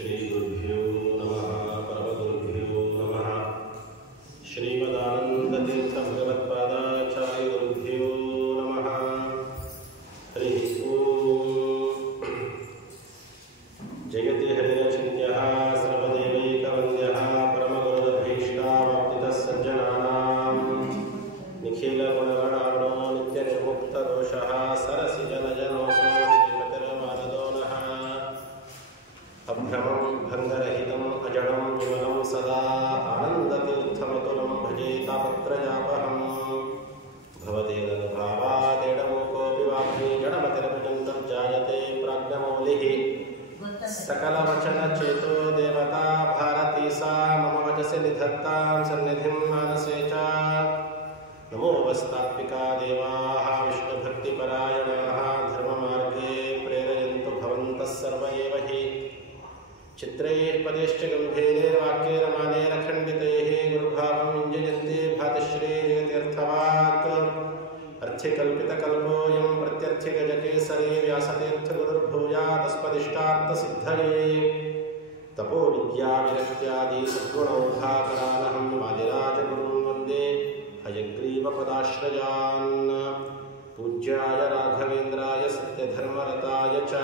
श्रीगुरुभ्यो नमः परमगुरुभ्यो नमः श्रीमदानन्दतीर्थभगवत्पादाचार्यगुरुभ्यो नमः हरिः ओम् जगति हरिरचिन्त्यः सर्वदेवैकवन्द्यः परमगुरुरभीष्टावाप्तितः सज्जनानां निखिलगुणगणार्णो नित्यनिर्मुक्तदोषः सरसिजनजनोऽसौ श्रीमतिर्मानदो नः अभ्रमं भङ्गरहितम् अजडं विमलं सदा आनन्दतीर्थमतुलं भजे तापत्रयापहम् भवतेदनुभावादेडमूकोऽपि वाग्मी जडमतिर्भजन्तर्जायते प्राज्ञमौलिः सकलवचनचेतो देवता भारती सा मम वचसि निधत्तां सन्निधिं मानसे च नमो वस्तात्विका देवाः विष्णुभक्तिपरायणाः धर्ममार्गे प्रेरयन्तु भवन्तः सर्व एव हि चित्रैः पदैश्च गम्भीरैर्वाक्यैर्मानैरखण्डितैः गुरुभावं युञ्जयन्ति भातिश्रीजगतीर्थवाक् अर्थिकल्पितकल्पोऽयं प्रत्यर्थिगजकेसरी व्यासतीर्थगुरुर्भूयादस्मदिष्टार्थसिद्धये तपो विद्याविरक्त्यादि सद्गुणौघाकरानहं वादिराजगुरुं वन्दे हयग्रीवपदाश्रयान् पूज्याय राघवेन्द्राय सत्यधर्मरताय च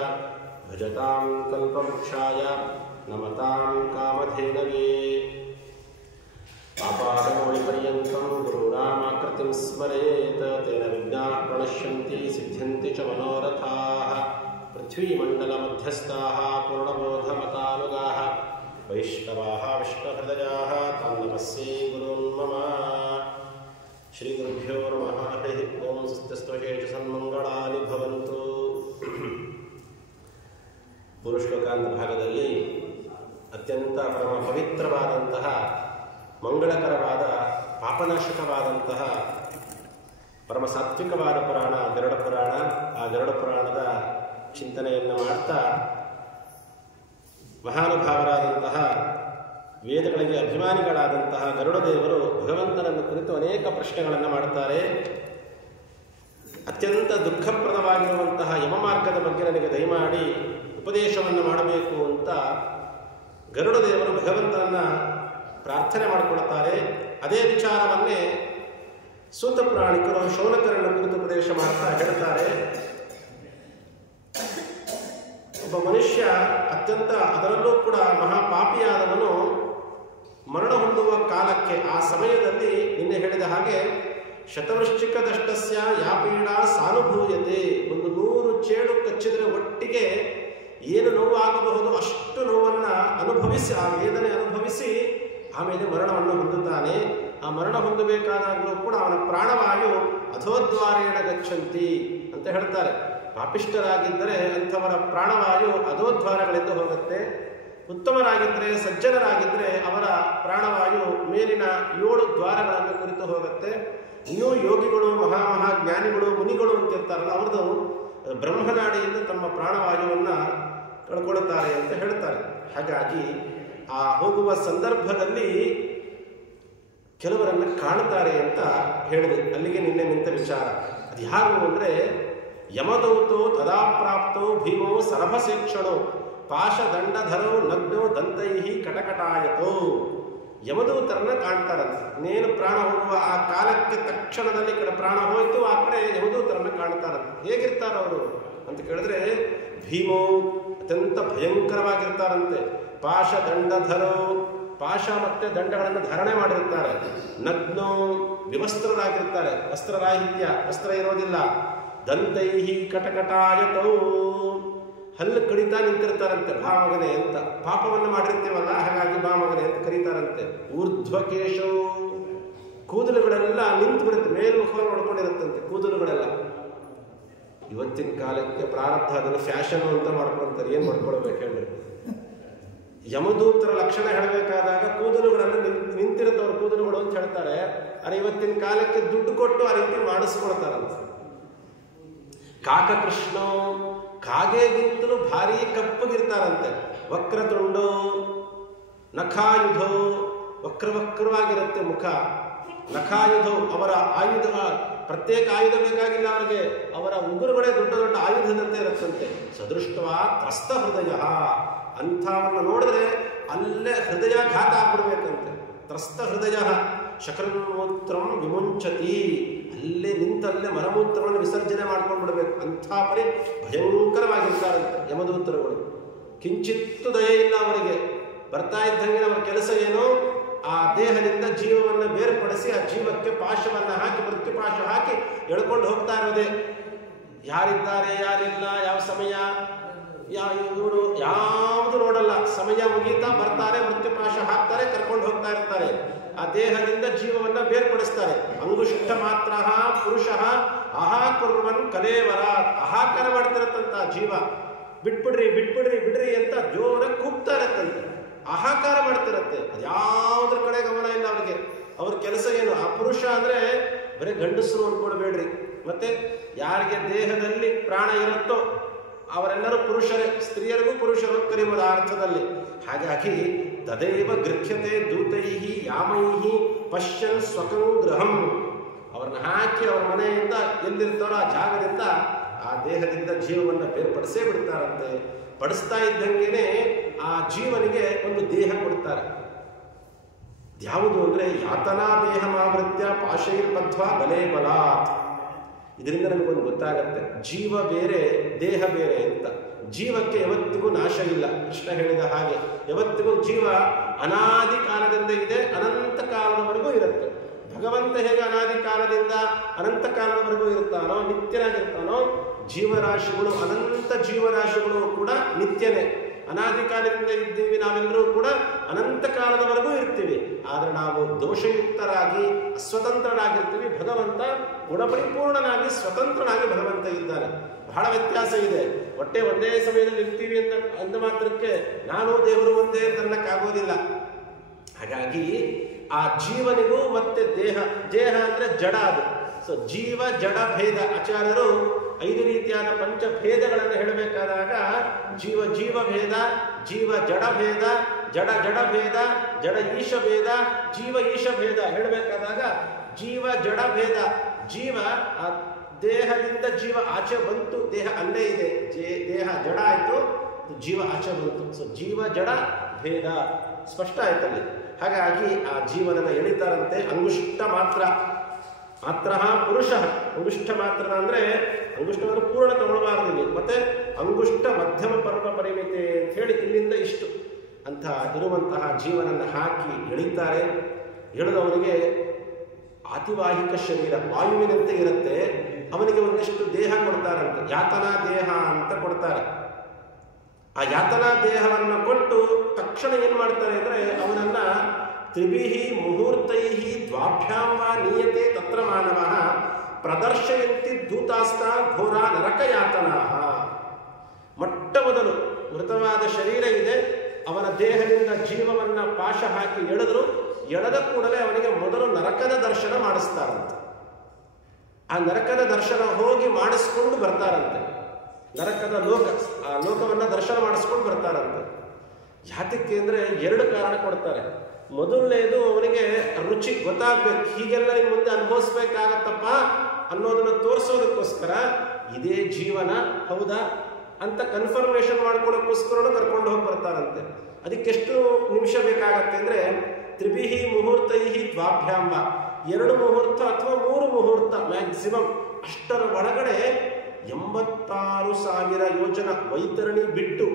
भजतां कल्पवृक्षाय नमतां कामधेनवे आपादमौलिपर्यन्तं गुरूणामाकृतिं स्मरेत् तेन विघ्नाः प्रणश्यन्ति सिद्ध्यन्ति च मनोरथाः पृथ्वीमण्डलमध्यस्थाः पूर्णबोधमतानुगाः वैष्णवाः विष्णुहृदयाः तां नमस्ये गुरून् मम श्रीगुरुभ्यो नमः हरिः ओं स्वस्तिस्त्वशेषसन्मङ्गलानि भवन्तु ಪುರುಷಲೋಕಾಂತ ಭಾಗದಲ್ಲಿ ಅತ್ಯಂತ ಪರಮ ಪವಿತ್ರವಾದಂತಹ ಮಂಗಳಕರವಾದ ಪಾಪನಾಶಕವಾದಂತಹ ಪರಮ ಸಾತ್ವಿಕವಾದ ಪುರಾಣ ಗರುಡ ಪುರಾಣ. ಆ ಗರುಡ ಪುರಾಣದ ಚಿಂತನೆಯನ್ನು ಮಾಡ್ತಾ ಮಹಾನುಭಾವರಾದಂತಹ ವೇದಗಳಿಗೆ ಅಭಿಮಾನಿಗಳಾದಂತಹ ಗರುಡ ದೇವರು ಭಗವಂತನನ್ನು ಕುರಿತು ಅನೇಕ ಪ್ರಶ್ನೆಗಳನ್ನು ಮಾಡುತ್ತಾರೆ. ಅತ್ಯಂತ ದುಃಖಪ್ರದವಾಗಿರುವಂತಹ ಯಮಮಾರ್ಗದ ಬಗ್ಗೆ ನನಗೆ ದಯಮಾಡಿ ಉಪದೇಶವನ್ನು ಮಾಡಬೇಕು ಅಂತ ಗರುಡ ದೇವರು ಭಗವಂತನನ್ನ ಪ್ರಾರ್ಥನೆ ಮಾಡಿಕೊಡುತ್ತಾರೆ. ಅದೇ ವಿಚಾರವನ್ನೇ ಸೂತ ಪುರಾಣಿಕರು ಶೌನಕರನ್ನು ಕುರಿತು ಉಪದೇಶ ಮಾಡ್ತಾ ಹೇಳ್ತಾರೆ. ಒಬ್ಬ ಮನುಷ್ಯ ಅತ್ಯಂತ ಅದರಲ್ಲೂ ಕೂಡ ಮಹಾಪಾಪಿಯಾದವನು ಮರಣ ಹೊಂದುವ ಕಾಲಕ್ಕೆ ಆ ಸಮಯದಲ್ಲಿ ನಿನ್ನೆ ಹೇಳಿದ ಹಾಗೆ ಶತವೃಶ್ಚಿಕ ದಷ್ಟಸ್ಯ ಯಾಪೀಡ ಸಾನುಭೂಯತೆ, ಒಂದು 100 ಚೇಳು ಕಚ್ಚಿದರೆ ಒಟ್ಟಿಗೆ ಏನು ನೋವಾಗಬಹುದು ಅಷ್ಟು ನೋವನ್ನು ಅನುಭವಿಸಿ ಆ ವೇದನೆ ಅನುಭವಿಸಿ ಆಮೇಲೆ ಮರಣವನ್ನು ಹೊಂದುತ್ತಾನೆ. ಆ ಮರಣ ಹೊಂದಬೇಕಾದಾಗಲೂ ಕೂಡ ಅವನ ಪ್ರಾಣವಾಯು ಅಧೋದ್ವಾರೇಣ ಗಚ್ಚಂತಿ ಅಂತ ಹೇಳ್ತಾರೆ. ಪಾಪಿಷ್ಠರಾಗಿದ್ದರೆ ಅಂಥವರ ಪ್ರಾಣವಾಯು ಅಧೋದ್ವಾರಗಳಿಂದ ಹೋಗುತ್ತೆ. ಉತ್ತಮರಾಗಿದ್ದರೆ ಸಜ್ಜನರಾಗಿದ್ದರೆ ಅವರ ಪ್ರಾಣವಾಯು ಮೇಲಿನ 7 ದ್ವಾರಗಳನ್ನು ಕುರಿತು ಹೋಗುತ್ತೆ. ಇನ್ನೂ ಯೋಗಿಗಳು ಮಹಾಜ್ಞಾನಿಗಳು ಮುನಿಗಳು ಅಂತಿರ್ತಾರಲ್ಲ ಅವ್ರದ್ದು ಬ್ರಹ್ಮನಾಡಿಯಿಂದ ತಮ್ಮ ಪ್ರಾಣವಾಯುವನ್ನು ಕಳ್ಕೊಳ್ಳುತ್ತಾರೆ ಅಂತ ಹೇಳ್ತಾರೆ. ಹಾಗಾಗಿ ಆ ಹೋಗುವ ಸಂದರ್ಭದಲ್ಲಿ ಕೆಲವರನ್ನು ಕಾಣುತ್ತಾರೆ ಅಂತ ಹೇಳಿದೆ. ಅಲ್ಲಿಗೆ ನಿನ್ನೆ ನಿಂತ ವಿಚಾರ ಅದು ಯಾರು ಅಂದರೆ ಯಮದೌತೋ ತದಾ ಪ್ರಾಪ್ತೋ ಭೀಮೋ ಸರಭಸೇಕ್ಷಣೋ ಪಾಶದಂಡಧರೋ ನಗ್ನೋ ದಂತೈಹಿ ಕಟಕಟಾಯತೋ. ಯಮದೂತರನ್ನ ಕಾಣ್ತಾರಂತೆ. ಇನ್ನೇನು ಪ್ರಾಣ ಹೋಗುವ ಆ ಕಾಲಕ್ಕೆ ತಕ್ಷಣದಲ್ಲಿ ಈ ಕಡೆ ಪ್ರಾಣ ಹೋಯಿತು, ಆ ಕಡೆ ಯಮದೂತರನ್ನ ಕಾಣ್ತಾರಂತೆ. ಹೇಗಿರ್ತಾರೆ ಅವರು ಅಂತ ಕೇಳಿದ್ರೆ ಭೀಮೋ ಅತ್ಯಂತ ಭಯಂಕರವಾಗಿರ್ತಾರಂತೆ. ಪಾಶದಂಡಧರೋ, ಪಾಶ ಮತ್ತೆ ದಂಡಗಳನ್ನು ಧಾರಣೆ ಮಾಡಿರ್ತಾರೆ. ನಗ್ನೋ ವಿವಸ್ತ್ರರಾಗಿರ್ತಾರೆ, ವಸ್ತ್ರರಾಹಿತ್ಯ, ವಸ್ತ್ರ ಇರೋದಿಲ್ಲ. ದಂತೈಹಿ ಕಟಕಟಾಯತೌ, ಹಲ್ಲು ಕಡಿತಾ ನಿಂತಿರ್ತಾರಂತೆ. ಭಾಮಗನೆ ಅಂತ ಪಾಪವನ್ನು ಮಾಡಿರ್ತೀವಲ್ಲ, ಹಾಗಾಗಿ ಭಾಮಗನೆ ಅಂತ ಕರೀತಾರಂತೆ. ಊರ್ಧ್ವಕೇಶೋ, ಕೂದಲುಗಳೆಲ್ಲ ನಿಂತು ಬಿಡುತ್ತೆ, ಮೇಲ್ಮುಖವನ್ನು ನೋಡ್ಕೊಂಡಿರುತ್ತಂತೆ ಕೂದಲುಗಳೆಲ್ಲ. ಇವತ್ತಿನ ಕಾಲಕ್ಕೆ ಪ್ರಾರಬ್ಧ ಅದನ್ನು ಫ್ಯಾಷನ್ ಅಂತ ಮಾಡ್ಕೊಳ್ತಾರೆ. ಏನು ಮಾಡ್ಕೊಳ್ಬೇಕು ಹೇಳಿ? ಯಮದೂತರ ಲಕ್ಷಣ ಹೇಳಬೇಕಾದಾಗ ಕೂದಲುಗಳನ್ನು ನಿಂತಿರುತ್ತವ್ರ ಕೂದಲುಗಳು ಅಂತ ಹೇಳ್ತಾರೆ. ಆದರೆ ಇವತ್ತಿನ ಕಾಲಕ್ಕೆ ದುಡ್ಡು ಕೊಟ್ಟು ಆ ರೀತಿ ಮಾಡಿಸ್ಕೊಳ್ತಾರಂತೆ. ಕಾಕಕೃಷ್ಣ, ಕಾಗೆಗಿಂತಲೂ ಭಾರಿ ಕಪ್ಪಗಿರ್ತಾರಂತೆ. ವಕ್ರತುಂಡೋ ನಖಾಯುಧೋ, ವಕ್ರವಾಗಿರುತ್ತೆ ಮುಖ. ನಖಾಯುಧೋ, ಅವರ ಆಯುಧ ಪ್ರತ್ಯೇಕ ಆಯುಧ ಬೇಕಾಗಿಲ್ಲ ಅವರಿಗೆ, ಅವರ ಉಗುರುಗಳೇ ದೊಡ್ಡ ದೊಡ್ಡ ಆಯುಧದಂತೆ ಇರುತ್ತಂತೆ. ಸದೃಷ್ಟವಾ ತ್ರಸ್ತ ಹೃದಯ, ಅಂಥವನ್ನು ನೋಡಿದ್ರೆ ಅಲ್ಲೇ ಹೃದಯ ಘಾತ ಆಗ್ಬಿಡ್ಬೇಕಂತೆ. ತ್ರಸ್ತ ಹೃದಯ ಶಕೃನ್ಮೂತ್ರಂ ವಿಮುಂಚತಿ, ಅಲ್ಲೇ ನಿಂತಲ್ಲೇ ಮಲಮೂತ್ರವನ್ನು ವಿಸರ್ಜನೆ ಮಾಡ್ಕೊಂಡು ಬಿಡಬೇಕು. ಅಂಥ ಪರಿ ಭಯಂಕರವಾಗಿರ್ತಾರಂತೆ ಯಮದೂತರುಗಳು. ಕಿಂಚಿತ್ತು ದಯೆ ಇಲ್ಲ ಅವರಿಗೆ. ಬರ್ತಾ ಇದ್ದಂಗೆ ಅವರ ಕೆಲಸ ಏನು, ಆ ದೇಹದಿಂದ ಜೀವವನ್ನು ಬೇರ್ಪಡಿಸಿ ಆ ಜೀವಕ್ಕೆ ಪಾಶವನ್ನು ಹಾಕಿ, ಮೃತ್ಯುಪಾಶ ಹಾಕಿ ಎಳ್ಕೊಂಡು ಹೋಗ್ತಾ ಇರೋದೇ. ಯಾರಿದ್ದಾರೆ ಯಾರಿಲ್ಲ, ಯಾವ ಸಮಯ, ಇವರು ಯಾವುದು ನೋಡಲ್ಲ. ಸಮಯ ಮುಗೀತಾ ಬರ್ತಾರೆ, ಮೃತ್ಯುಪಾಶ ಹಾಕ್ತಾರೆ, ಕರ್ಕೊಂಡು ಹೋಗ್ತಾ ಇರ್ತಾರೆ. ಆ ದೇಹದಿಂದ ಜೀವವನ್ನ ಬೇರ್ಪಡಿಸ್ತಾರೆ. ಅಂಗುಷ್ಠ ಮಾತ್ರ ಪುರುಷ ಅಹಾಕುರ್ವನ್ ಕಲೇವರ, ಅಹಾಕಾರ ಮಾಡ್ತಿರತ್ತಂತ ಜೀವ. ಬಿಟ್ಬಿಡ್ರಿ ಬಿಟ್ಬಿಡ್ರಿ ಬಿಡ್ರಿ ಅಂತ ಜೋರಾಗಿ ಕೂಗ್ತಾ ಇರತ್ತಂತೆ, ಅಹಾಕಾರ ಮಾಡ್ತಿರತ್ತೆ. ಅದ್ಯಾವುದ್ರ ಕಡೆ ಗಮನ ಇಲ್ಲ ಅವ್ರಿಗೆ. ಅವ್ರ ಕೆಲಸ ಏನು, ಆ ಪುರುಷ ಅಂದ್ರೆ ಬರೀ ಗಂಡಸರು ಅನ್ಕೊಳ್ಬೇಡ್ರಿ. ಮತ್ತೆ ಯಾರಿಗೆ ದೇಹದಲ್ಲಿ ಪ್ರಾಣ ಇರುತ್ತೋ ಅವರೆಲ್ಲರೂ ಪುರುಷರೇ, ಸ್ತ್ರೀಯರಿಗೂ ಪುರುಷರು ಕರೆಯುವುದು ಆ ಅರ್ಥದಲ್ಲಿ. ಹಾಗಾಗಿ ತದೇವ ಗೃಹ್ಯತೆ ದೂತೈಹಿ ಯಾಮೈಹಿ ಪಶ್ಯನ್ ಸ್ವಕಂ ಗೃಹಂ, ಅವ್ರನ್ನ ಹಾಕಿ ಅವ್ರ ಮನೆಯಿಂದ ಎಲ್ಲಿರ್ತಾರೋ ಆ ಜಾಗದಿಂದ ಆ ದೇಹದಿಂದ ಜೀವವನ್ನು ಬೇರ್ಪಡಿಸೇ ಬಿಡ್ತಾರಂತೆ. ಪಡಿಸ್ತಾ ಇದ್ದಂಗೆನೆ ಆ ಜೀವನಿಗೆ ಒಂದು ದೇಹ ಕೊಡ್ತಾರೆ. ಯಾವುದು ಅಂದ್ರೆ ಯಾತನಾ ದೇಹ ಮಾವೃತ್ಯ ಪಾಶೈರ್ಬದ್ಧ್ವಾ ಬಲೇ ಬಲಾತ್. ಇದರಿಂದ ನಮಗೊಂದು ಗೊತ್ತಾಗತ್ತೆ, ಜೀವ ಬೇರೆ ದೇಹ ಬೇರೆ ಅಂತ. ಜೀವಕ್ಕೆ ಯಾವತ್ತಿಗೂ ನಾಶ ಇಲ್ಲ. ಕೃಷ್ಣ ಹೇಳಿದ ಹಾಗೆ ಯಾವತ್ತಿಗೂ ಜೀವ ಅನಾದಿ ಕಾಲದಿಂದ ಇದೆ, ಅನಂತ ಕಾಲದವರೆಗೂ ಇರುತ್ತೆ. ಭಗವಂತ ಹೇಗೆ ಅನಾದಿ ಕಾಲದಿಂದ ಅನಂತ ಕಾಲದವರೆಗೂ ಇರ್ತಾನೋ, ನಿತ್ಯನಾಗಿರ್ತಾನೋ, ಜೀವರಾಶಿಗಳು ಅನಂತ ಜೀವರಾಶಿಗಳು ಕೂಡ ನಿತ್ಯನೇ. ಅನಾದಿ ಕಾಲದಿಂದ ಇದ್ದೀವಿ ನಾವೆಲ್ಲರೂ ಕೂಡ, ಅನಂತ ಕಾಲದವರೆಗೂ ಇರ್ತೀವಿ. ಆದರೆ ನಾವು ದೋಷಯುಕ್ತರಾಗಿ ಸ್ವತಂತ್ರರಾಗಿರ್ತೀವಿ. ಭಗವಂತ ಗುಣಪರಿಪೂರ್ಣನಾಗಿ ಸ್ವತಂತ್ರನಾಗಿ ಭಗವಂತ ಇದ್ದಾನೆ. ಬಹಳ ವ್ಯತ್ಯಾಸ ಇದೆ. ಹೊಟ್ಟೆ ಒಂದೇ ಸಮಯದಲ್ಲಿ ಇರ್ತೀವಿ ಅಂತ ಅಂದ ಮಾತ್ರಕ್ಕೆ ನಾನು ದೇವರು ಒಂದೇ ತನ್ನಕ್ಕಾಗೋದಿಲ್ಲ. ಹಾಗಾಗಿ ಆ ಜೀವನಿಗೂ ಮತ್ತೆ ದೇಹ ಅಂದ್ರೆ ಜಡ ಅದು. ಸೊ ಜೀವ ಜಡ ಭೇದ, ಆಚಾರ್ಯರು 5 ರೀತಿಯಾದ ಪಂಚಭೇದಗಳನ್ನು ಹೇಳಬೇಕಾದಾಗ ಜೀವ ಭೇದ, ಜೀವ ಜಡ ಭೇದ, ಜಡ ಭೇದ, ಜಡ ಈಶ ಭೇದ, ಜೀವ ಈಶ ಭೇದ ಹೇಳಬೇಕಾದಾಗ ಜೀವ ಜಡ ಭೇದ, ಜೀವ ಆ ದೇಹದಿಂದ ಜೀವ ಆಚೆ ಬಂತು, ದೇಹ ಅಲ್ಲೇ ಇದೆ, ದೇಹ ಜಡ ಆಯ್ತು, ಜೀವ ಆಚೆ ಬಂತು. ಸೊ ಜೀವ ಜಡ ಭೇದ ಸ್ಪಷ್ಟ ಆಯ್ತಲ್ಲಿ. ಹಾಗಾಗಿ ಆ ಜೀವನನ ಎಳಿತಾರಂತೆ. ಅಂಗುಷ್ಟ ಮಾತ್ರ ಪುರುಷ, ಅಂಗುಷ್ಟ ಮಾತ್ರ ಅಂದ್ರೆ ಅಂಗುಷ್ಟವನ್ನು ಪೂರ್ಣ ತಗೊಳ್ಬಾರ್ದು. ಮತ್ತೆ ಅಂಗುಷ್ಟ ಮಧ್ಯಮ ಪರ್ವ ಪರಿಮಿತಿ ಅಂತ ಹೇಳಿ ಇಲ್ಲಿಂದ ಇಷ್ಟು ಅಂತ ಇರುವಂತಹ ಜೀವನನ್ನ ಹಾಕಿ ಎಳಿತಾರೆ. ಎಳೆದವನಿಗೆ ಆತಿವಾಹಿಕ ಶರೀರ ವಾಯುವಿನಂತೆ ಇರುತ್ತೆ. ಅವನಿಗೆ ಒಂದಿಷ್ಟು ದೇಹ ಕೊಡ್ತಾರಂತೆ, ಯಾತನಾ ದೇಹ ಅಂತ ಕೊಡ್ತಾರೆ. ಆ ಯಾತನಾ ದೇಹವನ್ನು ಕೊಟ್ಟು ತಕ್ಷಣ ಏನ್ ಮಾಡ್ತಾರೆ ಅಂದ್ರೆ ಅವನನ್ನ ತ್ರಿಭಿಹಿ ಮುಹೂರ್ತೈಹಿ ದ್ವಾಭ್ಯಾಂ ವಾ ನೀಯತೆ ತತ್ರ ಮಾನವಃ ಪ್ರದರ್ಶಯಂತಿ ದೂತಾಸ್ತ ಘೋರ ನರಕಯಾತನಾಃ. ಮೊಟ್ಟ ಮೊದಲು ಮೃತವಾದ ಶರೀರ ಇದೆ, ಅವನ ದೇಹದಿಂದ ಜೀವವನ್ನ ಪಾಶ ಹಾಕಿ ಎಳೆದ ಕೂಡಲೇ ಅವನಿಗೆ ಮೊದಲು ನರಕದ ದರ್ಶನ ಮಾಡಿಸ್ತಾರಂತೆ. ಆ ನರಕದ ದರ್ಶನ ಹೋಗಿ ಮಾಡಿಸ್ಕೊಂಡು ಬರ್ತಾರಂತೆ. ನರಕದ ಆ ಲೋಕವನ್ನ ದರ್ಶನ ಮಾಡಿಸ್ಕೊಂಡು ಬರ್ತಾರಂತೆ. ಯಾತಕ್ಕೆ ಅಂದ್ರೆ 2 ಕಾರಣ ಕೊಡ್ತಾರೆ. ಮೊದಲನೇದು ಅವನಿಗೆ ರುಚಿ ಗೊತ್ತಾಗ್ಬೇಕು, ಹೀಗೆಲ್ಲ ಇನ್ನು ಮುಂದೆ ಅನುಭವಿಸ್ಬೇಕಾಗತ್ತಪ್ಪ ಅನ್ನೋದನ್ನ ತೋರಿಸೋದಕ್ಕೋಸ್ಕರ ಇದೇ ಜೀವನ ಹೌದಾ ಅಂತ ಕನ್ಫರ್ಮೇಶನ್ ಮಾಡ್ಕೊಳ್ಳೋಕ್ಕೋಸ್ಕರ ಕರ್ಕೊಂಡು ಹೋಗಿ ಬರ್ತಾರಂತೆ. ಅದಕ್ಕೆಷ್ಟು ನಿಮಿಷ ಬೇಕಾಗತ್ತೆ ಅಂದ್ರೆ ತ್ರಿಭಿಹಿ ಮುಹೂರ್ತೈಹಿ ದ್ವಾಭ್ಯಾಂಬ, 2 ಮುಹೂರ್ತ ಅಥವಾ 3 ಮುಹೂರ್ತ ಮ್ಯಾಕ್ಸಿಮಮ್. ಅಷ್ಟರ ಒಳಗಡೆ 86,000 ಯೋಜನ ವೈತರಣಿ ಬಿಟ್ಟು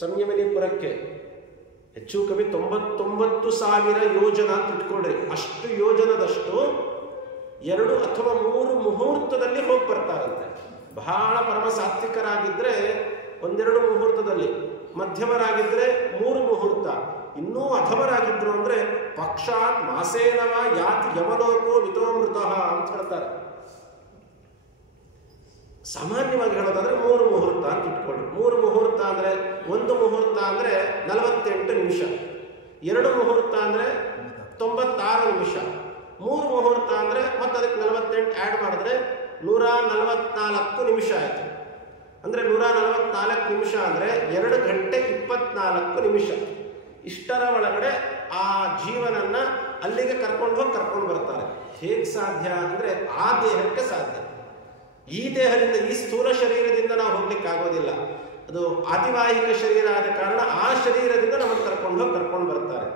ಸಂಯಮನಿಪುರಕ್ಕೆ ಹೆಚ್ಚು ಕಮ್ಮಿ 99,000 ಯೋಜನ ಅಂತ ಇಟ್ಕೊಂಡ್ರಿ. ಅಷ್ಟು ಯೋಜನದಷ್ಟು 2 ಅಥವಾ 3 ಮುಹೂರ್ತದಲ್ಲಿ ಹೋಗಿ ಬರ್ತಾರಂತೆ. ಬಹಳ ಪರಮ ಸಾತ್ವಿಕರಾಗಿದ್ರೆ 1-2 ಮುಹೂರ್ತದಲ್ಲಿ, ಮಧ್ಯಮರಾಗಿದ್ರೆ 3 ಮುಹೂರ್ತ, ಇನ್ನೂ ಅಧಮರಾಗಿದ್ರು ಅಂದ್ರೆ ಪಕ್ಷಾತ್ ಮಾಸೇನವ ಯಾತಿ ಯಮಲೋಕೋ ವಿತೋಮೃತ ಅಂತ ಹೇಳ್ತಾರೆ. ಸಾಮಾನ್ಯವಾಗಿ ಹೇಳೋದಾದ್ರೆ 3 ಮುಹೂರ್ತ ಅಂತ ಇಟ್ಕೊಳ್ಳಿ. 3 ಮುಹೂರ್ತ ಅಂದ್ರೆ 1 ಮುಹೂರ್ತ ಅಂದ್ರೆ 48 ನಿಮಿಷ, 2 ಮುಹೂರ್ತ ಅಂದ್ರೆ 96 ನಿಮಿಷ, 3 ಮುಹೂರ್ತ ಅಂದ್ರೆ ಮತ್ತೆ ಅದಕ್ಕೆ 48 ಆ್ಯಡ್ ಮಾಡಿದ್ರೆ 144 ನಿಮಿಷ ಆಯ್ತು. ಅಂದ್ರೆ 144 ನಿಮಿಷ ಅಂದ್ರೆ 2 ಗಂಟೆ 24 ನಿಮಿಷ. ಇಷ್ಟರ ಒಳಗಡೆ ಆ ಜೀವನನ್ನ ಅಲ್ಲಿಗೆ ಕರ್ಕೊಂಡು ಬರ್ತಾರೆ. ಹೇಗೆ ಸಾಧ್ಯ ಅಂದ್ರೆ ಆ ದೇಹಕ್ಕೆ ಸಾಧ್ಯ. ಈ ದೇಹದಿಂದ, ಈ ಸ್ಥೂಲ ಶರೀರದಿಂದ ನಾವು ಹೋಗ್ಲಿಕ್ಕೆ ಆಗೋದಿಲ್ಲ. ಅದು ಆತಿವಾಹಿಕ ಶರೀರ ಆದ ಕಾರಣ ಆ ಶರೀರದಿಂದ ನಮ್ಮನ್ನು ಕರ್ಕೊಂಡು ಬರ್ತಾರೆ.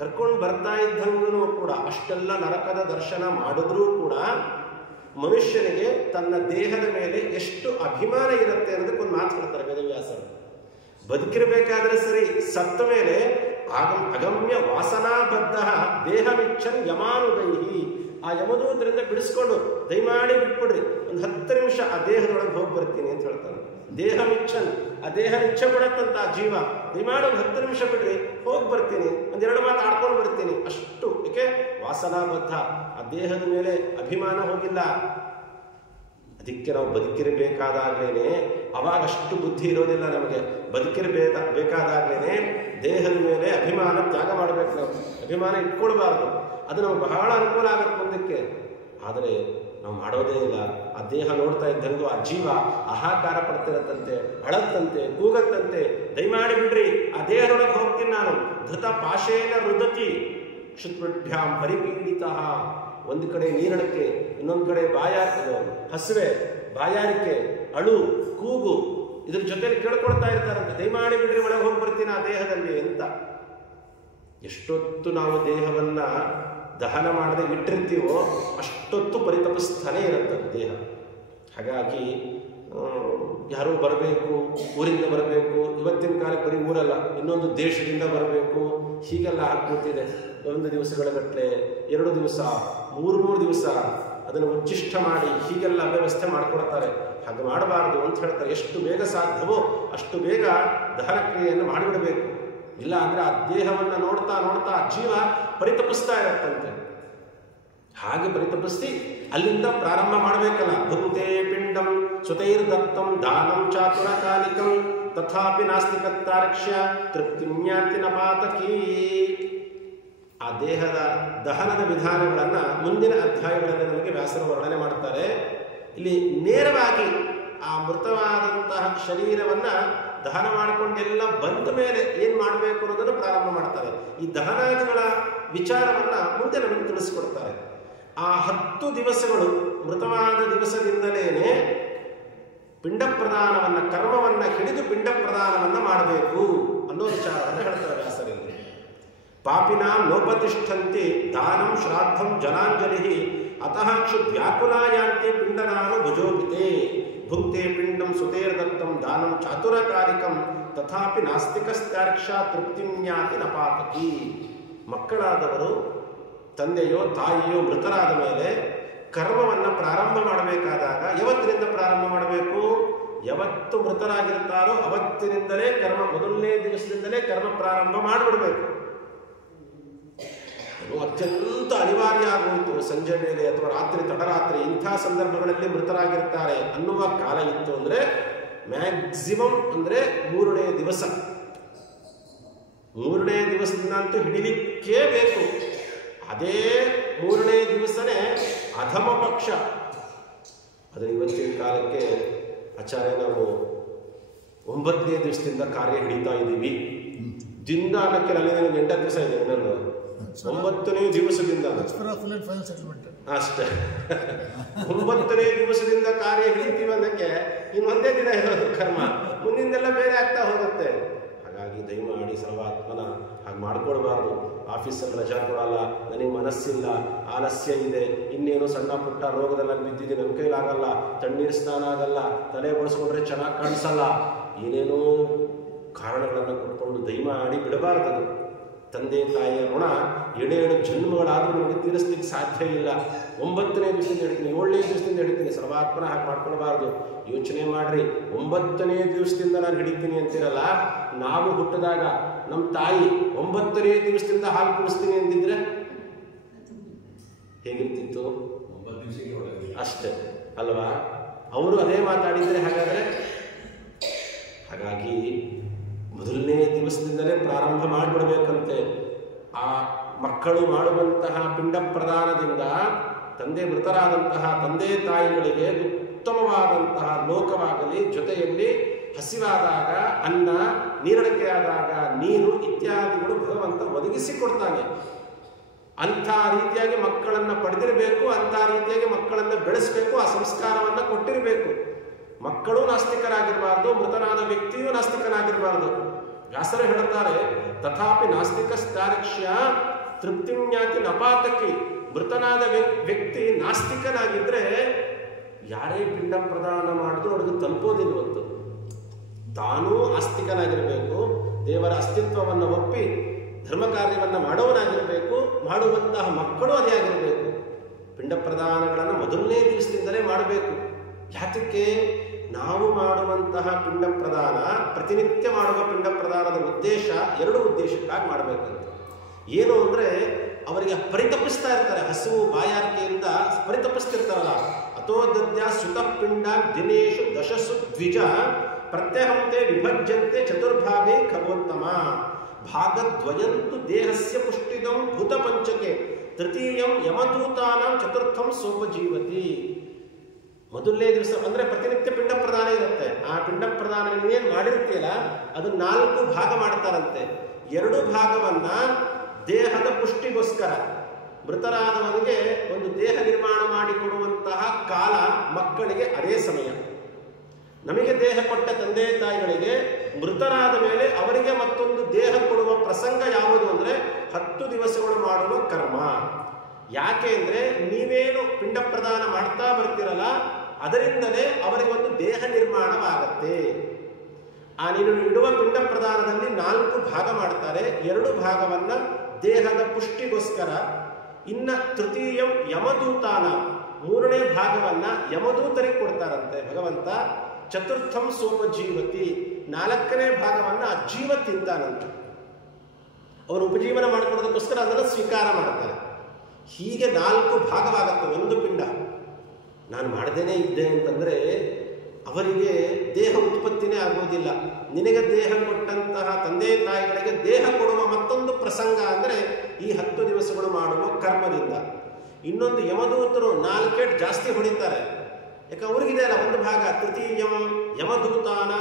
ಕರ್ಕೊಂಡು ಬರ್ತಾ ಇದ್ದಂಗೂ ಕೂಡ ಅಷ್ಟೆಲ್ಲ ನರಕದ ದರ್ಶನ ಮಾಡಿದ್ರೂ ಕೂಡ ಮನುಷ್ಯನಿಗೆ ತನ್ನ ದೇಹದ ಮೇಲೆ ಎಷ್ಟು ಅಭಿಮಾನ ಇರುತ್ತೆ ಅನ್ನೋದಕ್ಕೊಂದು ಮಾತು ಹೇಳ್ತಾರೆ ವೇದವ್ಯಾಸರು. ಬದುಕಿರಬೇಕಾದ್ರೆ ಸರಿ, ಸತ್ತ ಮೇಲೆ ಅಗಮ್ಯ ವಾಸನಾಬದ್ಧ ದೇಹಮಿಚ್ಛನ್ ಯಮಾನುದೈಹಿ, ಆ ಯಮದೂತರಿಂದ ಬಿಡಿಸ್ಕೊಂಡು ದಯಮಾಡಿ ಬಿಟ್ಬಿಡ್ರಿ, ಒಂದು 10 ನಿಮಿಷ ಆ ದೇಹದೊಳಗೆ ಹೋಗಿ ಬರ್ತೀನಿ ಅಂತ ಹೇಳ್ತಾನೆ. ದೇಹಮಿಚ್ಛನ್, ಆ ದೇಹ ಇಚ್ಛೆ ಪಡತ್ತಂತ ಆ ಜೀವ, ದಯಮಾಡಿ ಒಂದು 10 ನಿಮಿಷ ಬಿಡ್ರಿ, ಹೋಗಿ ಬರ್ತೀನಿ, ಒಂದೆರಡು ಮಾತು ಆಡ್ಕೊಂಡು ಬರ್ತೀನಿ, ಅಷ್ಟು. ಏಕೆ? ವಾಸನಾಬದ್ಧ, ಆ ದೇಹದ ಮೇಲೆ ಅಭಿಮಾನ ಹೋಗಿಲ್ಲ. ಅದಕ್ಕೆ ನಾವು ಬದುಕಿರಬೇಕಾದಾಗ್ಲೇನೆ, ಅವಾಗ ಅಷ್ಟು ಬುದ್ಧಿ ಇರೋದಿಲ್ಲ ನಮಗೆ. ಬದುಕಿರಬೇಕಾದಾಗ್ಲೇನೆ ದೇಹದ ಮೇಲೆ ಅಭಿಮಾನ ತ್ಯಾಗ ಮಾಡಬೇಕು. ನಾವು ಅಭಿಮಾನ ಇಟ್ಕೊಳ್ಬಾರ್ದು. ಅದು ನಮ್ಗೆ ಬಹಳ ಅನುಕೂಲ ಆಗುತ್ತೆ ಮುಂದಕ್ಕೆ. ಆದರೆ ನಾವು ಮಾಡೋದೇ ಇಲ್ಲ. ಆ ದೇಹ ನೋಡ್ತಾ ಇದ್ದಂಗೂ ಆ ಜೀವ ಆಹಾಕಾರ ಪಡ್ತಿರತ್ತಂತೆ, ಅಳತ್ತಂತೆ, ಕೂಗತ್ತಂತೆ, ದಯಮಾಡಿ ಬಿಡ್ರಿ, ಆ ದೇಹದೊಳಗೆ ಹೋಗ್ತೀನಿ ನಾನು. ಧೃತ ಪಾಶೇನ ರುದತಿ ಕ್ಷುತ್ಭ್ಯಾಂ ಪರಿಪೀಡಿತ. ಒಂದು ಕಡೆ ನೀರಡಕ್ಕೆ, ಇನ್ನೊಂದು ಕಡೆ ಹಸಿವೆ, ಬಾಯಾರಿಕೆ, ಅಳು, ಕೂಗು, ಇದ್ರ ಜೊತೆಲಿ ಕೇಳ್ಕೊಳ್ತಾ ಇರ್ತಾರಂತೆ, ದಯಮಾಡಿ ಬಿಡ್ರಿ, ಒಳಗೆ ಹೋಗಿ ಬರ್ತೀನಿ ಆ ದೇಹದಲ್ಲಿ ಅಂತ. ಎಷ್ಟೊತ್ತು ನಾವು ದೇಹವನ್ನ ದಹನ ಮಾಡದೆ ಇಟ್ಟಿರ್ತೀವೋ ಅಷ್ಟೊತ್ತು ಪರಿತಪಿಸ್ತಾನೆ ಇರುತ್ತೆ ದೇಹ. ಹಾಗಾಗಿ ಯಾರೋ ಬರಬೇಕು, ಊರಿಂದ ಬರಬೇಕು, ಇವತ್ತಿನ ಕಾಲಕ್ಕೆ ಬರೀ ಊರಲ್ಲ, ಇನ್ನೊಂದು ದೇಶದಿಂದ ಬರಬೇಕು, ಹೀಗೆಲ್ಲ ಆಗ್ಬಿಟ್ಟಿದೆ. 1 ದಿವಸಗಳ ಗಟ್ಟಲೆ, 2 ದಿವಸ, 3 ದಿವಸ ಅದನ್ನು ಉಚ್ಚಿಷ್ಟ ಮಾಡಿ ಹೀಗೆಲ್ಲ ವ್ಯವಸ್ಥೆ ಮಾಡಿಕೊಡ್ತಾರೆ. ಹಾಗೆ ಮಾಡಬಾರ್ದು ಅಂತ ಹೇಳ್ತಾರೆ. ಎಷ್ಟು ಬೇಗ ಸಾಧ್ಯವೋ ಅಷ್ಟು ಬೇಗ ದಹನ ಕ್ರಿಯೆಯನ್ನು ಮಾಡಿಬಿಡಬೇಕು. ಇಲ್ಲ ಅಂದ್ರೆ ಆ ದೇಹವನ್ನು ನೋಡ್ತಾ ನೋಡ್ತಾ ಜೀವ ಪರಿತಪಿಸ್ತಾ ಇರತ್ತಂತೆ. ಹಾಗೆ ಪರಿತಪಿಸಿ ಅಲ್ಲಿಂದ ಪ್ರಾರಂಭ ಮಾಡಬೇಕಲ್ಲ. ಭುಂಕ್ತೆ ಪಿಂಡಂ ಸುತೈರ್ದತ್ತಂ ದಾನಂ ಚಾತುರಕಾಲಿಕಂ ತಥಾಪಿ ನಾಸ್ತಿಕತ್ತಾರಕ್ಷ್ಯ ತೃಪ್ತಿಮ್ಯಾತಿ ನಪಾತಕೀ. ಆ ದೇಹದ ದಹನದ ವಿಧಾನಗಳನ್ನು ಮುಂದಿನ ಅಧ್ಯಾಯಗಳಲ್ಲಿ ನಮಗೆ ವ್ಯಾಸರು ವರ್ಣನೆ ಮಾಡ್ತಾರೆ. ಇಲ್ಲಿ ನೇರವಾಗಿ ಆ ಮೃತವಾದಂತಹ ಶರೀರವನ್ನ ದಹನ ಮಾಡಿಕೊಂಡೆಲ್ಲ ಬಂದ ಮೇಲೆ ಏನ್ ಮಾಡಬೇಕು ಅನ್ನೋದನ್ನು ಪ್ರಾರಂಭ ಮಾಡ್ತಾರೆ. ಈ ದಹನಾದಿಗಳ ವಿಚಾರವನ್ನ ಮುಂದೆ ನಮಗೆ ತಿಳಿಸ್ಕೊಡ್ತಾರೆ. ಆ 10 ದಿವಸಗಳು ಮೃತವಾದ ದಿವಸದಿಂದಲೇನೆ ಪಿಂಡ ಪ್ರದಾನವನ್ನ, ಕರ್ಮವನ್ನ ಹಿಡಿದು ಪಿಂಡ ಪ್ರದಾನವನ್ನ ಮಾಡಬೇಕು ಅನ್ನೋ ವಿಚಾರವನ್ನು ಹೇಳ್ತಾರೆ ವ್ಯಾಸರಲ್ಲಿ. ಪಾಪಿನ ನೋಪತಿಷ್ಠಂತಿ ದಾನಂ ಶ್ರಾದ್ದಂ ಜನಾಂಜಲಿ ಅತಃ ಕ್ಷುದ್ವ್ಯಾಕುಲಾಯಾಂತಿ ಪಿಂಡದಾನ ಭುಜೋಪಿತೆ ಭುಕ್ತೆ ಪಿಂಡಂ ಸುತೇರ್ದತ್ತಂ ದಾನಂ ಚಾತುರಕಾರಿಕಂ ತಥಾಪಿ ನಾಸ್ತಿಕಸ್ತ್ಯಾರ್ಕ್ಷ ತೃಪ್ತಿಮ್ಯಾತಿ ನಪಾತಕಿ. ಮಕ್ಕಳಾದವರು ತಂದೆಯೋ ತಾಯಿಯೋ ಮೃತರಾದ ಮೇಲೆ ಕರ್ಮವನ್ನು ಪ್ರಾರಂಭ ಮಾಡಬೇಕಾದಾಗ ಯಾವತ್ತಿನಿಂದ ಪ್ರಾರಂಭ ಮಾಡಬೇಕು? ಯಾವತ್ತು ಮೃತರಾಗಿರ್ತಾರೋ ಅವತ್ತಿನಿಂದಲೇ ಕರ್ಮ, ಮೊದಲನೇ ದಿವಸದಿಂದಲೇ ಕರ್ಮ ಪ್ರಾರಂಭ ಮಾಡಿಬಿಡಬೇಕು. ಅತ್ಯಂತ ಅನಿವಾರ್ಯ ಆಗೋಯಿತು. ಸಂಜೆ ವೇಳೆ ಅಥವಾ ರಾತ್ರಿ, ತಡರಾತ್ರಿ ಇಂಥ ಸಂದರ್ಭಗಳಲ್ಲಿ ಮೃತರಾಗಿರ್ತಾರೆ ಅನ್ನುವ ಕಾಲ ಇತ್ತು ಅಂದರೆ ಮ್ಯಾಕ್ಸಿಮಮ್ ಅಂದರೆ 3ನೇ ದಿವಸ. 3ನೇ ದಿವಸದಿಂದ ಅಂತೂ ಹಿಡಿಲಿಕ್ಕೇ ಬೇಕು. ಅದೇ 3ನೇ ದಿವಸನೇ ಅಧಮ ಪಕ್ಷ. ಆದರೆ ಇವತ್ತಿನ ಕಾಲಕ್ಕೆ ಆಚಾರ್ಯ ನಾವು 9ನೇ ದಿವಸದಿಂದ ಕಾರ್ಯ ಹಿಡಿತಾ ಇದ್ದೀವಿ. ದಿಂದ ಅನ್ನಕ್ಕೆ ಅಲ್ಲಿ 8 ದಿವಸ ಇದೆ, ಇನ್ನೊಂದು 9ನೇ ದಿವಸದಿಂದ ಅಷ್ಟೇ. 9ನೇ ದಿವಸದಿಂದ ಕಾರ್ಯ ಹಿಡಿತೀವಿ ಅನ್ನಕ್ಕೆ ಇನ್ನೊಂದೇ ದಿನ ಇರೋದು ಕರ್ಮ, ಮುಂದಿಂದೆಲ್ಲ ಬೇರೆ ಆಗ್ತಾ ಹೋಗುತ್ತೆ. ಹಾಗಾಗಿ ದಯಮಾಡಿ ಸರ್ವಾತ್ಮನ ಹಾಗೆ ಮಾಡ್ಕೊಳ್ಬಾರ್ದು. ಆಫೀಸಲ್ಲಿ ರಜಾ ಕೊಡಲ್ಲ, ನನಗೆ ಮನಸ್ಸಿಲ್ಲ, ಆಲಸ್ಯ ಇದೆ, ಇನ್ನೇನು ಸಣ್ಣ ಪುಟ್ಟ ರೋಗದಲ್ಲಿ ಬಿದ್ದಿದ್ದೀನಿ, ನನ್ನ ಕೈಲಾಗಲ್ಲ, ತಣ್ಣೀರು ಸ್ನಾನ ಆಗಲ್ಲ, ತಲೆ ಬಳಸ್ಕೊಂಡ್ರೆ ಚೆನ್ನಾಗಿ ಕಾಣಿಸಲ್ಲ, ಏನೇನೋ ಕಾರಣಗಳನ್ನು ಕೊಟ್ಕೊಂಡು ದಯಮಾಡಿ ಬಿಡಬಾರ್ದದು. ತಂದೆ ತಾಯಿಯ ಋಣ 7 ಜನ್ಮಗಳಾದರೂ ನಮಗೆ ತೀರಿಸ್ಲಿಕ್ಕೆ ಸಾಧ್ಯ ಇಲ್ಲ. 9ನೇ ದಿವಸದಿಂದ ಹೇಳ್ತೀನಿ, 7ನೇ ದಿವಸದಿಂದ ಹೇಳ್ತೀನಿ, ಸರ್ವಾತ್ಮನ ಹಾಗೆ ಮಾಡ್ಕೊಳ್ಬಾರ್ದು. ಯೋಚನೆ ಮಾಡ್ರಿ, 9ನೇ ದಿವಸದಿಂದ ನಾನು ಹಿಡಿತೀನಿ ಅಂತಿರಲ್ಲ. ನಾವು ಹುಟ್ಟಿದಾಗ ನಮ್ಮ ತಾಯಿ 9ನೇ ದಿವಸದಿಂದ ಹಾಲು ಕುಡಿಸ್ತೀನಿ ಅಂತಿದ್ರೆ ಹೇಗಿರ್ತಿತ್ತು? ಅಷ್ಟೇ ಅಲ್ವಾ? ಅವರು ಅದೇ ಮಾತಾಡಿದ್ರೆ ಹಾಗಾದ್ರೆ. ಹಾಗಾಗಿ ಮೊದಲನೇ ದಿವಸದಿಂದಲೇ ಪ್ರಾರಂಭ ಮಾಡಿಬಿಡ್ಬೇಕಂತೆ. ಆ ಮಕ್ಕಳು ಮಾಡುವಂತಹ ಪಿಂಡ ಪ್ರದಾನದಿಂದ ತಂದೆ ಮೃತರಾದಂತಹ ತಂದೆ ತಾಯಿಗಳಿಗೆ ಉತ್ತಮವಾದಂತಹ ಲೋಕವಾಗಲಿ, ಜೊತೆಯಲ್ಲಿ ಹಸಿವಾದಾಗ ಅನ್ನ, ನೀರಡಿಕೆಯಾದಾಗ ನೀರು ಇತ್ಯಾದಿಗಳು ಭಗವಂತ ಒದಗಿಸಿಕೊಡ್ತಾನೆ. ಅಂಥ ರೀತಿಯಾಗಿ ಮಕ್ಕಳನ್ನು ಪಡೆದಿರಬೇಕು, ಅಂಥ ರೀತಿಯಾಗಿ ಮಕ್ಕಳನ್ನು ಬೆಳೆಸಬೇಕು, ಆ ಸಂಸ್ಕಾರವನ್ನು ಕೊಟ್ಟಿರಬೇಕು. ಮಕ್ಕಳು ನಾಸ್ತಿಕರಾಗಿರಬಾರ್ದು, ಮೃತನಾದ ವ್ಯಕ್ತಿಯೂ ನಾಸ್ತಿಕನಾಗಿರಬಾರ್ದು. ವ್ಯಾಸರು ಹೇಳುತ್ತಾರೆ, ತಥಾಪಿ ನಾಸ್ತಿಕ ಸ್ತಾರಕ್ಷ್ಯ ತೃಪ್ತಿಜ್ಞಾತಿ ನಪಾತಕಿ. ಮೃತನಾದ ವ್ಯಕ್ತಿ ನಾಸ್ತಿಕನಾಗಿದ್ರೆ ಯಾರೇ ಪಿಂಡ ಪ್ರದಾನ ಮಾಡಿದ್ರು ಅವ್ರಿಗೆ ತಲುಪೋದಿಲ್ವಂತ. ತಾನೂ ಆಸ್ತಿಕನಾಗಿರಬೇಕು, ದೇವರ ಅಸ್ತಿತ್ವವನ್ನು ಒಪ್ಪಿ ಧರ್ಮ ಕಾರ್ಯವನ್ನು ಮಾಡೋನಾಗಿರಬೇಕು, ಮಾಡುವಂತಹ ಮಕ್ಕಳು ಅದೇ ಆಗಿರಬೇಕು. ಪಿಂಡ ಪ್ರದಾನಗಳನ್ನು ಮೊದಲನೇ ದಿವಸದಿಂದಲೇ ಮಾಡಬೇಕು. ಯಾತಕ್ಕೆ? ನಾವು ಮಾಡುವಂತಹ ಪಿಂಡ ಪ್ರದಾನ, ಪ್ರತಿನಿತ್ಯ ಮಾಡುವ ಪಿಂಡ ಪ್ರದಾನದ ಉದ್ದೇಶ ಎರಡು ಉದ್ದೇಶಕ್ಕಾಗಿ ಮಾಡಬೇಕಂತ. ಏನು ಅಂದರೆ ಅವರಿಗೆ ಪರಿತಪಿಸ್ತಾ ಇರ್ತಾರೆ, ಹಸುವು ಬಾಯಾರಿಕೆಯಿಂದ ಪರಿತಪಿಸ್ತಿರ್ತಾರಲ್ಲ. ಅಥೋದದ್ಯ ಸುತಪಿಂಡ ದಿನೇಶು ದಶಸು ದ್ವಿಜ ಪ್ರತ್ಯಹಂತೆ ವಿಭಜ್ಯಂತೆ ಚತುರ್ಭಾಗೆ ಖಗೋತ್ತಮ ಭಾಗದ್ವಯಂತು ದೇಹಸ್ಯ ಪುಷ್ಟಿದಂ ಭೂತ ಪಂಚಕೆ ತೃತೀಯಂ ಯಮದೂತಾನಾಂ ಚತುರ್ಥಂ ಸೋಪಜೀವತಿ. ಮೊದಲನೇ ದಿವಸ ಅಂದರೆ ಪ್ರತಿನಿತ್ಯ ಪಿಂಡ ಪ್ರದಾನ ಇರುತ್ತೆ. ಆ ಪಿಂಡ ಪ್ರದಾನ ನೀವೇನು ಮಾಡಿರ್ತೀಯಲ್ಲ ಅದು 4 ಭಾಗ ಮಾಡ್ತಾರಂತೆ. 2 ಭಾಗವನ್ನ ದೇಹದ ಪುಷ್ಟಿಗೋಸ್ಕರ, ಮೃತರಾದವನಿಗೆ ಒಂದು ದೇಹ ನಿರ್ಮಾಣ ಮಾಡಿಕೊಡುವಂತಹ ಕಾಲ ಮಕ್ಕಳಿಗೆ ಅದೇ ಸಮಯ. ನಮಗೆ ದೇಹ ಕೊಟ್ಟ ತಂದೆ ತಾಯಿಗಳಿಗೆ ಮೃತರಾದ ಮೇಲೆ ಅವರಿಗೆ ಮತ್ತೊಂದು ದೇಹ ಕೊಡುವ ಪ್ರಸಂಗ ಯಾವುದು ಅಂದರೆ 10 ದಿವಸಗಳು ಮಾಡುವ ಕರ್ಮ. ಯಾಕೆ ಅಂದರೆ ನೀವೇನು ಪಿಂಡ ಪ್ರದಾನ ಮಾಡ್ತಾ ಬರ್ತಿರಲ್ಲ ಅದರಿಂದಲೇ ಅವರಿಗೊಂದು ದೇಹ ನಿರ್ಮಾಣವಾಗತ್ತೆ. ಆ ನೀನು ಇಡುವ ಪಿಂಡ ಪ್ರದಾನದಲ್ಲಿ 4 ಭಾಗ ಮಾಡ್ತಾರೆ. 2 ಭಾಗವನ್ನ ದೇಹದ ಪುಷ್ಟಿಗೋಸ್ಕರ, ಇನ್ನ ತೃತೀಯಂ ಯಮದೂತಾನ 3ನೇ ಭಾಗವನ್ನ ಯಮದೂತರಿಗೆ ಕೊಡ್ತಾರಂತೆ ಭಗವಂತ. ಚತುರ್ಥಂ ಸೋಪಜೀವತಿ 4ನೇ ಭಾಗವನ್ನ ಜೀವ ತಿಂತಾನಂತೆ. ಅವನು ಉಪಜೀವನ ಮಾಡಿಕೊಳ್ಳೋದಕ್ಕೋಸ್ಕರ ಅದನ್ನು ಸ್ವೀಕಾರ ಮಾಡ್ತಾರೆ. ಹೀಗೆ 4 ಭಾಗವಾಗತ್ತೆ ಒಂದು ಪಿಂಡ. ನಾನು ಮಾಡದೇನೆ ಇದ್ದೆ ಅಂತಂದರೆ ಅವರಿಗೆ ದೇಹ ಉತ್ಪತ್ತಿನೇ ಆಗೋದಿಲ್ಲ. ನಿನಗೆ ದೇಹ ಕೊಟ್ಟಂತಹ ತಂದೆ ತಾಯಿಗಳಿಗೆ ದೇಹ ಕೊಡುವ ಮತ್ತೊಂದು ಪ್ರಸಂಗ ಅಂದರೆ ಈ 10 ದಿವಸಗಳು ಮಾಡುವ ಕರ್ಮದಿಂದ. ಇನ್ನೊಂದು ಯಮದೂತರು 4 ಜಾಸ್ತಿ ಹೊಡಿತಾರೆ. ಯಾಕೆ ಅವ್ರಿಗಿದೆ ಅಲ್ಲ ಒಂದು ಭಾಗ. ತೃತೀಯಂ ಯಮದೂತಾನ,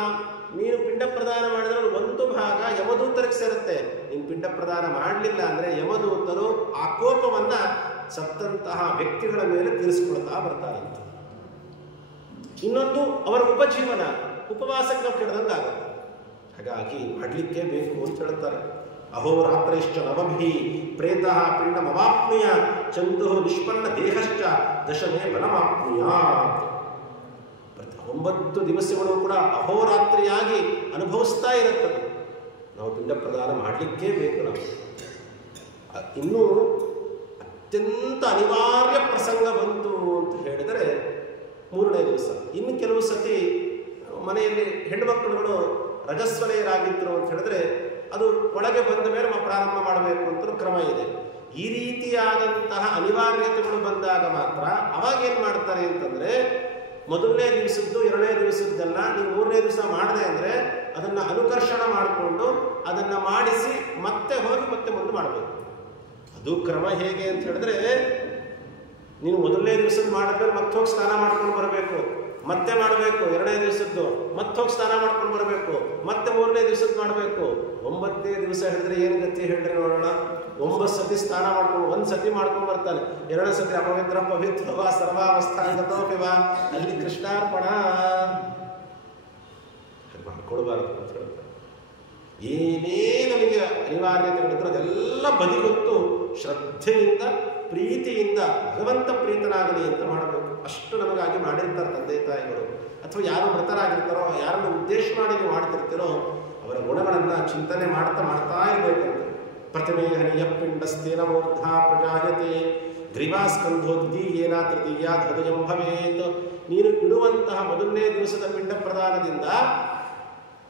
ನೀನು ಪಿಂಡ ಪ್ರದಾನ ಮಾಡಿದ್ರೆ 1 ಭಾಗ ಯಮದೂತರಿಗೆ ಸೇರುತ್ತೆ. ನೀನು ಪಿಂಡ ಪ್ರದಾನ ಮಾಡಲಿಲ್ಲ ಅಂದರೆ ಯಮದೂತರು ಆ ಕೋಪವನ್ನ ಸತ್ತಂತಹ ವ್ಯಕ್ತಿಗಳ ಮೇಲೆ ತೀರಿಸಿಕೊಳ್ತಾ ಬರ್ತಾರಂತೆ. ಇನ್ನೊಂದು ಅವರ ಉಪಜೀವನ, ಉಪವಾಸಕ್ಕೆ ನಾವು ಕೆಡದಂಗಾಗುತ್ತೆ. ಹಾಗಾಗಿ ಮಾಡಲಿಕ್ಕೆ ಬೇಕು ಅಂತ ಹೇಳ್ತಾರೆ. ಅಹೋರಾತ್ರೈಶ್ಚ ನವಭಿ ಪ್ರೇತಃ ಪಿಂಡಮವಾಪ್ನುಯ ಚಂತು ನಿಷ್ಪನ್ನ ದೇಹಶ್ಚ ದಶಮೇ ಬಲಮಾಪ್ನುಯಾತ್. 9 ದಿವಸಗಳು ಕೂಡ ಅಹೋರಾತ್ರಿಯಾಗಿ ಅನುಭವಿಸ್ತಾ ಇರುತ್ತದೆ. ನಾವು ಪಿಂಡ ಪ್ರದಾನ ಮಾಡಲಿಕ್ಕೇ ಬೇಕು. ನಾವು ಇನ್ನೂ ಅತ್ಯಂತ ಅನಿವಾರ್ಯ ಪ್ರಸಂಗ ಬಂತು ಅಂತ ಹೇಳಿದರೆ 3ನೇ ದಿವಸ. ಇನ್ನು ಕೆಲವು ಸತಿ ಮನೆಯಲ್ಲಿ ಹೆಣ್ಣುಮಕ್ಕಳುಗಳು ರಜಸ್ವಲೆಯರಾಗಿದ್ದರು ಅಂತ ಹೇಳಿದ್ರೆ ಅದು ಒಳಗೆ ಬಂದ ಮೇಲೆ ಪ್ರಾರಂಭ ಮಾಡಬೇಕು ಅಂತ ಕ್ರಮ ಇದೆ. ಈ ರೀತಿಯಾದಂತಹ ಅನಿವಾರ್ಯತೆಗಳು ಬಂದಾಗ ಮಾತ್ರ ಅವಾಗೇನು ಮಾಡ್ತಾರೆ ಅಂತಂದರೆ ಮೊದಲನೇ ದಿವಸದ್ದು 2ನೇ ದಿವಸದ್ದೆಲ್ಲ ನೀವು 3ನೇ ದಿವಸ ಮಾಡದೆ ಅಂದರೆ ಅದನ್ನು ಅನುಕರ್ಷಣ ಮಾಡಿಕೊಂಡು ಅದನ್ನು ಮಾಡಿಸಿ ಮತ್ತೆ ಹೋಗಿ ಮತ್ತೆ ಮುಂದೆ ಮಾಡಬೇಕು. ಅದು ಕ್ರಮ ಹೇಗೆ ಅಂತ ಹೇಳಿದ್ರೆ ನೀನು ಮೊದಲನೇ ದಿವಸದ ಮಾಡಿದ್ಮೇಲೆ ಮತ್ತೆ ಹೋಗಿ ಸ್ನಾನ ಮಾಡ್ಕೊಂಡು ಬರಬೇಕು, ಮತ್ತೆ ಮಾಡಬೇಕು. 2ನೇ ದಿವಸದ್ದು ಮತ್ತೆ ಹೋಗಿ ಸ್ನಾನ ಮಾಡ್ಕೊಂಡು ಬರಬೇಕು, ಮತ್ತೆ 3ನೇ ದಿವಸದ್ದು ಮಾಡಬೇಕು. 9ನೇ ದಿವಸ ಹೇಳಿದ್ರೆ ಏನು ಗತಿ ಹೇಳ್ರಿ ನೋಡೋಣ. 9 ಸತಿ ಸ್ನಾನ ಮಾಡ್ಕೊಂಡು 1 ಸತಿ ಮಾಡ್ಕೊಂಡು ಬರ್ತಾನೆ. 2ನೇ ಸತಿ ಅಪವಿತ್ರ ಪವಿತ್ರವ ಸರ್ವಾವಸ್ಥಾನಗತೋಪಿವ ಅಲ್ಲಿ ಕೃಷ್ಣಾರ್ಪಣ ಮಾಡ್ಕೊಳ್ಬಾರದು ಅಂತ ಹೇಳ್ತಾರೆ. ಏನೇ ನಮಗೆ ಅನಿವಾರ್ಯತೆಗಳಿದ್ರೆ ಅದೆಲ್ಲ ಬದಿಗೊತ್ತು ಶ್ರದ್ಧೆಯಿಂದ ಪ್ರೀತಿಯಿಂದ ಭಗವಂತ ಪ್ರೀತನಾಗಲಿ ಅಂತ ಮಾಡಬೇಕು. ಅಷ್ಟು ನಮಗಾಗಿ ಮಾಡಿರ್ತಾರೆ ತಂದೆ ತಾಯಿಗಳು. ಅಥವಾ ಯಾರು ಮೃತರಾಗಿರ್ತಾರೋ, ಯಾರನ್ನು ಉದ್ದೇಶ ಮಾಡಿ ನೀವು ಮಾಡ್ತಿರ್ತೀರೋ ಅವರ ಗುಣಗಳನ್ನು ಚಿಂತನೆ ಮಾಡ್ತಾ ಇರಬೇಕಂತ. ಪ್ರತಿಮೆ ಹನಿಯ ಪಿಂಡಸ್ತೇನ ಮೂರ್ಧ ಪ್ರಜಾಯತೆ ಗ್ರೀವಾಸ್ಕಂಧೋದ್ದೀಯೇನ ತೃತೀಯ ಹೃದಯಂ ಭವೇತ್. ನೀನು ಇಡುವಂತಹ ಮೊದಲನೇ ದಿವಸದ ಪಿಂಡ ಪ್ರದಾನದಿಂದ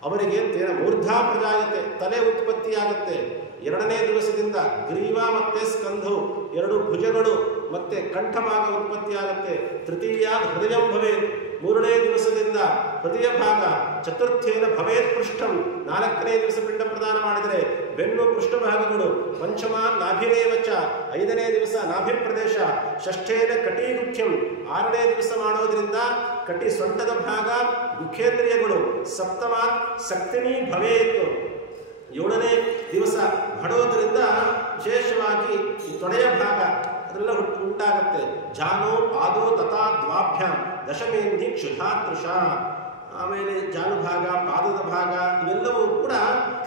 ಅವರಿಗೆ ಮೂರ್ಧ ಪ್ರಜಾಯತೆ ತಲೆ ಉತ್ಪತ್ತಿಯಾಗುತ್ತೆ. 2ನೇ ದಿವಸದಿಂದ ಗ್ರೀವ ಮತ್ತೆ ಸ್ಕಂಧು 2 ಭುಜಗಳು ಮತ್ತೆ ಕಂಠಭಾಗ ಉತ್ಪತ್ತಿಯಾಗುತ್ತೆ. ತೃತೀಯ ಹೃದಯಂ ಭವೇತ್ 3ನೇ ದಿವಸದಿಂದ ಹೃದಯ ಭಾಗ. ಚತುರ್ಥೇನ ಭವೇತ್ ಪೃಷ್ಠಂ 4ನೇ ದಿವಸ ಪಿಂಡ ಪ್ರದಾನ ಮಾಡಿದರೆ ಬೆನ್ನು ಪೃಷ್ಠಭಾಗಗಳು. ಪಂಚಮ ನಾಭಿರೇವಚ 5ನೇ ದಿವಸ ನಾಭಿ ಪ್ರದೇಶ. ಷಷ್ಠೇನ ಕಟೀಗುಖ್ಯಂ 6ನೇ ದಿವಸ ಮಾಡೋದ್ರಿಂದ ಕಟಿ ಸೊಂಟದ ಭಾಗ ಮುಖೇಂದ್ರಿಯಗಳು. ಸಪ್ತಮ ಸಕ್ತಿನಿ ಭವೇತ್ 7ನೇ ದಿವಸ ಮಾಡೋದ್ರಿಂದ ವಿಶೇಷವಾಗಿ ಈ ತೊಡೆಯ ಭಾಗ ಅದೆಲ್ಲ ಉಂಟಾಗತ್ತೆ. ಜಾನೋ ಪಾದೋ ತಥಾ ದ್ವಾಭ್ಯಾಂ ದಶಮೇಂಧಿ ಕ್ಷುಧಾತೃಷ ಆಮೇಲೆ ಜಾನುಭಾಗ, ಪಾದದ ಭಾಗ ಇವೆಲ್ಲವೂ ಕೂಡ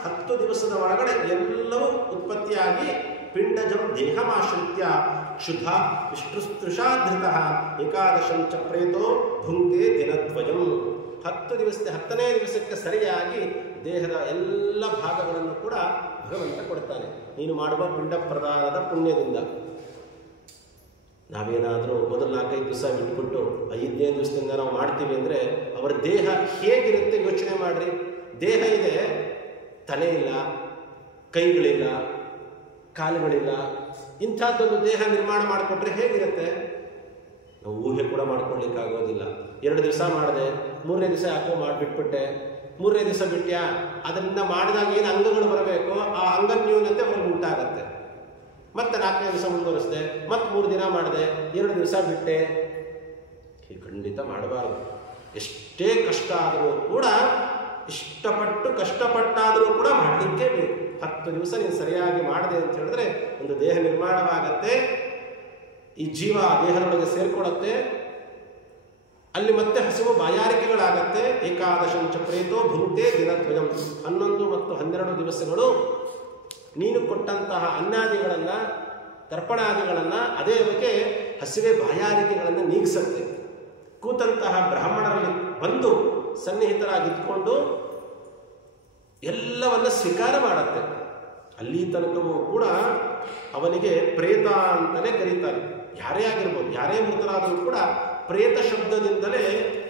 10 ದಿವಸದ ಒಳಗಡೆ ಎಲ್ಲವೂ ಉತ್ಪತ್ತಿಯಾಗಿ ಪಿಂಡಜಂ ದೇಹಮಾಶ್ರಿತ್ಯ ಕ್ಷುಧ ವಿಷ್ಣುಸ್ತೃಷಾಧೃತಃ ಏಕಾದಶಂ ಚ ಪ್ರೇತೋ ಭುಂಕ್ತೆ ದಿನದ್ವಯಂ. 10 ದಿವಸದ 10ನೇ ದಿವಸಕ್ಕೆ ಸರಿಯಾಗಿ ದೇಹದ ಎಲ್ಲ ಭಾಗಗಳನ್ನು ಕೂಡ ಭಗವಂತ ಕೊಡ್ತಾನೆ, ನೀನು ಮಾಡುವ ಪಿಂಡ ಪ್ರದಾನದ ಪುಣ್ಯದಿಂದ. ನಾವೇನಾದರೂ ಮೊದಲು 4-5 ದಿವಸ ಬಿಟ್ಬಿಟ್ಟು 5ನೇ ದಿವಸದಿಂದ ನಾವು ಮಾಡ್ತೀವಿ ಅಂದರೆ ಅವರ ದೇಹ ಹೇಗಿರುತ್ತೆ ಯೋಚನೆ ಮಾಡ್ರಿ. ದೇಹ ಇದೆ, ತಲೆ ಇಲ್ಲ, ಕೈಗಳಿಲ್ಲ, ಕಾಲುಗಳಿಲ್ಲ, ಇಂಥದ್ದೊಂದು ದೇಹ ನಿರ್ಮಾಣ ಮಾಡಿಕೊಟ್ರೆ ಹೇಗಿರುತ್ತೆ? ನಾವು ಊಹೆ ಕೂಡ ಮಾಡ್ಕೊಳ್ಳಿಕ್ಕಾಗೋದಿಲ್ಲ. 2 ದಿವಸ ಮಾಡಿದೆ, 3ನೇ ದಿವಸ ಯಾಕೋ ಮಾಡಿಬಿಟ್ಬಿಟ್ಟೆ, 3ನೇ ದಿವಸ ಬಿಟ್ಟ್ಯಾ, ಅದರಿಂದ ಮಾಡಿದಾಗ ಏನು ಅಂಗಗಳು ಬರಬೇಕು ಆ ಅಂಗನ್ಯೂನತೆ ಅವ್ರಿಗೆ ಉಂಟಾಗತ್ತೆ. ಮತ್ತೆ 4ನೇ ದಿವಸ ಮುಂದುವರಿಸಿದೆ, ಮತ್ತೆ 3 ದಿನ ಮಾಡಿದೆ, 2 ದಿವಸ ಬಿಟ್ಟೆ. ಹೀಗೆ ಖಂಡಿತ ಮಾಡಬಾರ್ದು. ಎಷ್ಟೇ ಕಷ್ಟ ಆದರೂ ಕೂಡ, ಇಷ್ಟಪಟ್ಟು ಕಷ್ಟಪಟ್ಟಾದರೂ ಕೂಡ ಮಾಡಲಿಕ್ಕೆ ಬೇಕು. 10 ದಿವಸ ನೀನು ಸರಿಯಾಗಿ ಮಾಡಿದೆ ಅಂತ ಹೇಳಿದ್ರೆ ಒಂದು ದೇಹ ನಿರ್ಮಾಣವಾಗತ್ತೆ, ಈ ಜೀವ ದೇಹದೊಳಗೆ ಸೇರ್ಕೊಳ್ಳುತ್ತೆ, ಅಲ್ಲಿ ಮತ್ತೆ ಹಸಿವು ಬಾಯಾರಿಕೆಗಳಾಗತ್ತೆ. ಏಕಾದಶಂಚ ಪ್ರೇತೋ ಭುಂಕ್ತೆ ದಿನದ್ವಯಂ. 11 ಮತ್ತು 12 ದಿವಸಗಳು ನೀನು ಕೊಟ್ಟಂತಹ ಅನ್ನಾದಿಗಳನ್ನು, ತರ್ಪಣಾದಿಗಳನ್ನು ಅದೇ ಬಗ್ಗೆ ಹಸಿವೆ ಬಾಯಾರಿಕೆಗಳನ್ನು ನೀಗಿಸುತ್ತೆ. ಕೂತಂತಹ ಬ್ರಾಹ್ಮಣರಲ್ಲಿ ಬಂದು ಸನ್ನಿಹಿತರಾಗಿದ್ದುಕೊಂಡು ಎಲ್ಲವನ್ನ ಸ್ವೀಕಾರ ಮಾಡುತ್ತೆ. ಅಲ್ಲಿ ತನಕವೂ ಕೂಡ ಅವನಿಗೆ ಪ್ರೇತ ಅಂತಲೇ ಕರೀತಾರೆ. ಯಾರೇ ಆಗಿರ್ಬೋದು, ಯಾರೇ ಮೃತರಾದರೂ ಕೂಡ ಪ್ರೇತ ಶಬ್ದದಿಂದಲೇ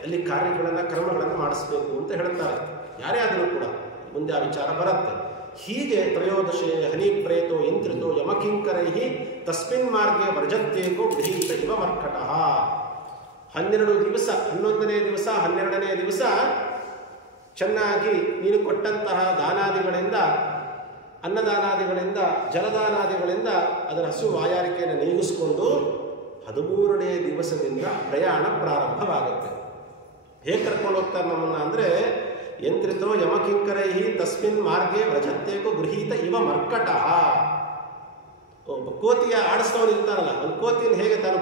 ಅಲ್ಲಿ ಕಾರ್ಯಗಳನ್ನು, ಕರ್ಮಗಳನ್ನು ಮಾಡಿಸ್ಬೇಕು ಅಂತ ಹೇಳ್ತಾರೆ. ಯಾರೇ ಆದರೂ ಕೂಡ ಮುಂದೆ ಆ ವಿಚಾರ ಬರುತ್ತೆ. ಹೀಗೆ ತ್ರಯೋದಶೆ ಹನಿ ಪ್ರೇತೋ ಯಂತ್ರಿತೋ ಯಮಕಿಂಕರೈಹಿ ತಸ್ಮಿನ್ ಮಾರ್ಗೆ ವ್ರಜತ್ಯೇಕೋ ಗೃಹೀತ ಇವ ಮರ್ಕಟಃ. 12 ದಿವಸ, 11ನೇ ದಿವಸ 12ನೇ ದಿವಸ ಚೆನ್ನಾಗಿ ನೀನು ಕೊಟ್ಟಂತಹ ದಾನಾದಿಗಳಿಂದ, ಅನ್ನದಾನಾದಿಗಳಿಂದ, ಜಲದಾನಾದಿಗಳಿಂದ ಅದರ ಹಸು ಬಾಯಾರಿಕೆಯನ್ನು ನೀಗಿಸ್ಕೊಂಡು 13ನೇ ದಿವಸದಿಂದ ಪ್ರಯಾಣ ಪ್ರಾರಂಭವಾಗುತ್ತೆ. ಹೇಗೆ ಕರ್ಕೊಂಡು ಹೋಗ್ತಾರೆ ನಮ್ಮನ್ನ ಅಂದರೆ, ಯಂತ್ರಿತೋ ಯಮಕಿಂಕರೈಹಿ ತಸ್ಮಿನ್ ಮಾರ್ಗೆ ವ್ರಜತ್ಯೇಕೋ ಗೃಹೀತ ಇವ ಮರ್ಕಟಃ. ಒಬ್ಬ ಕೋತಿಯ ಆಡಿಸ್ತವನು ಇರ್ತಾನಲ್ಲ, ಒಂದು ಕೋತಿಯನ್ನು ಹೇಗೆ ತಾನು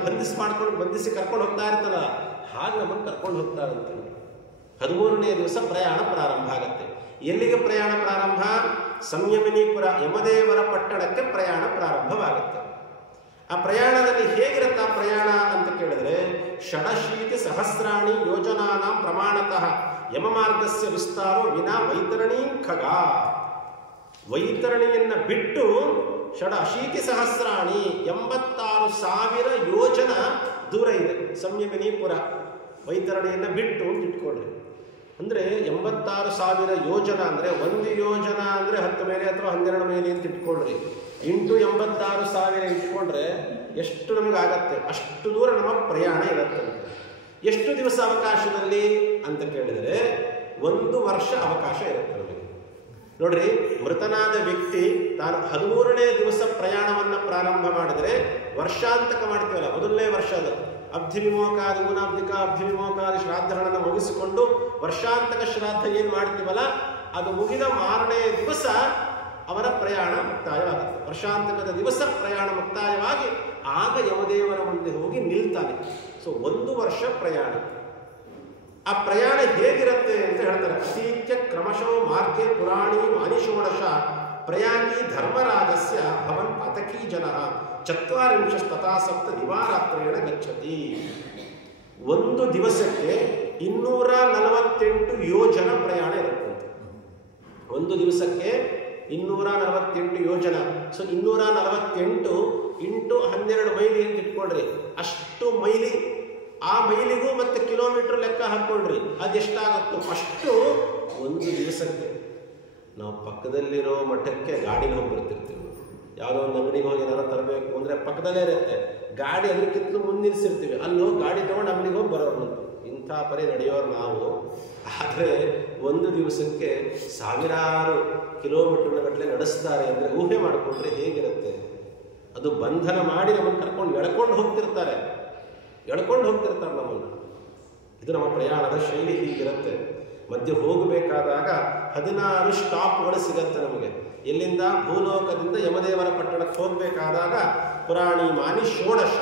ಬಂಧಿಸಿ ಕರ್ಕೊಂಡು ಹೋಗ್ತಾ ಇರ್ತಾನಲ್ಲ, ಹಾಗೆ ನಮ್ಮನ್ನು ಕರ್ಕೊಂಡು ಹೋಗ್ತಾರಂತೆ. 13ನೇ ದಿವಸ ಪ್ರಯಾಣ ಪ್ರಾರಂಭ ಆಗುತ್ತೆ. ಎಲ್ಲಿಗೆ ಪ್ರಯಾಣ ಪ್ರಾರಂಭ? ಸಂಯಮಿನೀಪುರ ಯಮದೇವರ ಪಟ್ಟಣಕ್ಕೆ ಪ್ರಯಾಣ ಪ್ರಾರಂಭವಾಗುತ್ತೆ. ಆ ಪ್ರಯಾಣದಲ್ಲಿ ಹೇಗಿರುತ್ತೆ ಆ ಪ್ರಯಾಣ ಅಂತ ಕೇಳಿದ್ರೆ, ಷಡಶೀತಿ ಸಹಸ್ರಾಣಿ ಯೋಜನಾನಾಂ ಪ್ರಮಾಣತಃ ಯಮಮಾರ್ಗಸ್ಯ ವಿಸ್ತಾರೋ ವಿನಾ ವೈತರಣೀಂ ಖಗ. ವೈತರಣಿಯನ್ನು ಬಿಟ್ಟು ಷಡಶೀತಿ ಸಹಸ್ರಾಣಿ 86,000 ಯೋಜನ ದೂರ ಇದೆ ಸಂಯಮಿನೀಪುರ. ವೈತರಣಿಯನ್ನು ಬಿಟ್ಟು ಅಂತ ಇಟ್ಕೊಳ್ಳಿ. ಅಂದರೆ 86,000 ಯೋಜನ ಅಂದರೆ, 1 ಯೋಜನ ಅಂದರೆ 10 ಮೇಲೆ ಅಥವಾ 12 ಮೇಲೆ ಅಂತ ಇಟ್ಕೊಳ್ರಿ. ಇಂಟು 86,000 ಇಟ್ಕೊಂಡ್ರೆ ಎಷ್ಟು ನಮಗಾಗತ್ತೆ? ಅಷ್ಟು ದೂರ ನಮ್ಮ ಪ್ರಯಾಣ ಇರುತ್ತೆ. ಎಷ್ಟು ದಿವಸ ಅವಕಾಶದಲ್ಲಿ ಅಂತ ಕೇಳಿದರೆ 1 ವರ್ಷ ಅವಕಾಶ ಇರುತ್ತೆ ನಮಗೆ. ನೋಡ್ರಿ, ಮೃತನಾದ ವ್ಯಕ್ತಿ ತಾನು 13ನೇ ದಿವಸ ಪ್ರಯಾಣವನ್ನು ಪ್ರಾರಂಭ ಮಾಡಿದರೆ ವರ್ಷಾಂತಕ ಮಾಡ್ತೀವಲ್ಲ, ಮೊದಲನೇ ವರ್ಷದ ಅಬ್ಧಿವಿಮೋಕಾದಿ ಊನಾಬ್ಧಿಕ ಅಬ್ಧಿವಿಮೋಕಾದಿ ಶ್ರಾದ್ದಗಳನ್ನು ಮುಗಿಸಿಕೊಂಡು ವರ್ಷಾಂತಕ ಶ್ರಾದ್ದ ಏನು ಮಾಡ್ತೀವಲ್ಲ, ಅದು ಮುಗಿದ 6ನೇ ದಿವಸ ಅವರ ಪ್ರಯಾಣ ಮುಕ್ತಾಯವಾಗುತ್ತೆ. ವರ್ಷಾಂತಕದ ದಿವಸ ಪ್ರಯಾಣ ಮುಕ್ತಾಯವಾಗಿ ಆಗ ಯಮದೇವರ ಮುಂದೆ ಹೋಗಿ ನಿಲ್ತಾನೆ. ಸೊ 1 ವರ್ಷ ಪ್ರಯಾಣ. ಆ ಪ್ರಯಾಣ ಹೇಗಿರುತ್ತೆ ಅಂತ ಹೇಳ್ತಾರೆ. ಅತೀತ್ಯ ಕ್ರಮಶಃ ಮಾರ್ಗೆ ಪುರಾಣಿ ಮಾನಿಷೋಡಶ ಪ್ರಯಾಣಿ ಧರ್ಮರಾಜಸ್ಯ ಭವನ್ ಪತಕೀ ಜನಃ 40 ತಥಾ 7 ದಿವಾರಾತ್ರೇಣ ಗಚ್ಚತಿ. 1 ದಿವಸಕ್ಕೆ 248 ಯೋಜನ ಪ್ರಯಾಣ ಇರುತ್ತೆ. 1 ದಿವಸಕ್ಕೆ 248 ಯೋಜನ. ಸೊ 248 ಇಂಟು 12 ಮೈಲಿ ಅಂತ ಇಟ್ಕೊಳ್ರಿ. ಅಷ್ಟು ಮೈಲಿ, ಆ ಮೈಲಿಗೂ ಮತ್ತೆ ಕಿಲೋಮೀಟರ್ ಲೆಕ್ಕ ಹಾಕ್ಕೊಳ್ರಿ, ಅದೆಷ್ಟಾಗುತ್ತೋ ಅಷ್ಟು 1 ದಿವಸಕ್ಕೆ. ನಾವು ಪಕ್ಕದಲ್ಲಿರೋ ಮಠಕ್ಕೆ ಗಾಡಿಗೆ ಹೋಗಿ ಬರ್ತಿರ್ತೀವಿ. ಯಾವುದೋ ಒಂದು ಅಂಗಡಿಗೆ ಹೋಗಿ ಏನಾದ್ರು ತರಬೇಕು ಅಂದರೆ ಪಕ್ಕದಲ್ಲೇ ಇರುತ್ತೆ ಗಾಡಿ, ಅದಕ್ಕಿಂತಲೂ ಮುಂದಿರಿಸಿರ್ತೀವಿ. ಅಲ್ಲಿ ಹೋಗಿ ಗಾಡಿ ತೊಗೊಂಡು ಅಂಗಡಿಗೆ ಹೋಗಿ ಬರೋರು. ಇಂಥ ಪರಿ ನಡೆಯೋರು ನಾವು. ಆದರೆ 1 ದಿವಸಕ್ಕೆ 1000 ಕಿಲೋಮೀಟರ್ಗಳ ಗಟ್ಟಲೆ ನಡೆಸ್ತಾರೆ ಅಂದರೆ ಊಹೆ ಮಾಡಿಕೊಂಡ್ರೆ ಹೇಗಿರುತ್ತೆ? ಅದು ಬಂಧನ ಮಾಡಿ ನಮ್ಮನ್ನು ಕರ್ಕೊಂಡು ಎಳ್ಕೊಂಡು ಹೋಗ್ತಿರ್ತಾರೆ ನಮ್ಮನ್ನು. ಇದು ನಮ್ಮ ಪ್ರಯಾಣದ ಶೈಲಿ ಹೀಗಿರುತ್ತೆ. ಮಧ್ಯೆ ಹೋಗಬೇಕಾದಾಗ 16 ಸ್ಟಾಪ್ಗಳು ಸಿಗತ್ತೆ ನಮಗೆ. ಎಲ್ಲಿಂದ? ಭೂಲೋಕದಿಂದ ಯಮದೇವರ ಪಟ್ಟಣಕ್ಕೆ ಹೋಗಬೇಕಾದಾಗ ಪುರಾಣಿ ಮಾನಿ ಷೋಡಶ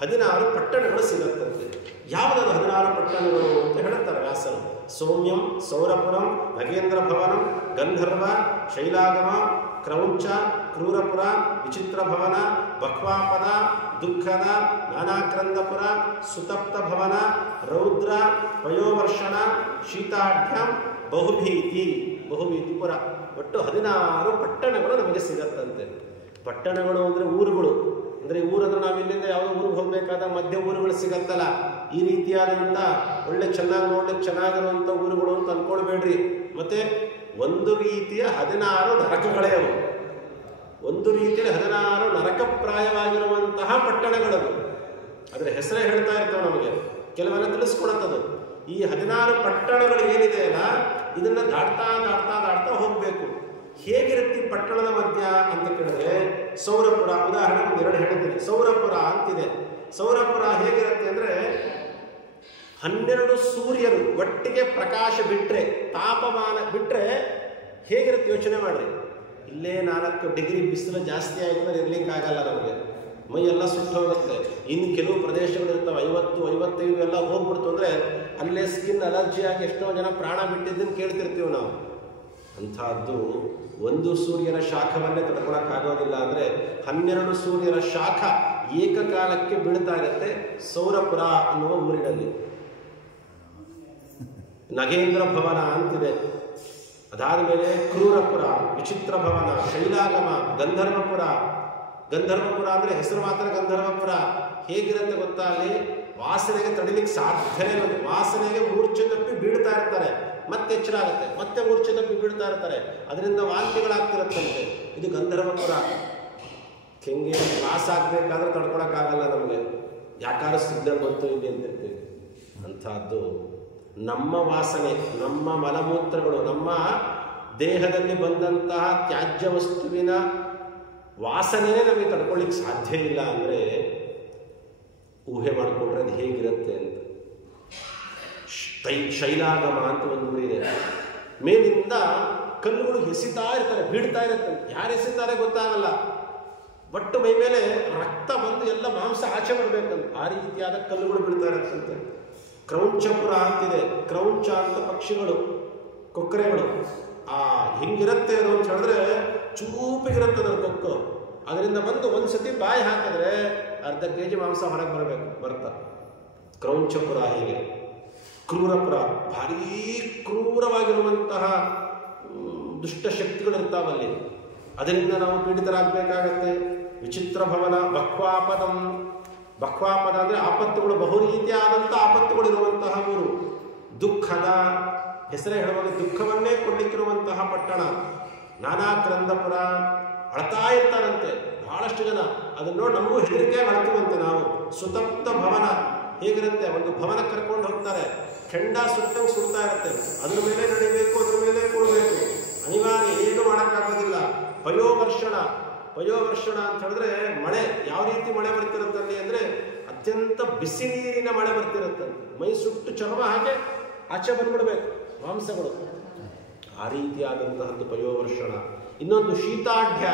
16 ಪಟ್ಟಣಗಳು ಸಿಗುತ್ತಂತೆ. ಯಾವುದಾದ್ರು 16 ಪಟ್ಟಣಗಳು ಅಂತ ಹೇಳ್ತಾರೆ ವ್ಯಾಸರು. ಸೌಮ್ಯಂ, ಸೌರಪುರಂ, ನಗೇಂದ್ರ ಭವನಂ, ಗಂಧರ್ವ, ಶೈಲಾಗಮ, ಕ್ರೌಂಚ, ಕ್ರೂರಪುರ, ವಿಚಿತ್ರ ಭವನ, ಬಕ್ವಾಪದ, ದುಃಖದ, ನಾನಾಕ್ರಂದಪುರ, ಸುತಪ್ತ ಭವನ, ರೌದ್ರ, ಪಯೋವರ್ಷಣ, ಶೀತಾಢ್ಯಂ, ಬಹುಭೀತಿ ಪುರ. ಒಟ್ಟು 16 ಪಟ್ಟಣಗಳು ನಮಗೆ ಸಿಗತ್ತಂತೆ. ಪಟ್ಟಣಗಳು ಅಂದರೆ ಊರುಗಳು. ಅಂದರೆ ಊರಂದ್ರೆ ನಾವು ಇಲ್ಲಿಂದ ಯಾವುದೋ ಊರಿಗೆ ಹೋಗಬೇಕಾದಾಗ ಮಧ್ಯ ಊರುಗಳು ಸಿಗತ್ತಲ್ಲ, ಈ ರೀತಿಯಾದಂಥ ಒಳ್ಳೆ ಚೆನ್ನಾಗಿ ನೋಡ್ಲಿಕ್ಕೆ ಚೆನ್ನಾಗಿರುವಂಥ ಊರುಗಳು ಅಂತ ಅಂದ್ಕೊಳ್ಬೇಡ್ರಿ. ಮತ್ತೆ ಒಂದು ರೀತಿಯ 16 ನರಕಗಳೇ ಅವು. ಒಂದು ರೀತಿಯಲ್ಲಿ 16 ನರಕಪ್ರಾಯವಾಗಿರುವಂತಹ ಪಟ್ಟಣಗಳದು. ಅದರ ಹೆಸರೇ ಹೇಳ್ತಾ ಇರ್ತವೆ ನಮಗೆ, ಕೆಲವೆಲ್ಲ ತಿಳಿಸ್ಕೊಡತ್ತದು. ಈ 16 ಪಟ್ಟಣಗಳು ಏನಿದೆ ಅಲ್ಲ, ಇದನ್ನ ದಾಟ್ತಾ ದಾಟ್ತಾ ದಾಟ್ತಾ ಹೋಗಬೇಕು. ಹೇಗಿರುತ್ತೆ ಪಟ್ಟಣದ ಮಧ್ಯ ಅಂತ ಕೇಳಿದ್ರೆ, ಸೌರಪುರ ಉದಾಹರಣೆ ಒಂದೆರಡು ಹೇಳಿದ್ದೀನಿ. ಸೌರಪುರ ಅಂತಿದೆ. ಸೌರಪುರ ಹೇಗಿರುತ್ತೆ ಅಂದ್ರೆ 12 ಸೂರ್ಯರು ಒಟ್ಟಿಗೆ ಪ್ರಕಾಶ ಬಿಟ್ರೆ, ತಾಪಮಾನ ಬಿಟ್ರೆ ಹೇಗಿರುತ್ತೆ ಯೋಚನೆ ಮಾಡ್ರಿ. ಇಲ್ಲೇ 4 ಡಿಗ್ರಿ ಬಿಸಿಲು ಜಾಸ್ತಿ ಆಯ್ತು ಅಂದ್ರೆ ಇರ್ಲಿಕ್ಕಾಗಲ್ಲ ನಮಗೆ, ಮೈ ಎಲ್ಲ ಸುಟ್ಟು ಹೋಗುತ್ತೆ. ಇನ್ನು ಕೆಲವು ಪ್ರದೇಶಗಳು ಇರ್ತವೆ 50, 55 ಎಲ್ಲ ಹೋಗ್ಬಿಡ್ತು ಅಂದ್ರೆ ಅಲ್ಲೇ ಸ್ಕಿನ್ ಅಲರ್ಜಿ ಆಗಿ ಎಷ್ಟೋ ಜನ ಪ್ರಾಣ ಬಿಟ್ಟಿದ್ದನ್ನು ಕೇಳ್ತಿರ್ತೀವಿ ನಾವು. ಅಂಥದ್ದು ಒಂದು ಸೂರ್ಯನ ಶಾಖವನ್ನೇ ತಡ್ಕೊಳಕ್ಕಾಗೋದಿಲ್ಲ ಅಂದರೆ 12 ಸೂರ್ಯರ ಶಾಖ ಏಕಕಾಲಕ್ಕೆ ಬೀಳ್ತಾ ಇರುತ್ತೆ ಸೌರಪುರ ಅನ್ನುವ ಊರಿನಲ್ಲಿ. ನಗೇಂದ್ರ ಭವನ ಅಂತಿದೆ. ಅದಾದ ಮೇಲೆ ಕ್ರೂರಪುರ, ವಿಚಿತ್ರ ಭವನ, ಶೈಲಾಗಮ, ಗಂಧರ್ವಪುರ. ಗಂಧರ್ವಪುರ ಅಂದರೆ ಹೆಸರು ಮಾತ್ರ ಗಂಧರ್ವಪುರ. ಹೇಗಿರುತ್ತೆ ಗೊತ್ತಾ, ಅಲ್ಲಿ ವಾಸನೆಗೆ ತಡಿಲಿಕ್ಕೆ ಸಾಧ್ಯನೇ ಇಲ್ಲ. ವಾಸನೆಗೆ ಮೂರ್ಛೆ ತಪ್ಪಿ ಬೀಳ್ತಾ ಇರ್ತಾರೆ, ಮತ್ತೆ ಎಚ್ಚರ ಆಗುತ್ತೆ, ಮತ್ತೆ ಮೂರ್ಛೆ ತಪ್ಪಿ ಬೀಳ್ತಾ ಇರ್ತಾರೆ, ಅದರಿಂದ ವಾಂತಿಗಳಾಗ್ತಿರತ್ತಂತೆ. ಇದು ಗಂಧರ್ವಪುರ. ಹೆಂಗೆ ವಾಸ ಆಗ್ಬೇಕಾದ್ರೆ ತಡ್ಕೊಳಕ್ಕಾಗಲ್ಲ ನಮಗೆ, ಯಾಕಾದ್ರೂ ಸಿಗ್ನಲ್ ಬಂತು ಇಲ್ಲಿ ಅಂತಿರ್ತೀವಿ. ಅಂಥದ್ದು ನಮ್ಮ ವಾಸನೆ, ನಮ್ಮ ಮಲಮೂತ್ರಗಳು, ನಮ್ಮ ದೇಹದಲ್ಲಿ ಬಂದಂತಹ ತ್ಯಾಜ್ಯ ವಸ್ತುವಿನ ವಾಸನೆಯೇ ನಮಗೆ ತಡ್ಕೊಳ್ಳಿಕ್ಕೆ ಸಾಧ್ಯ ಇಲ್ಲ ಅಂದರೆ ಊಹೆ ಮಾಡಿಕೊಂಡ್ರೆ ಅದು ಹೇಗಿರುತ್ತೆ ಅಂತ. ಶೈಲಾಗಮ ಅಂತ ಒಂದು ಊರಿದೆ. ಮೇಲಿಂದ ಕಲ್ಲುಗಳು ಎಸಿತಾ ಇರ್ತಾರೆ, ಬೀಳ್ತಾ ಇರುತ್ತೆ. ಯಾರು ಎಸಿತಾರೆ ಗೊತ್ತಾಗಲ್ಲ, ಒಟ್ಟು ಮೈ ಮೇಲೆ ರಕ್ತ ಬಂದು ಎಲ್ಲ ಮಾಂಸ ಆಚೆ ಬರಬೇಕಂತ ಆ ರೀತಿಯಾದ ಕಲ್ಲುಗಳು ಬೀಳ್ತಾ ಇರುತ್ತಂತೆ. ಕ್ರೌಂಚಪುರ ಅಂತಿದೆ. ಕ್ರೌಂಚ ಅಂತ ಪಕ್ಷಿಗಳು, ಕೊಕ್ಕರೆಗಳು. ಹಿಂಗಿರುತ್ತೆ ಅದು ಅಂತ ಹೇಳಿದ್ರೆ ಚೂಪಿಗಿರುತ್ತೆ ಅದರ ಕೊಕ್ಕು. ಅದರಿಂದ ಬಂದು ಒಂದ್ಸತಿ ಬಾಯಿ ಹಾಕಿದ್ರೆ ಅರ್ಧ ಕೆಜಿ ಮಾಂಸ ಹೊರಗೆ ಬರ್ತಾ. ಕ್ರೌಂಚಪುರ ಹೀಗೆ. ಕ್ರೂರಪುರ ಭಾರೀ ಕ್ರೂರವಾಗಿರುವಂತಹ ದುಷ್ಟಶಕ್ತಿಗಳಿರ್ತಾವಲ್ಲಿ, ಅದರಿಂದ ನಾವು ಪೀಡಿತರಾಗಬೇಕಾಗತ್ತೆ. ವಿಚಿತ್ರ ಭವನ, ಬಕ್ವಾಪದಂ. ಬಕ್ವಾಪದ ಅಂದರೆ ಆಪತ್ತುಗಳು, ಬಹು ರೀತಿಯಾದಂಥ ಆಪತ್ತುಗಳಿರುವಂತಹ ಊರು. ದುಃಖದ ಹೆಸರೇ ಹೇಳುವಾಗ ದುಃಖವನ್ನೇ ಕೊಡ್ಲಿಕ್ಕಿರುವಂತಹ ಪಟ್ಟಣ. ನಾನಾಕ್ರಂದಪುರ. ಅಳ್ತಾ ಇರ್ತಾರಂತೆ ಬಹಳಷ್ಟು ಜನ, ಅದನ್ನ ನೋಡಿ ನಮಗೂ ಹೆದರಿಕೆ ಅಳ್ತೀವಂತೆ ನಾವು. ಸುತಪ್ತ ಭವನ ಹೇಗಿರುತ್ತೆ, ಒಂದು ಭವನ ಕರ್ಕೊಂಡು ಹೋಗ್ತಾರೆ, ಕೆಂಡ ಸುಟ್ಟಂಗೆ ಸುಡ್ತಾ ಇರುತ್ತೆ, ಅದ್ರ ಮೇಲೆ ನಡಿಬೇಕು, ಅದ್ರ ಮೇಲೆ ಕೂಡಬೇಕು, ಅನಿವಾರ್ಯ, ಏನು ಮಾಡೋಕ್ಕಾಗೋದಿಲ್ಲ. ಪಯೋವರ್ಷಣ. ಪಯೋವರ್ಷಣ ಅಂತ ಹೇಳಿದ್ರೆ ಮಳೆ. ಯಾವ ರೀತಿ ಮಳೆ ಬರ್ತಿರುತ್ತಲ್ಲಿ ಅಂದರೆ ಅತ್ಯಂತ ಬಿಸಿ ನೀರಿನ ಮಳೆ ಬರ್ತಿರುತ್ತಂತೆ. ಮೈ ಸುಟ್ಟು ಚರ್ಮ ಹಾಗೆ ಆಚೆ ಬಂದ್ಬಿಡ್ಬೇಕು ಮಾಂಸಗಳು, ಆ ರೀತಿಯಾದಂತಹದ್ದು ಪಯೋವರ್ಷಣ. ಇನ್ನೊಂದು ಶೀತಾಢ್ಯ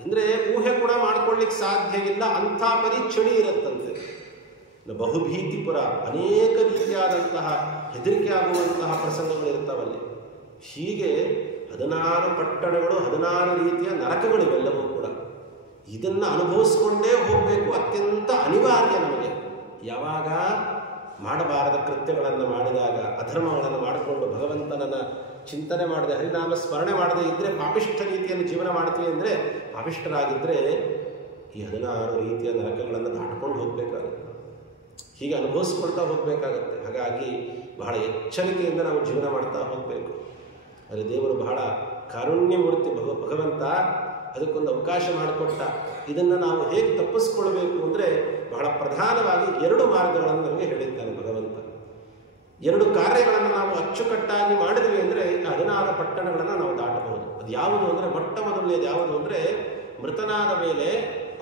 ಅಂದರೆ ಊಹೆ ಕೂಡ ಮಾಡ್ಕೊಳ್ಳಿಕ್ಕೆ ಸಾಧ್ಯ ಇಲ್ಲ, ಅಂಥ ಪರಿ ಚಳಿ ಇರುತ್ತಂತೆ. ಬಹುಭೀತಿಪುರ, ಅನೇಕ ರೀತಿಯಾದಂತಹ ಹೆದರಿಕೆ ಆಗುವಂತಹ ಪ್ರಸಂಗಗಳಿರ್ತಾವಲ್ಲಿ. ಹೀಗೆ 16 ಪಟ್ಟಣಗಳು, 16 ರೀತಿಯ ನರಕಗಳಿವೆಲ್ಲವೂ ಕೂಡ. ಇದನ್ನು ಅನುಭವಿಸ್ಕೊಂಡೇ ಹೋಗಬೇಕು, ಅತ್ಯಂತ ಅನಿವಾರ್ಯ ನಮಗೆ. ಯಾವಾಗ ಮಾಡಬಾರದ ಕೃತ್ಯಗಳನ್ನು ಮಾಡಿದಾಗ, ಅಧರ್ಮಗಳನ್ನು ಮಾಡಿಕೊಂಡು ಭಗವಂತನನ್ನು ಚಿಂತನೆ ಮಾಡದೆ, ಹರಿನಾಮ ಸ್ಮರಣೆ ಮಾಡದೆ ಇದ್ದರೆ, ಪಾಪಿಷ್ಠ ರೀತಿಯಲ್ಲಿ ಜೀವನ ಮಾಡ್ತೀವಿ ಅಂದರೆ, ಪಾಪಿಷ್ಠರಾಗಿದ್ದರೆ ಈ 16 ರೀತಿಯ ನರಕಗಳನ್ನು ದಾಟ್ಕೊಂಡು ಹೋಗಬೇಕಾಗುತ್ತೆ. ಹೀಗೆ ಅನುಭವಿಸ್ಕೊಳ್ತಾ ಹೋಗಬೇಕಾಗತ್ತೆ. ಹಾಗಾಗಿ ಬಹಳ ಎಚ್ಚರಿಕೆಯಿಂದ ನಾವು ಜೀವನ ಮಾಡ್ತಾ ಹೋಗಬೇಕು. ಆದರೆ ದೇವರು ಬಹಳ ಕಾರುಣ್ಯಮೂರ್ತಿ ಭಗವಂತ ಅದಕ್ಕೊಂದು ಅವಕಾಶ ಮಾಡಿಕೊಟ್ಟ. ಇದನ್ನು ನಾವು ಹೇಗೆ ತಪ್ಪಿಸ್ಕೊಳ್ಬೇಕು ಅಂದರೆ ಬಹಳ ಪ್ರಧಾನವಾಗಿ 2 ಮಾರ್ಗಗಳನ್ನು ನಮಗೆ ಹೇಳಿದ್ದಾನೆ ಭಗವಂತ. 2 ಕಾರ್ಯಗಳನ್ನು ನಾವು ಅಚ್ಚುಕಟ್ಟಾಗಿ ಮಾಡಿದ್ವಿ ಅಂದರೆ 16 ಪಟ್ಟಣಗಳನ್ನು ನಾವು ದಾಟಬಹುದು. ಅದು ಯಾವುದು ಅಂದರೆ, ಮೊಟ್ಟ ಮೊದಲನೇದು ಯಾವುದು ಅಂದರೆ, ಮೃತನಾದ ಮೇಲೆ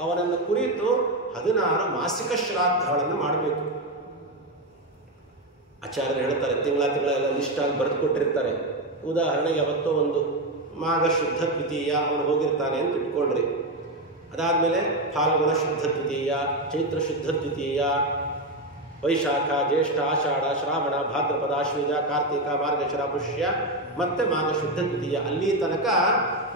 ಅವನನ್ನು ಕುರಿತು 16 ಮಾಸಿಕ ಶ್ರಾದ್ದಗಳನ್ನು ಮಾಡಬೇಕು. ಆಚಾರ್ಯರು ಹೇಳ್ತಾರೆ, ತಿಂಗಳ ಎಲ್ಲ ಲಿಸ್ಟಾಗಿ ಬರೆದು ಕೊಟ್ಟಿರ್ತಾರೆ. ಉದಾಹರಣೆಗೆ ಯಾವತ್ತೋ ಒಂದು ಮಾಘ ಶುದ್ಧ ದ್ವಿತೀಯ ಅವನು ಹೋಗಿರ್ತಾನೆ ಅಂತ ಇಟ್ಕೊಳ್ರಿ. ಅದಾದಮೇಲೆ ಫಾಲ್ಗುಣ ಶುದ್ಧ ದ್ವಿತೀಯ, ಚೈತ್ರ ಶುದ್ಧ ದ್ವಿತೀಯ, ವೈಶಾಖ, ಜ್ಯೇಷ್ಠ, ಆಷಾಢ, ಶ್ರಾವಣ, ಭಾದ್ರಪದ, ಆಶ್ವೀಜ, ಕಾರ್ತಿಕ, ಮಾರ್ಗಶಿರ, ಪುಷ್ಯ ಮತ್ತೆ ಮಾಘ ಶುದ್ಧ ದ್ವಿತೀಯ. ಅಲ್ಲಿ ತನಕ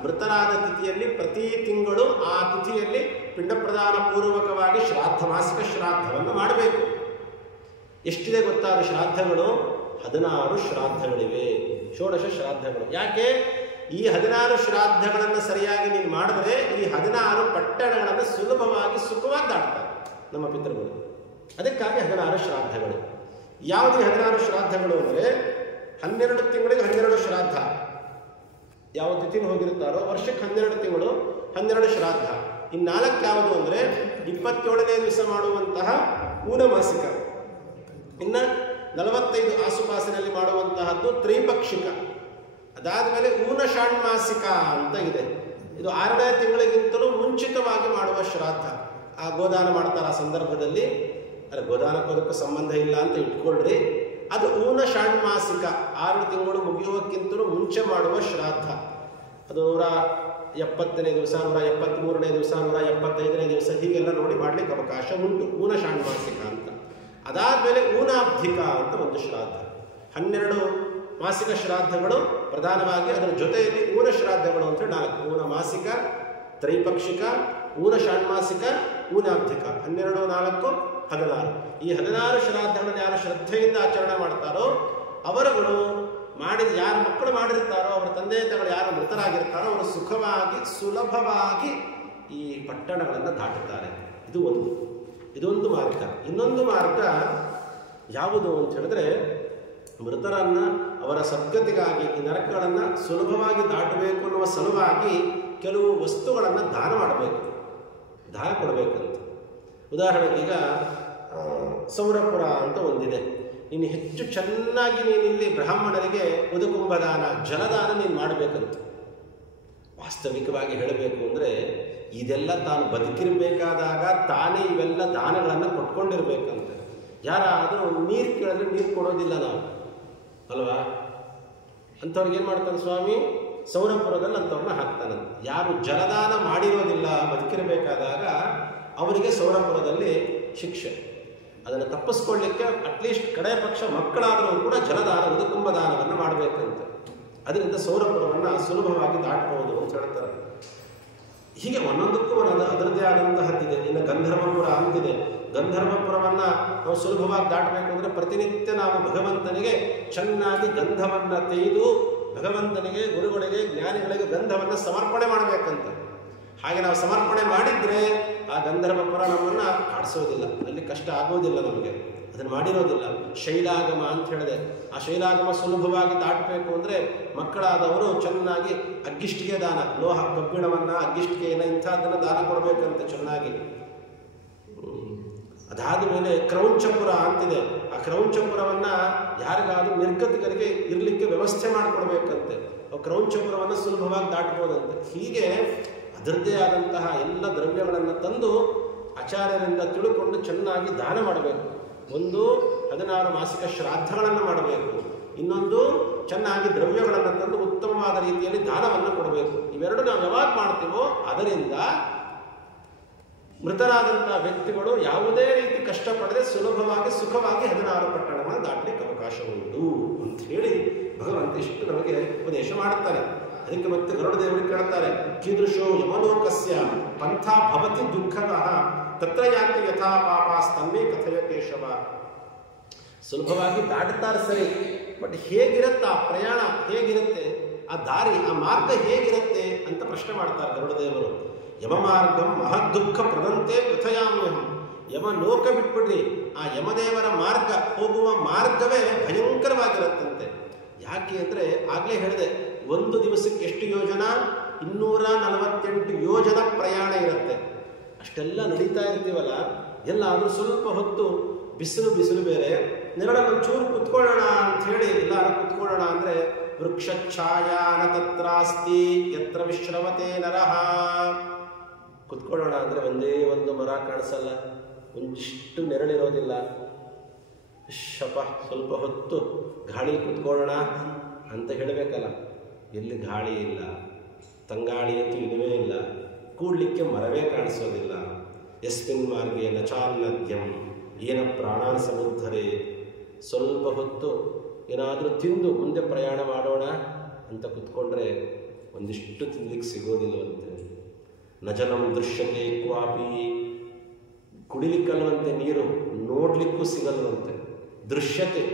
ಮೃತರಾದ ತಿಥಿಯಲ್ಲಿ ಪ್ರತಿ ತಿಂಗಳು ಆ ತಿಥಿಯಲ್ಲಿ ಪಿಂಡ ಪ್ರದಾನ ಪೂರ್ವಕವಾಗಿ ಶ್ರಾದ್ದ, ಮಾಸಿಕ ಶ್ರಾದ್ದವನ್ನು ಮಾಡಬೇಕು. ಎಷ್ಟಿದೆ ಗೊತ್ತಾದ ಶ್ರಾದ್ದಗಳು? 16 ಶ್ರಾದ್ದಗಳಿವೆ, ಷೋಡಶ ಶ್ರಾದ್ದಗಳು. ಯಾಕೆ? ಈ 16 ಶ್ರಾದ್ದಗಳನ್ನು ಸರಿಯಾಗಿ ನೀನು ಮಾಡಿದ್ರೆ ಈ 16 ಪಟ್ಟಣಗಳನ್ನು ಸುಲಭವಾಗಿ ಸುಖವಾಗಿ ದಾಟ್ತಾರೆ ನಮ್ಮ ಪಿತೃಗಳು. ಅದಕ್ಕಾಗಿ 16 ಶ್ರಾದ್ದಗಳು. ಯಾವುದು 16 ಶ್ರಾದ್ದಗಳು ಅಂದರೆ 12 ತಿಂಗಳಿಗೆ 12 ಶ್ರಾದ್ದ. ಯಾವ ತಿಥಿನ ಹೋಗಿರುತ್ತಾರೋ ವರ್ಷಕ್ಕೆ 12 ತಿಂಗಳು 12 ಶ್ರಾದ್ದ. ಇನ್ನು 4 ಯಾವುದು ಅಂದರೆ 27ನೇ ದಿವಸ ಮಾಡುವಂತಹ ಊನಮಾಸಿಕ, ಇನ್ನು 45 ಆಸುಪಾಸಿನಲ್ಲಿ ಮಾಡುವಂತಹದ್ದು ತ್ರೈಪಕ್ಷಿಕ. ಅದಾದಮೇಲೆ ಊನ ಷಾಣ್ಮಾಸಿಕ ಅಂತ ಇದೆ. ಇದು 6ನೇ ತಿಂಗಳಿಗಿಂತಲೂ ಮುಂಚಿತವಾಗಿ ಮಾಡುವ ಶ್ರಾದ್ದ. ಆ ಗೋದಾನ ಮಾಡ್ತಾರೆ ಆ ಸಂದರ್ಭದಲ್ಲಿ. ಅಲ್ಲ, ಗೋದಾನಕ್ಕೋದಕ್ಕೂ ಸಂಬಂಧ ಇಲ್ಲ ಅಂತ ಇಟ್ಕೊಳ್ರಿ. ಅದು ಊನ ಷಾಣ್ಮಾಸಿಕ, 6 ತಿಂಗಳು ಮುಗಿಯುವಕ್ಕಿಂತಲೂ ಮುಂಚೆ ಮಾಡುವ ಶ್ರಾದ್ದ. ಅದು 170ನೇ ದಿವಸ, 173ನೇ ದಿವಸ, 175ನೇ ದಿವಸ ಹೀಗೆಲ್ಲ ನೋಡಿ ಮಾಡ್ಲಿಕ್ಕೆ ಅವಕಾಶ ಉಂಟು, ಊನ ಷಾಣ್ಮಾಸಿಕ ಅಂತ. ಅದಾದಮೇಲೆ ಊನಾಬ್ಧಿಕ ಅಂತ ಒಂದು ಶ್ರಾದ್ದ. 12 ಮಾಸಿಕ ಶ್ರಾದ್ದಗಳು ಪ್ರಧಾನವಾಗಿ, ಅದರ ಜೊತೆಯಲ್ಲಿ ಊನ ಶ್ರಾದ್ದಗಳು ಅಂತ 4: ಊನ ಮಾಸಿಕ, ತ್ರೈಪಕ್ಷಿಕ, ಊನ ಷಾಣ್ಮಾಸಿಕ, ಊನಾಬ್ಧಿಕ. 12, 4, 16. ಈ 16 ಶ್ರಾದ್ದಗಳನ್ನು ಯಾರು ಶ್ರದ್ಧೆಯಿಂದ ಆಚರಣೆ ಮಾಡ್ತಾರೋ ಅವರುಗಳು ಮಾಡಿದ, ಯಾರು ಮಕ್ಕಳು ಮಾಡಿರ್ತಾರೋ ಅವರ ತಂದೆ ತಾಯಿಗಳು ಯಾರು ಮೃತರಾಗಿರ್ತಾರೋ ಅವರು ಸುಖವಾಗಿ ಸುಲಭವಾಗಿ ಈ ಪಟ್ಟಣಗಳನ್ನು ದಾಟುತ್ತಾರೆ. ಇದೊಂದು ಮಾರ್ಗ. ಇನ್ನೊಂದು ಮಾರ್ಗ ಯಾವುದು ಅಂತ ಹೇಳಿದ್ರೆ, ಮೃತರನ್ನು ಅವರ ಸದ್ಗತಿಗಾಗಿ ಈ ನರಕಗಳನ್ನು ಸುಲಭವಾಗಿ ದಾಟಬೇಕು ಅನ್ನುವ ಸಲುವಾಗಿ ಕೆಲವು ವಸ್ತುಗಳನ್ನು ದಾನ ಮಾಡಬೇಕು, ದಾನ ಕೊಡಬೇಕಂತ. ಉದಾಹರಣೆಗೆ ಈಗ ಸೌರಪುರ ಅಂತ ಒಂದಿದೆ. ನೀನು ಹೆಚ್ಚು ಚೆನ್ನಾಗಿ ನೀನು ಇಲ್ಲಿ ಬ್ರಾಹ್ಮಣರಿಗೆ ಉದಕುಂಭದಾನ, ಜಲದಾನ ನೀನು ಮಾಡಬೇಕಂತ. ವಾಸ್ತವಿಕವಾಗಿ ಹೇಳಬೇಕು ಅಂದರೆ ಇದೆಲ್ಲ ತಾನು ಬದುಕಿರಬೇಕಾದಾಗ ತಾನೇ ಇವೆಲ್ಲ ದಾನಗಳನ್ನು ಕೊಟ್ಕೊಂಡಿರ್ಬೇಕಂತ. ಯಾರಾದರೂ ನೀರು ಕೇಳಿದ್ರೆ ನೀರು ಕೊಡೋದಿಲ್ಲ ನಾವು ಅಲ್ವಾ? ಅಂಥವ್ರಿಗೆ ಏನು ಮಾಡ್ತಾನೆ ಸ್ವಾಮಿ? ಸೌರಪುರದಲ್ಲಿ ಅಂಥವ್ರನ್ನ ಹಾಕ್ತಾನಂತ. ಯಾರು ಜಲದಾನ ಮಾಡಿರೋದಿಲ್ಲ ಬದುಕಿರಬೇಕಾದಾಗ ಅವರಿಗೆ ಸೌರಪುರದಲ್ಲಿ ಶಿಕ್ಷೆ. ಅದನ್ನು ತಪ್ಪಿಸ್ಕೊಳ್ಳಿಕ್ಕೆ ಅಟ್ಲೀಸ್ಟ್ ಕಡೆ ಪಕ್ಷ ಮಕ್ಕಳಾದರೂ ಕೂಡ ಜಲದಾನ, ಉದಕುಂಭದಾನವನ್ನು ಮಾಡಬೇಕಂತೆ. ಅದರಿಂದ ಸೌರಪುರವನ್ನು ಸುಲಭವಾಗಿ ದಾಟಬಹುದು ಅಂತ ಹೇಳ್ತಾರೆ. ಹೀಗೆ ಒಂದೊಂದಕ್ಕೂ ಒಂದೊಂದು ಅದರದ್ದೇ ಆದಂತಹದ್ದಿದೆ. ಇನ್ನು ಗಂಧರ್ವಪುರ ಅಂತಿದೆ. ಗಂಧರ್ವಪುರವನ್ನು ನಾವು ಸುಲಭವಾಗಿ ದಾಟಬೇಕು ಅಂದರೆ ಪ್ರತಿನಿತ್ಯ ನಾವು ಭಗವಂತನಿಗೆ ಚೆನ್ನಾಗಿ ಗಂಧವನ್ನು ತೆಗೆದು ಭಗವಂತನಿಗೆ, ಗುರುಗಳಿಗೆ, ಜ್ಞಾನಿಗಳಿಗೆ ಗಂಧವನ್ನು ಸಮರ್ಪಣೆ ಮಾಡಬೇಕಂತ. ಹಾಗೆ ನಾವು ಸಮರ್ಪಣೆ ಮಾಡಿದರೆ ಆ ಗಂಧರ್ವಪುರ ನಮ್ಮನ್ನು ಕಾಡಿಸೋದಿಲ್ಲ, ಅಲ್ಲಿ ಕಷ್ಟ ಆಗೋದಿಲ್ಲ ನಮಗೆ. ಅದನ್ನು ಮಾಡಿರೋದಿಲ್ಲ. ಶೈಲಾಗಮ ಅಂತ ಹೇಳಿದೆ. ಆ ಶೈಲಾಗಮ ಸುಲಭವಾಗಿ ದಾಟಬೇಕು ಅಂದರೆ ಮಕ್ಕಳಾದವರು ಚೆನ್ನಾಗಿ ಅಗ್ಗಿಷ್ಟಿಗೆ ದಾನ, ಲೋಹ, ಕಬ್ಬಿಣವನ್ನು, ಅಗ್ಗಿಷ್ಟಿಗೆಯನ್ನು ಇಂಥದ್ದನ್ನು ದಾನ ಕೊಡಬೇಕಂತೆ ಚೆನ್ನಾಗಿ. ಅದಾದ ಮೇಲೆ ಕ್ರೌಂಚಪುರ ಅಂತಿದೆ. ಆ ಕ್ರೌಂಚಪುರವನ್ನು ಯಾರಿಗಾದ್ರೂ ನಿರ್ಗತಿಕರಿಗೆ ಇರಲಿಕ್ಕೆ ವ್ಯವಸ್ಥೆ ಮಾಡಿಕೊಡ್ಬೇಕಂತೆ. ಆ ಕ್ರೌಂಚಪುರವನ್ನು ಸುಲಭವಾಗಿ ದಾಟಬಹುದಂತೆ. ಹೀಗೆ ಅದರದ್ದೇ ಆದಂತಹ ಎಲ್ಲ ದ್ರವ್ಯಗಳನ್ನು ತಂದು ಆಚಾರ್ಯರಿಂದ ತಿಳ್ಕೊಂಡು ಚೆನ್ನಾಗಿ ದಾನ ಮಾಡಬೇಕು. ಒಂದು 16 ಮಾಸಿಕ ಶ್ರಾದ್ದಗಳನ್ನು ಮಾಡಬೇಕು, ಇನ್ನೊಂದು ಚೆನ್ನಾಗಿ ದ್ರವ್ಯಗಳನ್ನು ತಂದು ಉತ್ತಮವಾದ ರೀತಿಯಲ್ಲಿ ದಾನವನ್ನು ಕೊಡಬೇಕು. ಇವೆರಡು ನಾವು ಯಾವಾಗ ಮಾಡ್ತೀವೋ ಅದರಿಂದ ಮೃತರಾದಂತಹ ವ್ಯಕ್ತಿಗಳು ಯಾವುದೇ ರೀತಿ ಕಷ್ಟಪಡದೆ ಸುಲಭವಾಗಿ ಸುಖವಾಗಿ 16 ಪಟ್ಟಣಗಳನ್ನು ದಾಟಲಿಕ್ಕೆ ಅವಕಾಶ ಉಂಟು ಅಂತ ಹೇಳಿ ಭಗವಂತ ಇಷ್ಟು ನಮಗೆ ಉಪದೇಶ ಮಾಡುತ್ತಾರೆ. ಅದಕ್ಕೆ ಮತ್ತೆ ಗರುಡ ದೇವರು ಕೇಳ್ತಾರೆ, ಕೀದೃಶೋ ಯಮಲೋಕಸ್ಯ ಪಂಥ ಭವತಿ ದುಃಖತಃ ತತ್ರ ಯಾಂತಿ ಯಥಾ ಪಾಪಾಸ್ತನ್ಮೇ ಕಥೆಯ ಕೇಶವ. ಸುಲಭವಾಗಿ ದಾಟುತ್ತಾರೆ ಸರಿ, ಬಟ್ ಹೇಗಿರುತ್ತೆ ಆ ಪ್ರಯಾಣ, ಹೇಗಿರುತ್ತೆ ಆ ದಾರಿ, ಆ ಮಾರ್ಗ ಹೇಗಿರುತ್ತೆ ಅಂತ ಪ್ರಶ್ನೆ ಮಾಡ್ತಾರೆ ಗರುಡ ದೇವರು. ಯಮ ಮಾರ್ಗಂ ಮಹದ್ದುಃಖ ಪ್ರದಂತೆ ಕಥಯಾಮ್ಯಹಂ. ಯಮ ಲೋಕ ಬಿಟ್ಬಿಡ್ರಿ, ಆ ಯಮದೇವರ ಮಾರ್ಗ, ಹೋಗುವ ಮಾರ್ಗವೇ ಭಯಂಕರವಾಗಿರುತ್ತಂತೆ. ಯಾಕೆ ಅಂದರೆ ಆಗಲೇ ಹೇಳಿದೆ, ಒಂದು ದಿವಸಕ್ಕೆ ಎಷ್ಟು ಯೋಜನ? 248 ಯೋಜನ ಪ್ರಯಾಣ ಇರುತ್ತೆ. ಅಷ್ಟೆಲ್ಲ ನಡೀತಾ ಇರ್ತೀವಲ್ಲ, ಎಲ್ಲಾದರೂ ಸ್ವಲ್ಪ ಹೊತ್ತು ಬಿಸಿಲು ಬೇರೆ, ನೆರಳನ್ನು ಚೂರು ಕುತ್ಕೊಳ್ಳೋಣ ಅಂಥೇಳಿ ಎಲ್ಲರೂ ಕುತ್ಕೊಳ್ಳೋಣ ಅಂದರೆ ವೃಕ್ಷಛಾಯಾನ ತತ್ರಾಸ್ತಿ ಯತ್ರ ವಿಶ್ರವತೆ ನರಹ. ಕುತ್ಕೊಳ್ಳೋಣ ಅಂದರೆ ಒಂದೇ ಒಂದು ಮರ ಕಾಣಿಸಲ್ಲ, ಒಂದಿಷ್ಟು ನೆರಳಿರೋದಿಲ್ಲ. ಸ್ವಲ್ಪ ಹೊತ್ತು ಗಾಳಿ ಕುತ್ಕೊಳ್ಳೋಣ ಅಂತ ಹೇಳಬೇಕಲ್ಲ, ಎಲ್ಲಿ ಗಾಳಿ ಇಲ್ಲ, ತಂಗಾಳಿ ಅಂತೂ ಇಲ್ಲವೇ ಇಲ್ಲ. ಕೂಡಲಿಕ್ಕೆ ಮರವೇ ಕಾಣಿಸೋದಿಲ್ಲ. ಯಸ್ಮಿನ್ ಮಾರ್ಗೆ ನಚಾನ್ನದ್ಯಂ ಏನ ಪ್ರಾಣಾನ್ ಸಮುದ್ಧರೆ. ಸ್ವಲ್ಪ ಹೊತ್ತು ಏನಾದರೂ ತಿಂದು ಮುಂದೆ ಪ್ರಯಾಣ ಮಾಡೋಣ ಅಂತ ಕೂತ್ಕೊಂಡ್ರೆ ಒಂದಿಷ್ಟು ತಿನ್ಲಿಕ್ಕೆ ಸಿಗೋದಿಲ್ಲವಂತೆ. ನಜಲಂ ದೃಶ್ಯತೆ ಕ್ವಾಪಿ, ಕುಡಿಲಿಕ್ಕಲ್ವಂತೆ ನೀರು, ನೋಡ್ಲಿಕ್ಕೂ ಸಿಗಲ್ವಂತೆ. ದೃಶ್ಯತೆ,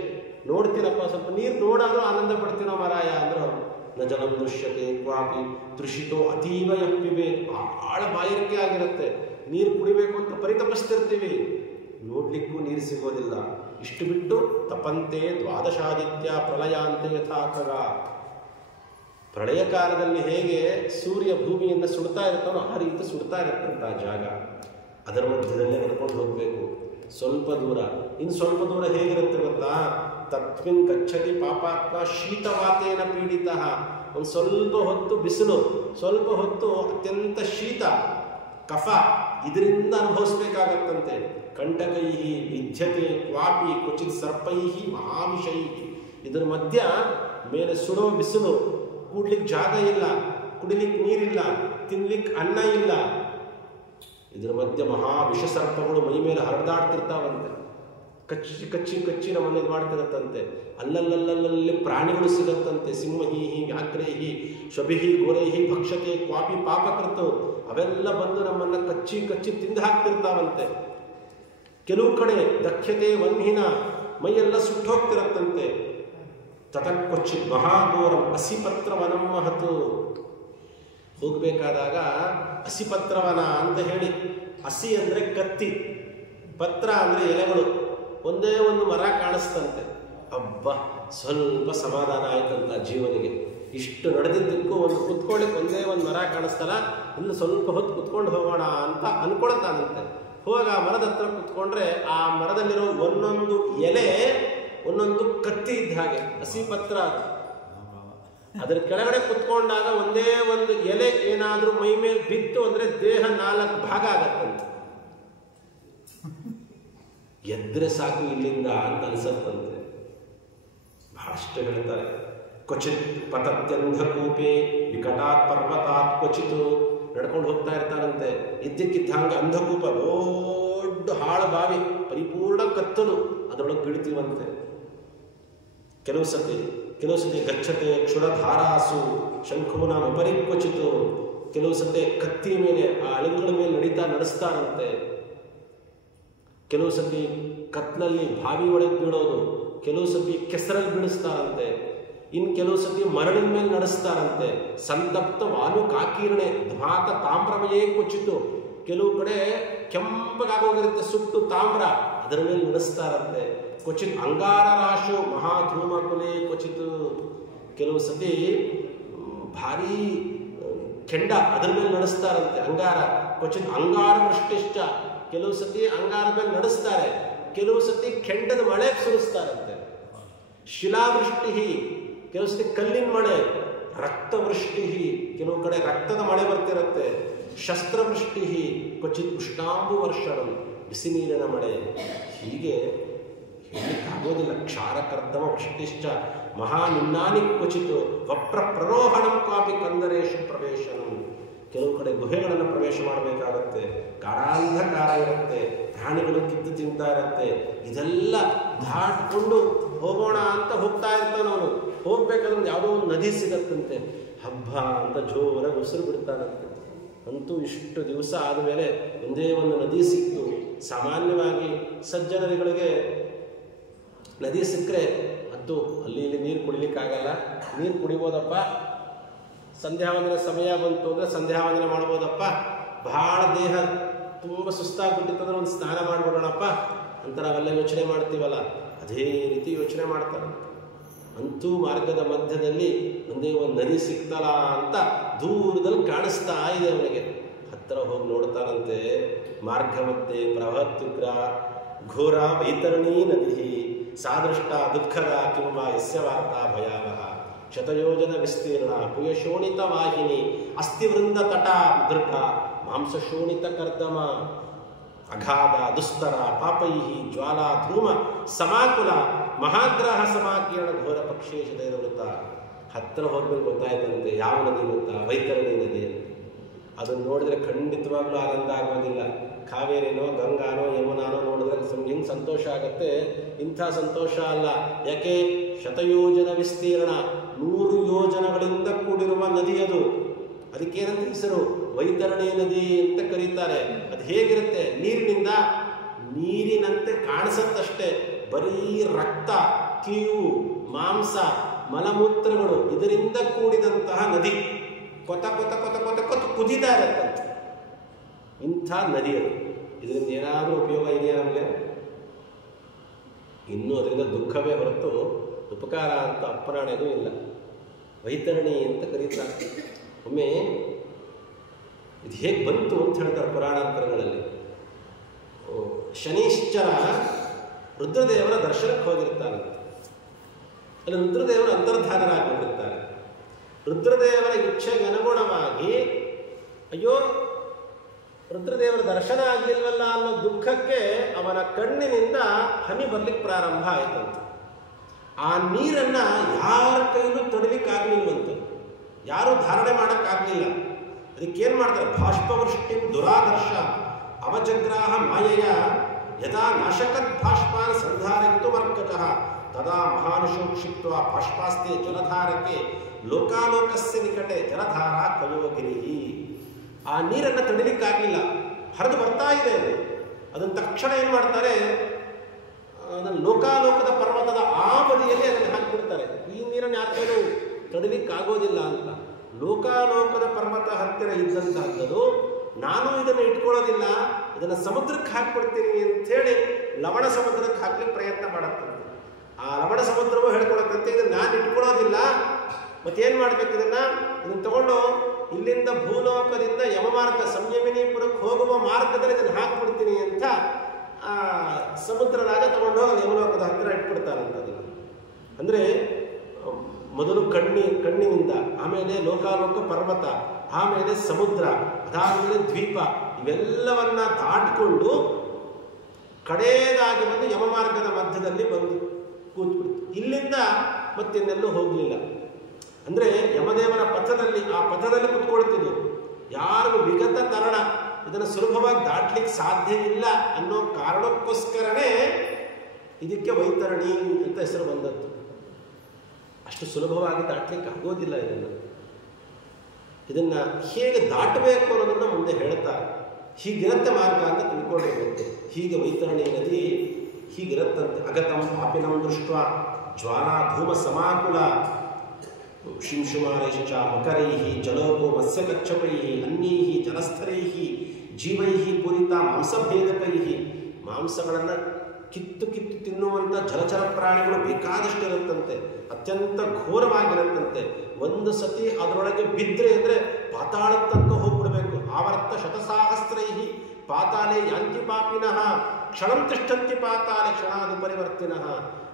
ನೋಡ್ತೀನಪ್ಪ, ಸ್ವಲ್ಪ ನೀರು ನೋಡೋದು ಆನಂದ ಪಡ್ತೀನೋ ಮಾರಾಯ ಅಂದ್ರು. ನಜಲಂ ದೃಶ್ಯತೆ ಕ್ವಾಪಿ ತೃಷಿತೋ ಅತೀವ ಯಪ್ಪಿವೆ, ಭಾಳ ಬಾಯಾರಿಕೆ ಆಗಿರುತ್ತೆ, ನೀರು ಕುಡಿಬೇಕು ಅಂತ ಪರಿತಪಿಸ್ತಿರ್ತೀವಿ, ನೋಡ್ಲಿಕ್ಕೂ ನೀರು ಸಿಗೋದಿಲ್ಲ. ಇಷ್ಟು ಬಿಟ್ಟು ತಪಂತೆ ದ್ವಾದಶಾದಿತ್ಯ ಪ್ರಳಯಾಂತೆ ಯಥಾಖಗ. ಪ್ರಳಯ ಕಾಲದಲ್ಲಿ ಹೇಗೆ ಸೂರ್ಯ ಭೂಮಿಯಿಂದ ಸುಡ್ತಾ ಇರ್ತಾನೋ ಆ ರೀತಿ ಸುಡ್ತಾ ಇರುತ್ತಂತ ಆ ಜಾಗ. ಅದರ ಮಧ್ಯದಲ್ಲೇ ನಡ್ಕೊಂಡು ಹೋಗಬೇಕು. ಸ್ವಲ್ಪ ದೂರ, ಇನ್ನು ಸ್ವಲ್ಪ ದೂರ ಹೇಗಿರುತ್ತೆ ಗೊತ್ತಾ? ತತ್ವಿನ್ ಗಚ್ಚತಿ ಪಾಪಾತ್ಮ ಶೀತವಾತೇನ ಪೀಡಿತ. ಒಂದು ಸ್ವಲ್ಪ ಹೊತ್ತು ಬಿಸಿಲು, ಸ್ವಲ್ಪ ಹೊತ್ತು ಅತ್ಯಂತ ಶೀತ, ಕಫ, ಇದರಿಂದ ಅನುಭವಿಸ್ಬೇಕಾಗತ್ತಂತೆ. ಕಂಟಕೈ ವಿದ್ಯತೆ ಕ್ವಾಪಿ ಕ್ವಚಿತ್ ಸರ್ಪೈ ಮಹಾವಿಷೈ. ಇದರ ಮಧ್ಯ ಮೇಲೆ ಸುಡೋ ಬಿಸಿಲು, ಕೂಡ್ಲಿಕ್ಕೆ ಜಾಗ ಇಲ್ಲ, ಕುಡಿಲಿಕ್ಕೆ ನೀರಿಲ್ಲ, ತಿನ್ಲಿಕ್ಕೆ ಅನ್ನ ಇಲ್ಲ. ಇದರ ಮಧ್ಯೆ ಮಹಾ ವಿಷಸರ್ಪಗಳು ಮೈ ಮೇಲೆ ಹರಿದಾಡ್ತಿರ್ತಾವಂತೆ, ಕಚ್ಚಿ ಕಚ್ಚಿ ಕಚ್ಚಿ ನಮ್ಮನ್ನು ಮಾಡ್ತಿರತ್ತಂತೆ. ಅಲ್ಲಲ್ಲಲ್ಲಲ್ಲಿ ಪ್ರಾಣಿಗಳು ಸಿಗತ್ತಂತೆ. ಸಿಂಹಹೀಹಿ ವ್ಯಾಘ್ರೈಹಿ ಶ್ವಭಿಹಿ ಗೋರೈಹಿ ಭಕ್ಷತೆ ಕ್ವಾಪಿ ಪಾಪಕೃತು. ಅವೆಲ್ಲ ಬಂದು ನಮ್ಮನ್ನು ಕಚ್ಚಿ ಕಚ್ಚಿ ತಿಂದು ಹಾಕ್ತಿರ್ತಾವಂತೆ. ಕೆಲವು ಕಡೆ ದಕ್ಷತೆ ವನ್ಹಿನ, ಮೈಯೆಲ್ಲ ಸುಟ್ಟು ಹೋಗ್ತಿರತ್ತಂತೆ. ತತಕ್ಕೊಚ್ಚಿ ಮಹಾಘೋರಂ ಹಸಿಪತ್ರವನಂ ಮಹತು. ಹೋಗಬೇಕಾದಾಗ ಹಸಿಪತ್ರವನ ಅಂತ ಹೇಳಿ, ಹಸಿ ಅಂದರೆ ಕತ್ತಿ, ಪತ್ರ ಅಂದರೆ ಎಲೆಗಳು, ಒಂದೇ ಒಂದು ಮರ ಕಾಣಿಸ್ತಂತೆ. ಹಬ್ಬ, ಸ್ವಲ್ಪ ಸಮಾಧಾನ ಆಯ್ತಂತ ಜೀವನಿಗೆ. ಇಷ್ಟು ನಡೆದಿದ್ದಕ್ಕೂ ಒಂದು ಕುತ್ಕೊಳ್ಳಿಕ್ಕೆ ಒಂದೇ ಒಂದು ಮರ ಕಾಣಿಸ್ತಲ್ಲ, ಇನ್ನು ಸ್ವಲ್ಪ ಹೊತ್ತು ಕುತ್ಕೊಂಡು ಹೋಗೋಣ ಅಂತ ಅನ್ಕೊಳ್ತಾನಂತೆ. ಹೋಗ ಆ ಮರದ ಹತ್ರ ಕುತ್ಕೊಂಡ್ರೆ ಆ ಮರದಲ್ಲಿರೋ ಒಂದೊಂದು ಎಲೆ ಒಂದೊಂದು ಕತ್ತಿ ಇದ್ದ ಹಾಗೆ, ಹಸಿ ಪತ್ರ ಅದು. ಅದರ ಕೆಳಗಡೆ ಕುತ್ಕೊಂಡಾಗ ಒಂದೇ ಒಂದು ಎಲೆ ಏನಾದ್ರೂ ಮೈ ಮೇಲೆ ಬಿತ್ತು ಅಂದ್ರೆ ದೇಹ 4 ಭಾಗ ಆಗತ್ತಂತೆ. ಎದ್ರೆ ಸಾಕು ಇಲ್ಲಿಂದ ಅಂತ ಅನ್ಸತ್ತಂತೆ. ಬಹಳಷ್ಟು ಹೇಳ್ತಾರೆ. ಕ್ವಚಿತ್ ಪತತ್ಯಂಧಕೂಪೆ ವಿಕಟಾತ್ ಪರ್ವತಾತ್ ಕ್ವಚಿತ್. ನಡ್ಕೊಂಡು ಹೋಗ್ತಾ ಇರ್ತಾನಂತೆ, ಇದ್ದಕ್ಕಿದ್ದಂಗ ಅಂಧಕೂಪ, ದೊಡ್ಡ ಹಾಳ ಬಾವಿ, ಪರಿಪೂರ್ಣ ಕತ್ತಲು, ಅದರೊಳಗೆ ಬೀಳ್ತೀವಂತೆ. ಕೆಲವು ಸತಿ ಗಚ್ಚತೆ ಕ್ಷುರಧಾರಾಸು ಶಂಖೂನ ಉಪರಿಕ್ವಚಿತು. ಕೆಲವು ಸತಿ ಕತ್ತಿ ಮೇಲೆ, ಆ ಅಳಿಗಳ ಮೇಲೆ ನಡೆಸ್ತಾರಂತೆ. ಕೆಲವು ಸತಿ ಕತ್ಲಲ್ಲಿ ಬಾವಿ ಒಳಗೆ ಬೀಳೋದು, ಕೆಲವು ಸತಿ ಕೆಸರಲ್ಲಿ ಬೀಳಿಸ್ತಾರಂತೆ, ಇನ್ನು ಕೆಲವು ಸತಿ ಮರಳಿನ ಮೇಲೆ ನಡೆಸ್ತಾರಂತೆ. ಸಂತಪ್ತ ವಾಲು ಕಾಕೀರ್ಣೆ ಧ್ವಾತ ತಾಮ್ರಮಯೇ ಕ್ವಚಿತು. ಕೆಲವು ಕಡೆ ಕೆಂಪಗಾಗೋಗಿರುತ್ತೆ ಸುಟ್ಟು ತಾಮ್ರ, ಅದರ ಮೇಲೆ ನಡೆಸ್ತಾರಂತೆ. ಕ್ವಚಿತ್ ಅಂಗಾರ ರಾಶು ಮಹಾಧೂಮ ಕುಲೆ ಕ್ವಚಿತ್. ಕೆಲವು ಸತಿ ಭಾರಿ ಕೆಂಡ, ಅದರ ಮೇಲೆ ನಡೆಸ್ತಾರಂತೆ ಅಂಗಾರ. ಕ್ವಚಿತ್ ಅಂಗಾರ ವೃಷ್ಟಿಷ್ಟ. ಕೆಲವು ಸತಿ ಅಂಗಾರ ಮೇಲೆ ನಡೆಸ್ತಾರೆ, ಕೆಲವು ಸತಿ ಕೆಂಡದ ಮಳೆ ಸುರಿಸ್ತಾರಂತೆ. ಶಿಲಾವೃಷ್ಟಿ, ಕೆಲವು ಸತಿ ಕಲ್ಲಿನ ಮಳೆ. ರಕ್ತವೃಷ್ಟಿ, ಕೆಲವು ಕಡೆ ರಕ್ತದ ಮಳೆ ಬರ್ತಿರುತ್ತೆ. ಶಸ್ತ್ರವೃಷ್ಟಿ, ಕ್ವಚಿತ್ ಉಷ್ಣಾಂಬು ವರ್ಷಣ, ಬಿಸಿ ನೀರಿನ ಮಳೆ. ಹೀಗೆ ಹೇಳಲಿಕ್ಕಾಗೋದಿಲ್ಲ. ಕ್ಷಾರಕರ್ದಮ ವೃಷ್ಟಿಶ್ಚ ಮಹಾನಿನ್ನಾನಿ ಕ್ವಚಿತ್ ವಪ್ರ ಪ್ರರೋಹಣಂ ಕಾಪಿ ಕಂದರೇಶು ಪ್ರವೇಶನಂ. ಕೆಲವು ಕಡೆ ಗುಹೆಗಳನ್ನು ಪ್ರವೇಶ ಮಾಡಬೇಕಾಗತ್ತೆ, ಗಾಢಾಂಧಕಾರ ಇರುತ್ತೆ, ಪ್ರಾಣಿಗಳು ಕಿತ್ತು ತಿಂತಾ ಇರುತ್ತೆ. ಇದೆಲ್ಲ ದಾಟ್ಕೊಂಡು ಹೋಗೋಣ ಅಂತ ಹೋಗ್ತಾ ಇರ್ತಾನೆ ಅವನು. ಹೋಗ್ಬೇಕಾದ್ರೆ ಯಾವುದೋ ಒಂದು ನದಿ ಸಿಗತ್ತಂತೆ, ಹಬ್ಬ ಅಂತ ಜೋರಾಗಿ ಉಸಿರು ಬಿಡ್ತಾನಂತೆ. ಅಂತೂ ಇಷ್ಟು ದಿವಸ ಆದಮೇಲೆ ಒಂದೇ ಒಂದು ನದಿ ಸಿಕ್ತು. ಸಾಮಾನ್ಯವಾಗಿ ಸಜ್ಜನರಿಗಳಿಗೆ ನದಿ ಸಿಕ್ಕರೆ ಅಂತೂ ಅಲ್ಲಿ ಇಲ್ಲಿ ನೀರು ಕುಡಿಲಿಕ್ಕಾಗಲ್ಲ. ನೀರು ಕುಡಿಬೋದಪ್ಪ, ಸಂಧ್ಯಾವಂದನೆ ಸಮಯ ಬಂತು ಅಂದರೆ ಸಂಧ್ಯಾವಂದನೆ ಮಾಡ್ಬೋದಪ್ಪ, ಬಹಳ ದೇಹ ತುಂಬ ಸುಸ್ತಾಗ್ಬಿಟ್ಟಿತ್ತಂದ್ರೆ ಒಂದು ಸ್ನಾನ ಮಾಡಿಬಿಡೋಣಪ್ಪ ಅಂತ ನಾವೆಲ್ಲ ಯೋಚನೆ ಮಾಡ್ತೀವಲ್ಲ, ಅದೇ ರೀತಿ ಯೋಚನೆ ಮಾಡ್ತಾರೆ. ಅಂತೂ ಮಾರ್ಗದ ಮಧ್ಯದಲ್ಲಿ ಒಂದೇ ಒಂದು ನದಿ ಸಿಕ್ತಲ್ಲ ಅಂತ ದೂರದಲ್ಲಿ ಕಾಣಿಸ್ತಾ ಇದೆ ಅವನಿಗೆ. ಹತ್ತಿರ ಹೋಗಿ ನೋಡ್ತಾನಂತೆ. ಮಾರ್ಗ ಮಧ್ಯೆ ಪ್ರವಹತ್ಯುಗ್ರ ಘೋರ ವೈತರಣಿ ನದಿ ಸಾದೃಷ್ಟ ದುಃಖದ ಕಿಂಬ ಯಸ್ಯ ವಾರ್ತಾ ಭಯಾವಹ. ಶತಯೋಜನ ವಿಸ್ತೀರ್ಣ ಪುಯಶೋಣಿತ ವಾಹಿನಿ ಅಸ್ಥಿವೃಂದ ತಟ ದೃಢ ಮಾಂಸಶೋಣಿತ ಕರ್ದಮ ಅಗಾಧ ದುಸ್ತರ ಪಾಪೈಹಿ ಜ್ವಾಲಾ ಧೂಮ ಸಮಾಕುಲ ಮಹಾಗ್ರಹ ಸಮಾಕೀರ್ಣ ಘೋರ ಪಕ್ಷೇಶದ ವೃತ್ತ. ಹತ್ತಿರ ಹೋದ್ಮೇಲೆ ಗೊತ್ತಾಯ್ತಂತೆ ಯಾವ ನದಿ ಗೊತ್ತಾ? ವೈತರಣಿ ನದಿ ಅಂತ. ಅದನ್ನು ನೋಡಿದ್ರೆ ಖಂಡಿತವಾಗ್ಲೂ ಆನಂದ ಆಗೋದಿಲ್ಲ. ಕಾವೇರಿನೋ ಗಂಗಾನೋ ಯಮುನಾನೋ ನೋಡಿದ್ರೆ ಹಿಂಗೆ ಸಂತೋಷ ಆಗುತ್ತೆ. ಇಂಥ ಸಂತೋಷ ಅಲ್ಲ. ಯಾಕೆ? ಶತಯೋಜನ ವಿಸ್ತೀರ್ಣ, 100 ಯೋಜನಗಳಿಂದ ಕೂಡಿರುವ ನದಿ ಅದು. ಅದಕ್ಕೇನಂತ ಹೆಸರು? ವೈತರಣಿ ನದಿ ಅಂತ ಕರೀತಾರೆ. ಅದು ಹೇಗಿರುತ್ತೆ? ನೀರಿನಂತೆ ಕಾಣಿಸತ್ತಷ್ಟೇ. ಬರೀ ರಕ್ತ, ಕೀವು, ಮಾಂಸ, ಮಲಮೂತ್ರಗಳು ಇದರಿಂದ ಕೂಡಿದಂತಹ ನದಿ. ಕೊತ ಕೊತ ಕೊತ ಕೊತ ಕೊತ ಕುದಿತಾ ಇರತ್ತಂತೆ. ಇಂಥ ನದಿ ಅದು. ಇದರಿಂದ ಏನಾದರೂ ಉಪಯೋಗ ಇದೆಯಾ ನಮಗೆ? ಇನ್ನೂ ಅದರಿಂದ ದುಃಖವೇ ಹೊರತು ಉಪಕಾರ ಅಂತ ಅಪ್ಪನಾಣೆಗೂ ಇಲ್ಲ. ವೈತರಣಿ ಅಂತ ಕರೀತಾರೆ. ಒಮ್ಮೆ ಇದು ಹೇಗೆ ಬಂತು ಅಂತ ಹೇಳ್ತಾರೆ ಪುರಾಣಾಂತರಗಳಲ್ಲಿ. ಶನೀಶ್ಚರ ರುದ್ರದೇವರ ದರ್ಶನಕ್ಕೆ ಹೋಗಿರ್ತಾರಂತೆ. ಅಲ್ಲಿ ರುದ್ರದೇವರು ಅಂತರ್ಧಾನರಾಗಿರ್ತಾರೆ. ರುದ್ರದೇವರ ಇಚ್ಛೆಗೆ ಅನುಗುಣವಾಗಿ ಅಯ್ಯೋ ರುದ್ರದೇವರ ದರ್ಶನ ಆಗಲಿಲ್ವಲ್ಲ ಅನ್ನೋ ದುಃಖಕ್ಕೆ ಅವನ ಕಣ್ಣಿನಿಂದ ಹನಿ ಬರ್ಲಿಕ್ಕೆ ಪ್ರಾರಂಭ ಆಯ್ತಂತೆ. ಆ ನೀರನ್ನ ಯಾರ ಕೈಲೂ ತೊಡಲಿಕ್ಕಾಗಲಿಲ್ವಂತೆ, ಯಾರೂ ಧಾರಣೆ ಮಾಡೋಕ್ಕಾಗಲಿಲ್ಲ. ಅದಕ್ಕೇನು ಮಾಡ್ತಾರೆ? ಬಾಷ್ಪವೃಷ್ಟಿ ದುರಾದರ್ಶ ಅವಜಗ್ರಾಹ ಮಾಯೆಯ ಯದಾ ನಾಶಕತ್ ಬಾಷ್ಪಾನ್ ಸಂಧಾರಯಿತು ಮರ್ಕಜಃ ತದಾ ಮಹಾನುಷೋ ಕ್ಷಿಪ್ತ್ವ ಬಾಷ್ಪಾಸ್ತೆ ಜಲಧಾರಕ್ಕೆ ಲೋಕಾಲೋಕಸ್ಯ ನಿಕಟೆ ಜಲಧಾರ ಕಯೋಗಿರಿ. ಆ ನೀರನ್ನು ತಡಿಲಿಕ್ಕಾಗಲಿಲ್ಲ, ಹರಿದು ಬರ್ತಾ ಇದೆ ಅದು. ಅದನ್ನು ತಕ್ಷಣ ಏನು ಮಾಡ್ತಾರೆ? ಅದನ್ನು ಲೋಕಾಲೋಕದ ಪರ್ವತದ ಆ ಬದಿಯಲ್ಲಿ ಅದನ್ನು ಹಾಕಿಬಿಡ್ತಾರೆ. ಈ ನೀರನ್ನು ಯಾರು ತಡಿಲಿಕ್ಕಾಗೋದಿಲ್ಲ ಅಂತ. ಲೋಕಾಲೋಕದ ಪರ್ವತ ಹತ್ತಿರ ಇದ್ದಂತಹದ್ದು ನಾನು ಇದನ್ನು ಇಟ್ಕೊಳ್ಳೋದಿಲ್ಲ, ಇದನ್ನು ಸಮುದ್ರಕ್ಕೆ ಹಾಕ್ಬಿಡ್ತೀನಿ ಅಂಥೇಳಿ ಲವಣ ಸಮುದ್ರಕ್ಕೆ ಹಾಕ್ಲಿಕ್ಕೆ ಪ್ರಯತ್ನ ಮಾಡುತ್ತೆ. ಆ ಲವಣ ಸಮುದ್ರವೂ ಹೇಳ್ಕೊಳತ್ತಂತೆ ಇದನ್ನು ನಾನು ಇಟ್ಕೊಳ್ಳೋದಿಲ್ಲ, ಮತ್ತೇನು ಮಾಡ್ಬೇಕು? ಇದನ್ನು ತಗೊಂಡು ಇಲ್ಲಿಂದ ಭೂಲೋಕದಿಂದ ಯಮಮಾರ್ಗ ಸಂಯಮಿನೀಪುರಕ್ಕೆ ಹೋಗುವ ಮಾರ್ಗದಲ್ಲಿ ಇದನ್ನು ಹಾಕ್ಬಿಡ್ತೀನಿ ಅಂತ ಸಮುದ್ರ ರಾಜ ತಗೊಂಡೋಗಿ ಯಮಲೋಕದ ಹತ್ತಿರ ಇಟ್ಬಿಡ್ತಾರಂಥದ್ದು. ಅಂದರೆ ಮೊದಲು ಕಣ್ಣಿನಿಂದ, ಆಮೇಲೆ ಲೋಕಾಲೋಕ ಪರ್ವತ, ಆಮೇಲೆ ಸಮುದ್ರ, ಅದಾದಮೇಲೆ ದ್ವೀಪ, ಇವೆಲ್ಲವನ್ನ ದಾಟಿಕೊಂಡು ಕಡೆಯದಾಗಿ ಬಂದು ಯಮಮಾರ್ಗದ ಮಧ್ಯದಲ್ಲಿ ಬಂದು ಕೂತ್ಬಿಡ್ತು. ಇಲ್ಲಿಂದ ಮತ್ತಿನ್ನೆಲ್ಲೂ ಹೋಗಲಿಲ್ಲ. ಅಂದರೆ ಯಮದೇವನ ಪಥದಲ್ಲಿ, ಆ ಪಥದಲ್ಲಿ ಕೂತ್ಕೊಳ್ತಿದ್ದು. ಯಾರಿಗೂ ವಿಗತ ತರಣ ಇದನ್ನು ಸುಲಭವಾಗಿ ದಾಟ್ಲಿಕ್ಕೆ ಸಾಧ್ಯ ಇಲ್ಲ ಅನ್ನೋ ಕಾರಣಕ್ಕೋಸ್ಕರನೇ ಇದಕ್ಕೆ ವೈತರಣಿ ಅಂತ ಹೆಸರು ಬಂದದ್ದು. ಅಷ್ಟು ಸುಲಭವಾಗಿ ದಾಟ್ಲಿಕ್ಕೆ ಆಗೋದಿಲ್ಲ. ಇದನ್ನು ಹೇಗೆ ದಾಟಬೇಕು ಅನ್ನೋದನ್ನು ಮುಂದೆ ಹೇಳ್ತಾರೆ. ಹೀಗಿರತ್ತೆ ಮಾರ್ಗ ಅಂತ ತಿಳ್ಕೊಂಡಿರುತ್ತೆ. ಹೀಗೆ ವೈತರಣಿ ನದಿ ಹೀಗಿರತ್ತಂತೆ. ಅಗತಂ ಪಾಪಿನಂ ದೃಷ್ಟ ಜ್ವಾಲಾ ಧೂಮ ಸಮಾಕುಲ ಶಿಂಶುಮಾರೈಶ್ಚ ಮಕರೈಃ ಜಲೋಪೋ ಮತ್ಸ್ಯಕಚ್ಚಪೈಃ ಅನ್ಯೈಃ ಜಲಸ್ಥರೈಃ ಜೀವೈಃ ಪೂರಿತ ಮಾಂಸಭೇದಕೈಃ. ಮಾಂಸಗಳನ್ನು ಕಿತ್ತು ತಿನ್ನುವಂಥ ಜಲಚರ ಪ್ರಾಣಿಗಳು ಬೇಕಾದಷ್ಟು ಇರುತ್ತಂತೆ. ಅತ್ಯಂತ ಘೋರವಾಗಿರುತ್ತಂತೆ. ಒಂದು ಸತಿ ಅದರೊಳಗೆ ಬಿದ್ದರೆ ಅಂದರೆ ಪಾತಾಳ ತನಕ ಹೋಗ್ಬಿಡ್ಬೇಕು. ಆವರ್ತ ಶತಸಾಹಸ್ರೈಃ ಪಾತಾಲೆ ಯಾಂತಿ ಪಾಪಿನಃ ಕ್ಷಣಂ ತಿಷ್ಠಂತಿ ಪಾತಾಲೆ ಕ್ಷಣಾದಿ ಪರಿವರ್ತಿನಃ.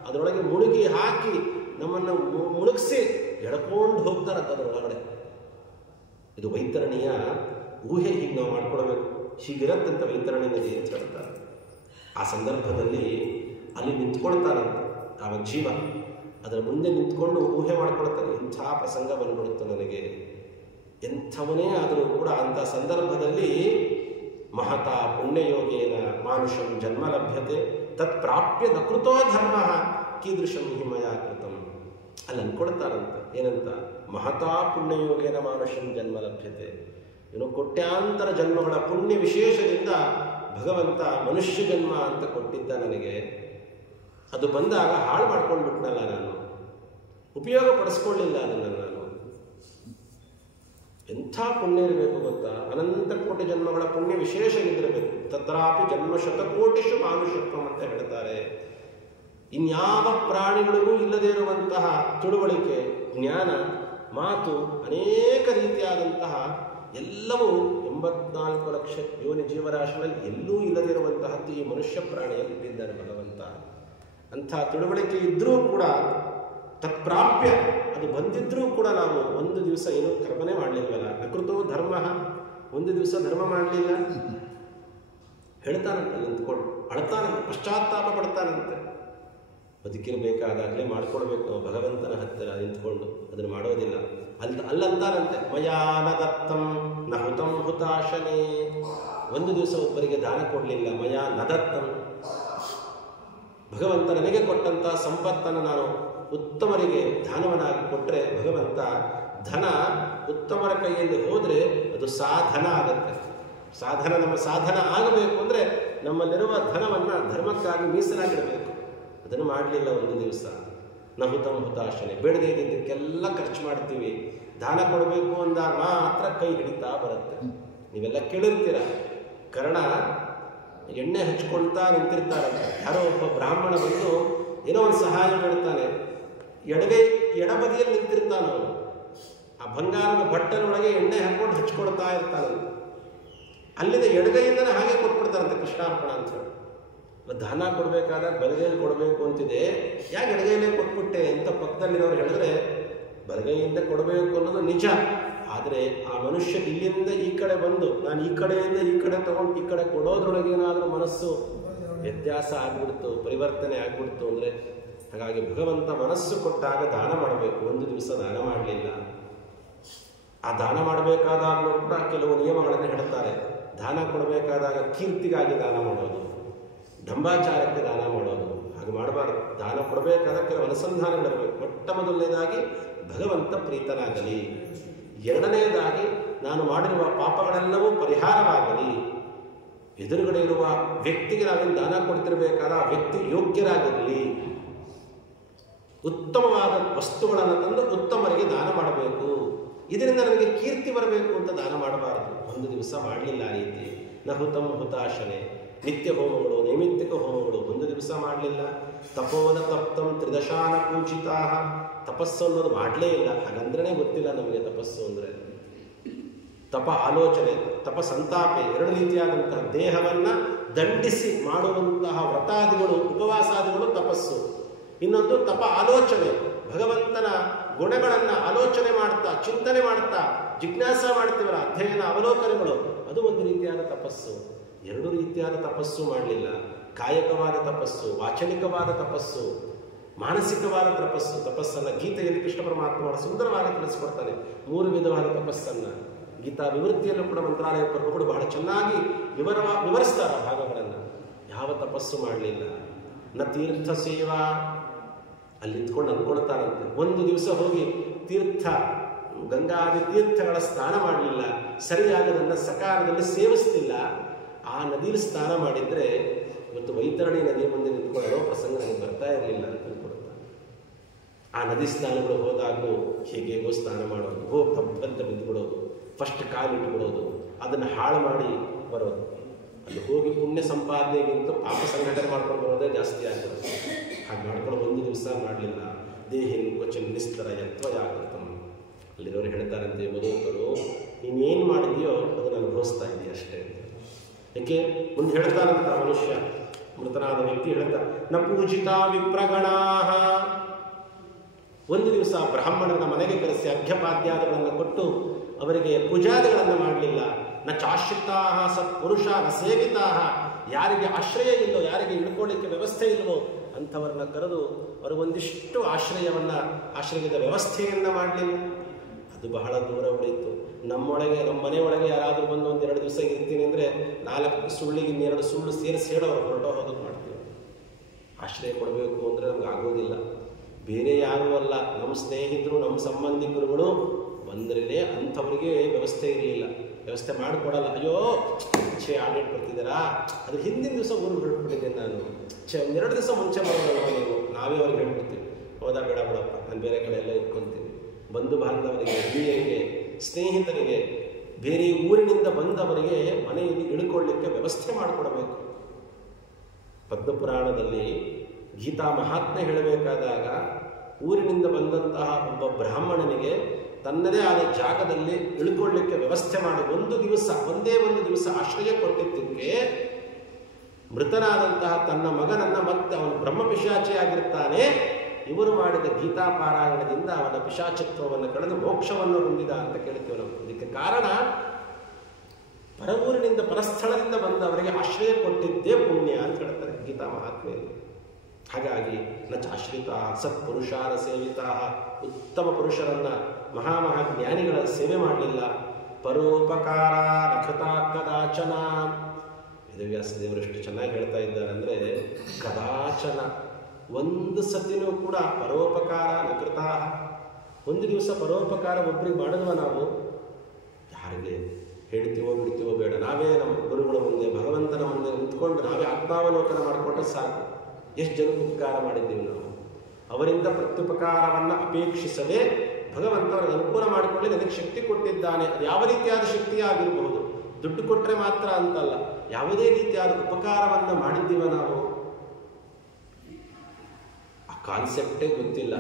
ಅದರೊಳಗೆ ಮುಳುಗಿ ಹಾಕಿ ನಮ್ಮನ್ನು ಮುಳುಗಿಸಿ ಎಳ್ಕೊಂಡು ಹೋಗ್ತಾರಂತ ಅದರೊಳಗಡೆ. ಇದು ವೈತರಣಿಯ ಊಹೆ. ಹೀಗೆ ನಾವು ಮಾಡ್ಕೊಳ್ಬೇಕು. ಹೀಗಿರತ್ತಂತ ವೈತರಣಿ ನದಿ ಅಂತ ಹೇಳ್ತಾರೆ. ಆ ಸಂದರ್ಭದಲ್ಲಿ ಅಲ್ಲಿ ನಿಂತ್ಕೊಳ್ತಾರಂತ ಆ ಜೀವ. ಅದರ ಮುಂದೆ ನಿಂತ್ಕೊಂಡು ಊಹೆ ಮಾಡ್ಕೊಳ್ತಾನೆ. ಇಂಥ ಪ್ರಸಂಗ ಬಂದ್ಬಿಡುತ್ತೆ ನನಗೆ, ಎಂಥವನೇ ಆದರೂ ಕೂಡ ಅಂಥ ಸಂದರ್ಭದಲ್ಲಿ ಮಹತಾ ಪುಣ್ಯಯೋಗೇನ ಮಾನುಷಂ ಜನ್ಮ ಲಭ್ಯತೆ ತತ್ ಪ್ರಾಪ್ಯ ನಕೃತೋ ಧರ್ಮ ಕೀದೃಶಂ ಹಿಮಯ ಕೃತಂ. ಅಲ್ಲಿ ಅನ್ಕೊಳ್ತಾರಂತ ಏನಂತ? ಮಹತಾ ಪುಣ್ಯಯೋಗೇನ ಮಾನುಷಂ ಜನ್ಮ ಲಭ್ಯತೆ. ಇನ್ನು ಕೋಟ್ಯಾಂತರ ಜನ್ಮಗಳ ಪುಣ್ಯ ವಿಶೇಷದಿಂದ ಭಗವಂತ ಮನುಷ್ಯ ಜನ್ಮ ಅಂತ ಕೊಟ್ಟಿದ್ದ ನನಗೆ. ಅದು ಬಂದಾಗ ಹಾಳು ಮಾಡ್ಕೊಂಡು ಬಿಟ್ನಲ್ಲ, ನಾನು ಉಪಯೋಗ ಪಡಿಸ್ಕೊಳ್ಳಿಲ್ಲ ಅದನ್ನು. ನಾನು ಎಂಥ ಪುಣ್ಯ ಇರಬೇಕು ಗೊತ್ತಾ? ಅನಂತ ಕೋಟಿ ಜನ್ಮಗಳ ಪುಣ್ಯ ವಿಶೇಷ ಇದಿರಬೇಕು. ತತ್ರಾಪಿ ಜನ್ಮ ಶತಕೋಟಿಷು ಮಾನುಷತ್ವಂ ಅಂತ ಹೇಳ್ತಾರೆ. ಇನ್ಯಾವ ಪ್ರಾಣಿಗಳಿಗೂ ಇಲ್ಲದೇ ಇರುವಂತಹ ತಿಳುವಳಿಕೆ, ಜ್ಞಾನ, ಮಾತು, ಅನೇಕ ರೀತಿಯಾದಂತಹ ಎಲ್ಲವೂ 84 ಲಕ್ಷ ಯೋನಿ ಜೀವರಾಶಿಗಳಲ್ಲಿ ಎಲ್ಲೂ ಇಲ್ಲದಿರುವಂತಹದ್ದು ಈ ಮನುಷ್ಯ ಪ್ರಾಣಿಯಲ್ಲಿ ಇಟ್ಟಿದ್ದಾನೆ ಭಗವಂತ. ಅಂಥ ತಿಳುವಳಿಕೆ ಇದ್ದರೂ ಕೂಡ ತತ್ಪ್ರಾಪ್ಯ ಅದು ಬಂದಿದ್ರೂ ಕೂಡ ನಾವು ಒಂದು ದಿವಸ ಏನೂ ಕರ್ಮನೆ ಮಾಡಲಿಲ್ವಲ್ಲ. ಅಕೃತೋ ಧರ್ಮ, ಒಂದು ದಿವಸ ಧರ್ಮ ಮಾಡಲಿಲ್ಲ ಹೇಳ್ತಾನಂತೆ. ನಿಂತ್ಕೊಂಡು ಅಳ್ತಾನಂತೆ, ಪಶ್ಚಾತ್ತಾಪ ಪಡ್ತಾನಂತೆ. ಬದುಕಿರಬೇಕಾದಾಗಲೇ ಮಾಡ್ಕೊಡ್ಬೇಕು ನಾವು ಭಗವಂತನ ಹತ್ತಿರ ನಿಂತ್ಕೊಂಡು. ಅದನ್ನು ಮಾಡೋದಿಲ್ಲ. ಅಲ್ಲಂತಾರಂತೆ ಮಯಾ ನ ದತ್ತಂ ನ ಹುತಂ ಹುತಾಶನೇ. ಒಂದು ದಿವಸ ಒಬ್ಬರಿಗೆ ದಾನ ಕೊಡಲಿಲ್ಲ. ಮಯಾ ನ ದತ್ತಂ, ಭಗವಂತ ನನಗೆ ಕೊಟ್ಟಂಥ ಸಂಪತ್ತನ್ನು ನಾನು ಉತ್ತಮರಿಗೆ ದಾನವನ್ನಾಗಿ ಕೊಟ್ಟರೆ ಭಗವಂತ ಧನ ಉತ್ತಮರ ಕೈಯಲ್ಲಿ ಹೋದರೆ ಅದು ಸಾಧನ ಆಗತ್ತೆ. ಸಾಧನ, ನಮ್ಮ ಸಾಧನ ಆಗಬೇಕು ಅಂದರೆ ನಮ್ಮಲ್ಲಿರುವ ಧನವನ್ನು ಧರ್ಮಕ್ಕಾಗಿ ಮೀಸಲಾಗಿಡಬೇಕು. ಅದನ್ನು ಮಾಡಲಿಲ್ಲ ಒಂದು ದಿವಸ. ನಹುತಂ ಹುತಾಶನೆ, ಬೇಡದೇ ಇದ್ದಕ್ಕೆಲ್ಲ ಖರ್ಚು ಮಾಡ್ತೀವಿ. ದಾನ ಕೊಡಬೇಕು ಅಂದಾಗ ಮಾತ್ರ ಕೈ ಹಿಡಿತಾ ಬರುತ್ತೆ. ನೀವೆಲ್ಲ ಕೇಳಿರ್ತೀರ, ಕರ್ಣ ಎಣ್ಣೆ ಹಚ್ಕೊಳ್ತಾ ನಿಂತಿರ್ತಾರಂತೆ. ಯಾರೋ ಒಬ್ಬ ಬ್ರಾಹ್ಮಣ ಬಂದು ಏನೋ ಒಂದು ಸಹಾಯ ಮಾಡ್ತಾನೆ. ಎಡಬದಿಯಲ್ಲಿ ನಿಂತಿರ್ತಾನ ಅವನು. ಆ ಬಂಗಾರದ ಬಟ್ಟಲೊಳಗೆ ಎಣ್ಣೆ ಹಾಕೊಂಡು ಹಚ್ಕೊಳ್ತಾ ಇರ್ತಾನಂತೆ. ಅಲ್ಲಿಂದ ಎಡಗೈಯಿಂದನೇ ಹಾಗೆ ಕೊಟ್ಬಿಡ್ತಾರಂತೆ ಕೃಷ್ಣಾರ್ಪಣ ಅಂತ ಹೇಳಿ. ದಾನ ಕೊಡಬೇಕಾದಾಗ ಬಲಗೈಯಲ್ಲಿ ಕೊಡಬೇಕು ಅಂತಿದೆ, ಯಾಕೆ ಎಡಗೈಯಲ್ಲೇ ಕೊಟ್ಬಿಟ್ಟೆ ಅಂತ ಪಕ್ಕದಲ್ಲಿರೋರು ಹೇಳಿದ್ರೆ, ಬಲಗೈಯಿಂದ ಕೊಡಬೇಕು ಅನ್ನೋದು ನಿಜ. ಆದರೆ ಆ ಮನುಷ್ಯ ಇಲ್ಲಿಂದ ಈ ಕಡೆ ಬಂದು ನಾನು ಈ ಕಡೆಯಿಂದ ಈ ಕಡೆ ತಗೊಂಡು ಈ ಕಡೆ ಕೊಡೋದ್ರೊಳಗೆ ಏನಾದರೂ ಮನಸ್ಸು ವ್ಯತ್ಯಾಸ ಆಗ್ಬಿಡ್ತು, ಪರಿವರ್ತನೆ ಆಗ್ಬಿಡ್ತು ಅಂದರೆ, ಹಾಗಾಗಿ ಭಗವಂತ ಮನಸ್ಸು ಕೊಟ್ಟಾಗ ದಾನ ಮಾಡಬೇಕು. ಒಂದು ದಿವಸ ದಾನ ಮಾಡಲಿಲ್ಲ. ಆ ದಾನ ಮಾಡಬೇಕಾದಾಗಲೂ ಕೂಡ ಕೆಲವು ನಿಯಮಗಳನ್ನು ಹೇಳ್ತಾರೆ. ದಾನ ಕೊಡಬೇಕಾದಾಗ ಕೀರ್ತಿಗಾಗಿ ದಾನ ಮಾಡೋದು, ಢಂಬಾಚಾರಕ್ಕೆ ದಾನ ಮಾಡೋದು, ಹಾಗೆ ಮಾಡಬಾರ್ದು. ದಾನ ಕೊಡಬೇಕಾದ ಕೆಲವು ಅನುಸಂಧಾನಗಳಿರಬೇಕು. ಮೊಟ್ಟ ಮೊದಲನೇದಾಗಿ ಭಗವಂತ ಪ್ರೀತನಾಗಲಿ, ಎರಡನೆಯದಾಗಿ ನಾನು ಮಾಡಿರುವ ಪಾಪಗಳೆಲ್ಲವೂ ಪರಿಹಾರವಾಗಲಿ, ಎದುರುಗಡೆ ಇರುವ ವ್ಯಕ್ತಿಗೆ ನಾವೇನು ದಾನ ಕೊಡ್ತಿರ್ಬೇಕಾದ ಆ ವ್ಯಕ್ತಿ ಯೋಗ್ಯರಾಗಿರಲಿ, ಉತ್ತಮವಾದ ವಸ್ತುಗಳನ್ನು ತಂದು ಉತ್ತಮರಿಗೆ ದಾನ ಮಾಡಬೇಕು. ಇದರಿಂದ ನನಗೆ ಕೀರ್ತಿ ಬರಬೇಕು ಅಂತ ದಾನ ಮಾಡಬಾರದು. ಒಂದು ದಿವಸ ಮಾಡಲಿಲ್ಲ ಆ ರೀತಿ. ನಹುತಂ ಹುತಾಶನೆ, ನಿತ್ಯ ಹೋಮಗಳು, ನೈಮಿತ್ತಿಕ ಹೋಮಗಳು ಒಂದು ದಿವಸ ಮಾಡಲಿಲ್ಲ. ತಪೋದ ತಪ್ತಂ ತ್ರಿದಶಾನ ಪೂಜಿತಾ, ತಪಸ್ಸು ಅನ್ನೋದು ಮಾಡಲೇ ಇಲ್ಲ. ಹಾಗಂದ್ರೇ ಗೊತ್ತಿಲ್ಲ ನಮಗೆ ತಪಸ್ಸು ಅಂದರೆ. ತಪ ಆಲೋಚನೆ, ತಪ ಸಂತಾಪೆ, ಎರಡು ರೀತಿಯಾದಂತಹ ದೇಹವನ್ನು ದಂಡಿಸಿ ಮಾಡುವಂತಹ ವ್ರತಾದಿಗಳು, ಉಪವಾಸಾದಿಗಳು ತಪಸ್ಸು. ಇನ್ನೊಂದು ತಪ ಆಲೋಚನೆ, ಭಗವಂತನ ಗುಣಗಳನ್ನು ಆಲೋಚನೆ ಮಾಡ್ತಾ, ಚಿಂತನೆ ಮಾಡ್ತಾ, ಜಿಜ್ಞಾಸ ಮಾಡ್ತೀವಲ್ಲ, ಅಧ್ಯಯನ ಅವಲೋಕನಗಳು, ಅದು ಒಂದು ರೀತಿಯಾದ ತಪಸ್ಸು. ಎರಡು ರೀತಿಯಾದ ತಪಸ್ಸು ಮಾಡಲಿಲ್ಲ. ಕಾಯಕವಾದ ತಪಸ್ಸು, ವಾಚನಿಕವಾದ ತಪಸ್ಸು, ಮಾನಸಿಕವಾದ ತಪಸ್ಸನ್ನು ಗೀತೆಯಲ್ಲಿ ಕೃಷ್ಣ ಪರಮಾತ್ಮ ಸುಂದರವಾಗಿ ತಿಳಿಸ್ಕೊಡ್ತಾನೆ. 3 ವಿಧವಾದ ತಪಸ್ಸನ್ನು ಗೀತಾ ವಿವೃತ್ತಿಯಲ್ಲೂ ಕೂಡ ಮಂತ್ರಾಲಯ ಪ್ರಭುಗಳು ಬಹಳ ಚೆನ್ನಾಗಿ ವಿವರಿಸ್ತಾರೆ ಭಾಗಗಳನ್ನು. ಯಾವ ತಪಸ್ಸು ಮಾಡಲಿಲ್ಲ. ನ ತೀರ್ಥ ಸೇವಾ, ಅಲ್ಲಿ ನಿಂತ್ಕೊಂಡು ಅಂದ್ಕೊಳ್ತಾರಂತೆ. ಒಂದು ದಿವಸ ಹೋಗಿ ತೀರ್ಥ, ಗಂಗಾದಿ ತೀರ್ಥಗಳ ಸ್ನಾನ ಮಾಡಲಿಲ್ಲ. ಸರಿಯಾಗಿ ನನ್ನ ಸಕಾಲದಲ್ಲಿ ಸೇವಿಸ್ತಿಲ್ಲ. ಆ ನದಿಯಲ್ಲಿ ಸ್ನಾನ ಮಾಡಿದರೆ ಇವತ್ತು ವೈತರಣಿ ನದಿ ಮುಂದೆ ನಿಂತ್ಕೊಳ್ಳೋ ಪ್ರಸಂಗ ನನಗೆ ಬರ್ತಾ ಇರಲಿಲ್ಲ ಅಂತ ಅಂದ್ಕೊಳ್ತಾನೆ. ಆ ನದಿ ಸ್ನಾನಗಳು ಹೋದಾಗೂ ಹೇಗೇಗೋ ಸ್ನಾನ ಮಾಡೋದು, ಅಂತ ಬಿದ್ದುಬಿಡೋದು, ಫಸ್ಟ್ ಕಾಲಿಟ್ಬಿಡೋದು, ಅದನ್ನು ಹಾಳು ಮಾಡಿ ಬರೋದು. ಅಲ್ಲಿ ಹೋಗಿ ಪುಣ್ಯ ಸಂಪಾದನೆಗಿಂತ ಪಾಪ ಸಂಘಟನೆ ಮಾಡ್ಕೊಂಡು ಬರೋದೇ ಜಾಸ್ತಿ ಆಗ್ತದೆ. ಹಾಗೆ ಮಾಡ್ಕೊಂಡು ಒಂದು ದಿವಸ ಮಾಡಲಿಲ್ಲ. ದೇಹಿನ್ ಕ್ವಚಿನ್ ನಿಸ್ತರ ಯತ್ವಯಾಗತಂ. ಅಲ್ಲಿರೋರು ಹೇಳ್ತಾರಂತೆ, ಮಧುಕರು ನೀನೇನು ಮಾಡಿದೆಯೋ ಅದನ್ನು ಅನುಭವಿಸ್ತಾ ಇದೆಯಾ ಅಷ್ಟೇ. ಯಾಕೆ ಮುಂದೆ ಹೇಳ್ತಾರಂತ ಮನುಷ್ಯ, ಮೃತನಾದ ವ್ಯಕ್ತಿ ಹೇಳ್ತಾ, ನ ಪೂಜಿತಾ ವಿಪ್ರಗಣಾ. ಒಂದು ದಿವಸ ಬ್ರಾಹ್ಮಣನ ಮನೆಗೆ ಕರೆಸಿ ಅರ್ಘ್ಯಪಾದ್ಯಾದಿಗಳನ್ನು ಕೊಟ್ಟು ಅವರಿಗೆ ಪೂಜಾದಿಗಳನ್ನು ಮಾಡಲಿಲ್ಲ. ನ ಚಾಶ್ರಿತಾ ಸತ್ಪುರುಷ ನ ಸೇವಿತಾ, ಯಾರಿಗೆ ಆಶ್ರಯ ಇಲ್ಲೋ, ಯಾರಿಗೆ ಇಳ್ಕೊಳ್ಳಿಕ್ಕೆ ವ್ಯವಸ್ಥೆ ಇಲ್ವೋ ಅಂಥವ್ರನ್ನ ಕರೆದು ಅವ್ರಿಗೊಂದಿಷ್ಟು ಆಶ್ರಯದ ವ್ಯವಸ್ಥೆಯನ್ನು ಮಾಡಲಿಲ್ಲ. ಅದು ಬಹಳ ದೂರ ಉಳಿಯಿತು. ನಮ್ಮ ಮನೆಯೊಳಗೆ ಯಾರಾದರೂ ಬಂದು 1-2 ದಿವಸ ಇರ್ತೀನಿ ಅಂದರೆ 4 ಸುಳ್ಳಿಗೆ 2 ಸುಳ್ಳು ಸೇರಿಸಿ ಹೇಳೋರು ಹೊರಟೋಗೋದು ಮಾಡ್ತೀವಿ. ಆಶ್ರಯ ಕೊಡಬೇಕು ಅಂದರೆ ನಮ್ಗೆ ಆಗೋದಿಲ್ಲ. ಬೇರೆ ಯಾರೂ ಅಲ್ಲ, ನಮ್ಮ ಸ್ನೇಹಿತರು, ನಮ್ಮ ಸಂಬಂಧಿಕರುಗಳು ಬಂದ್ರೇ ಅಂಥವ್ರಿಗೆ ವ್ಯವಸ್ಥೆ ಇರಲಿಲ್ಲ. ವ್ಯವಸ್ಥೆ ಮಾಡಿಕೊಡಲ್ಲ. ಅಯ್ಯೋ ಆಡೇಟ್ ಬರ್ತಿದ್ದೀರಾ, ಅದ್ರ ಹಿಂದಿನ ದಿವಸ ಊರಿಗೆ ಹೊರಟ್ಬಿಟ್ಟಿದ್ದೇನೆ ನಾನು, 1-2 ದಿವಸ ಮುಂಚೆ ಬರೋದಲ್ವ ನೀವು, ನಾವೇ ಅವ್ರಿಗೆ ಹೇಳ್ಬಿಡ್ತೀವಿ. ಹೌದಾ, ಬೇಡ ಬಿಡಪ್ಪ, ನಾನು ಬೇರೆ ಕಡೆ ಎಲ್ಲ ಇಟ್ಕೊತೀನಿ. ಬಂಧು ಬಾಂಧವರಿಗೆ, ಹಿರಿಯರಿಗೆ, ಸ್ನೇಹಿತರಿಗೆ, ಬೇರೆ ಊರಿನಿಂದ ಬಂದವರಿಗೆ ಮನೆಯಲ್ಲಿ ಇಳ್ಕೊಳ್ಳಿಕ್ಕೆ ವ್ಯವಸ್ಥೆ ಮಾಡಿಕೊಡಬೇಕು. ಪದ್ಮಪುರಾಣದಲ್ಲಿ ಗೀತಾ ಮಹಾತ್ಮೆ ಹೇಳಬೇಕಾದಾಗ ಊರಿನಿಂದ ಬಂದಂತಹ ಒಬ್ಬ ಬ್ರಾಹ್ಮಣನಿಗೆ ತನ್ನದೇ ಆದ ಜಾಗದಲ್ಲಿ ಇಳ್ಕೊಳ್ಳಿಕ್ಕೆ ವ್ಯವಸ್ಥೆ ಮಾಡಿ ಒಂದೇ ಒಂದು ದಿವಸ ಆಶ್ರಯ ಕೊಟ್ಟಿದ್ದಕ್ಕೆ ಮೃತನಾದಂತಹ ತನ್ನ ಮಗನನ್ನು ಮತ್ತೆ ಅವನು ಬ್ರಹ್ಮ ಪಿಶಾಚಿಯಾಗಿರ್ತಾನೆ. ಇವರು ಮಾಡಿದ ಗೀತಾ ಪಾರಾಯಣದಿಂದ ಅವನ ಪಿಶಾಚತ್ವವನ್ನು ಕಳೆದು ಮೋಕ್ಷವನ್ನು ಹೊಂದಿದ ಅಂತ ಕೇಳ್ತೀವಿ ನಾವು. ಇದಕ್ಕೆ ಕಾರಣ ಪರವೂರಿನಿಂದ, ಪರಸ್ಥಳದಿಂದ ಬಂದವರಿಗೆ ಆಶ್ರಯ ಕೊಟ್ಟಿದ್ದೇ ಪುಣ್ಯ ಅಂತ ಹೇಳ್ತಾರೆ ಗೀತಾ ಮಹಾತ್ಮೆಯಲ್ಲಿ. ಹಾಗಾಗಿ ನ ಚಾಶ್ರಿತ ಸತ್ಪುರುಷಾರ ಸೇವಿತಾ, ಉತ್ತಮ ಪುರುಷರನ್ನು ಮಹಾಮಹಾಜ್ಞಾನಿಗಳ ಸೇವೆ ಮಾಡಲಿಲ್ಲ. ಪರೋಪಕಾರ ನಖತಾ ಕದಾಚನ. ವೇದವ್ಯಾಸ ದೇವರೆಷ್ಟು ಚೆನ್ನಾಗಿ ಹೇಳ್ತಾ ಇದ್ದಾರೆ ಅಂದರೆ, ಕದಾಚನ ಒಂದು ಸತಿನೂ ಕೂಡ ಪರೋಪಕಾರ ನಕೃತಾ, ಒಂದು ದಿವಸ ಪರೋಪಕಾರ ಒಬ್ಬರಿಗೆ ಮಾಡಿದ್ವ ನಾವು? ಯಾರಿಗೆ ಹೇಳ್ತೀವೋ ಬಿಡ್ತೀವೋ ಬೇಡ, ನಾವೇ ನಮ್ಮ ಗುರುಗಳ ಮುಂದೆ ಭಗವಂತನ ಮುಂದೆ ನಿಂತ್ಕೊಂಡು ನಾವೇ ಆತ್ಮಾವಲೋಕನ ಮಾಡಿಕೊಂಡ್ರೆ ಸಾಕು. ಎಷ್ಟು ಜನಕ್ಕೆ ಉಪಕಾರ ಮಾಡಿದ್ದೀವಿ ನಾವು. ಅವರಿಂದ ಪ್ರತ್ಯುಪಕಾರವನ್ನು ಅಪೇಕ್ಷಿಸದೆ ಭಗವಂತ ಅವರಿಗೆ ಅನುಕೂಲ ಮಾಡಿಕೊಳ್ಳಿ ನನಗೆ ಶಕ್ತಿ ಕೊಟ್ಟಿದ್ದಾನೆ. ಅದು ಯಾವ ರೀತಿಯಾದ ಶಕ್ತಿ ಆಗಿರಬಹುದು, ದುಡ್ಡು ಕೊಟ್ಟರೆ ಮಾತ್ರ ಅಂತಲ್ಲ, ಯಾವುದೇ ರೀತಿಯಾದ ಉಪಕಾರವನ್ನು ಮಾಡಿದ್ದೀವ ನಾವು. ಆ ಕಾನ್ಸೆಪ್ಟೇ ಗೊತ್ತಿಲ್ಲ.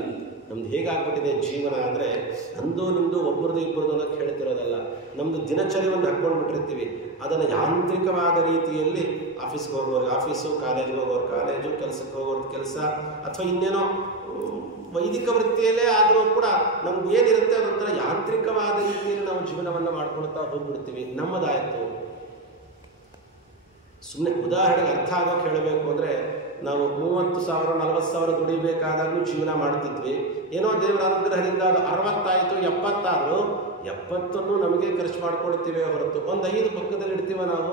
ನಮ್ದು ಹೇಗಾಗ್ಬಿಟ್ಟಿದೆ ಜೀವನ ಅಂದರೆ, ನಂದು ನಿಮ್ಮದು ಒಬ್ಬರದು ಇಬ್ಬರದು ಅನ್ನೋಕ್ಕೆ ಹೇಳ್ತಿರೋದಲ್ಲ. ನಮ್ಮದು ದಿನಚರಿ ಒಂದು ಹಾಕ್ಕೊಂಡ್ಬಿಟ್ಟಿರ್ತೀವಿ, ಅದನ್ನು ಯಾಂತ್ರಿಕವಾದ ರೀತಿಯಲ್ಲಿ ಆಫೀಸ್ಗೆ ಹೋಗೋರು ಆಫೀಸು, ಕಾಲೇಜ್ಗೆ ಹೋಗೋರು ಕಾಲೇಜು, ಕೆಲಸಕ್ಕೆ ಹೋಗೋರು ಕೆಲಸ, ಅಥವಾ ಇನ್ನೇನೋ ವೈದಿಕ ವೃತ್ತಿಯಲ್ಲೇ ಆದರೂ ಕೂಡ ನಮ್ದು ಏನಿರುತ್ತೆ ಅದೊಂಥರ ಯಾಂತ್ರಿಕವಾದ ರೀತಿಯಲ್ಲಿ ನಾವು ಜೀವನವನ್ನು ಮಾಡ್ಕೊಳ್ತಾ ಹೋಗ್ಬಿಡ್ತೀವಿ. ನಮ್ಮದಾಯಿತು. ಸುಮ್ಮನೆ ಉದಾಹರಣೆಗೆ ಅರ್ಥ ಆಗೋಕೆ ಹೇಳಬೇಕು ಅಂದರೆ, ನಾವು 30,000 40,000 ದುಡಿಬೇಕಾದಾಗಲೂ ಜೀವನ ಮಾಡ್ತಿದ್ವಿ. ಏನೋ ದೇವರ ಅನುಗ್ರಹದಿಂದ ಅದು 60 ಆಯಿತು, 70 ಆದರೂ 70 ನಮಗೆ ಖರ್ಚು ಮಾಡ್ಕೊಳ್ತೀವಿ ಹೊರತು ಒಂದು 5 ಪಕ್ಕದಲ್ಲಿ ಇಡ್ತೀವ ನಾವು.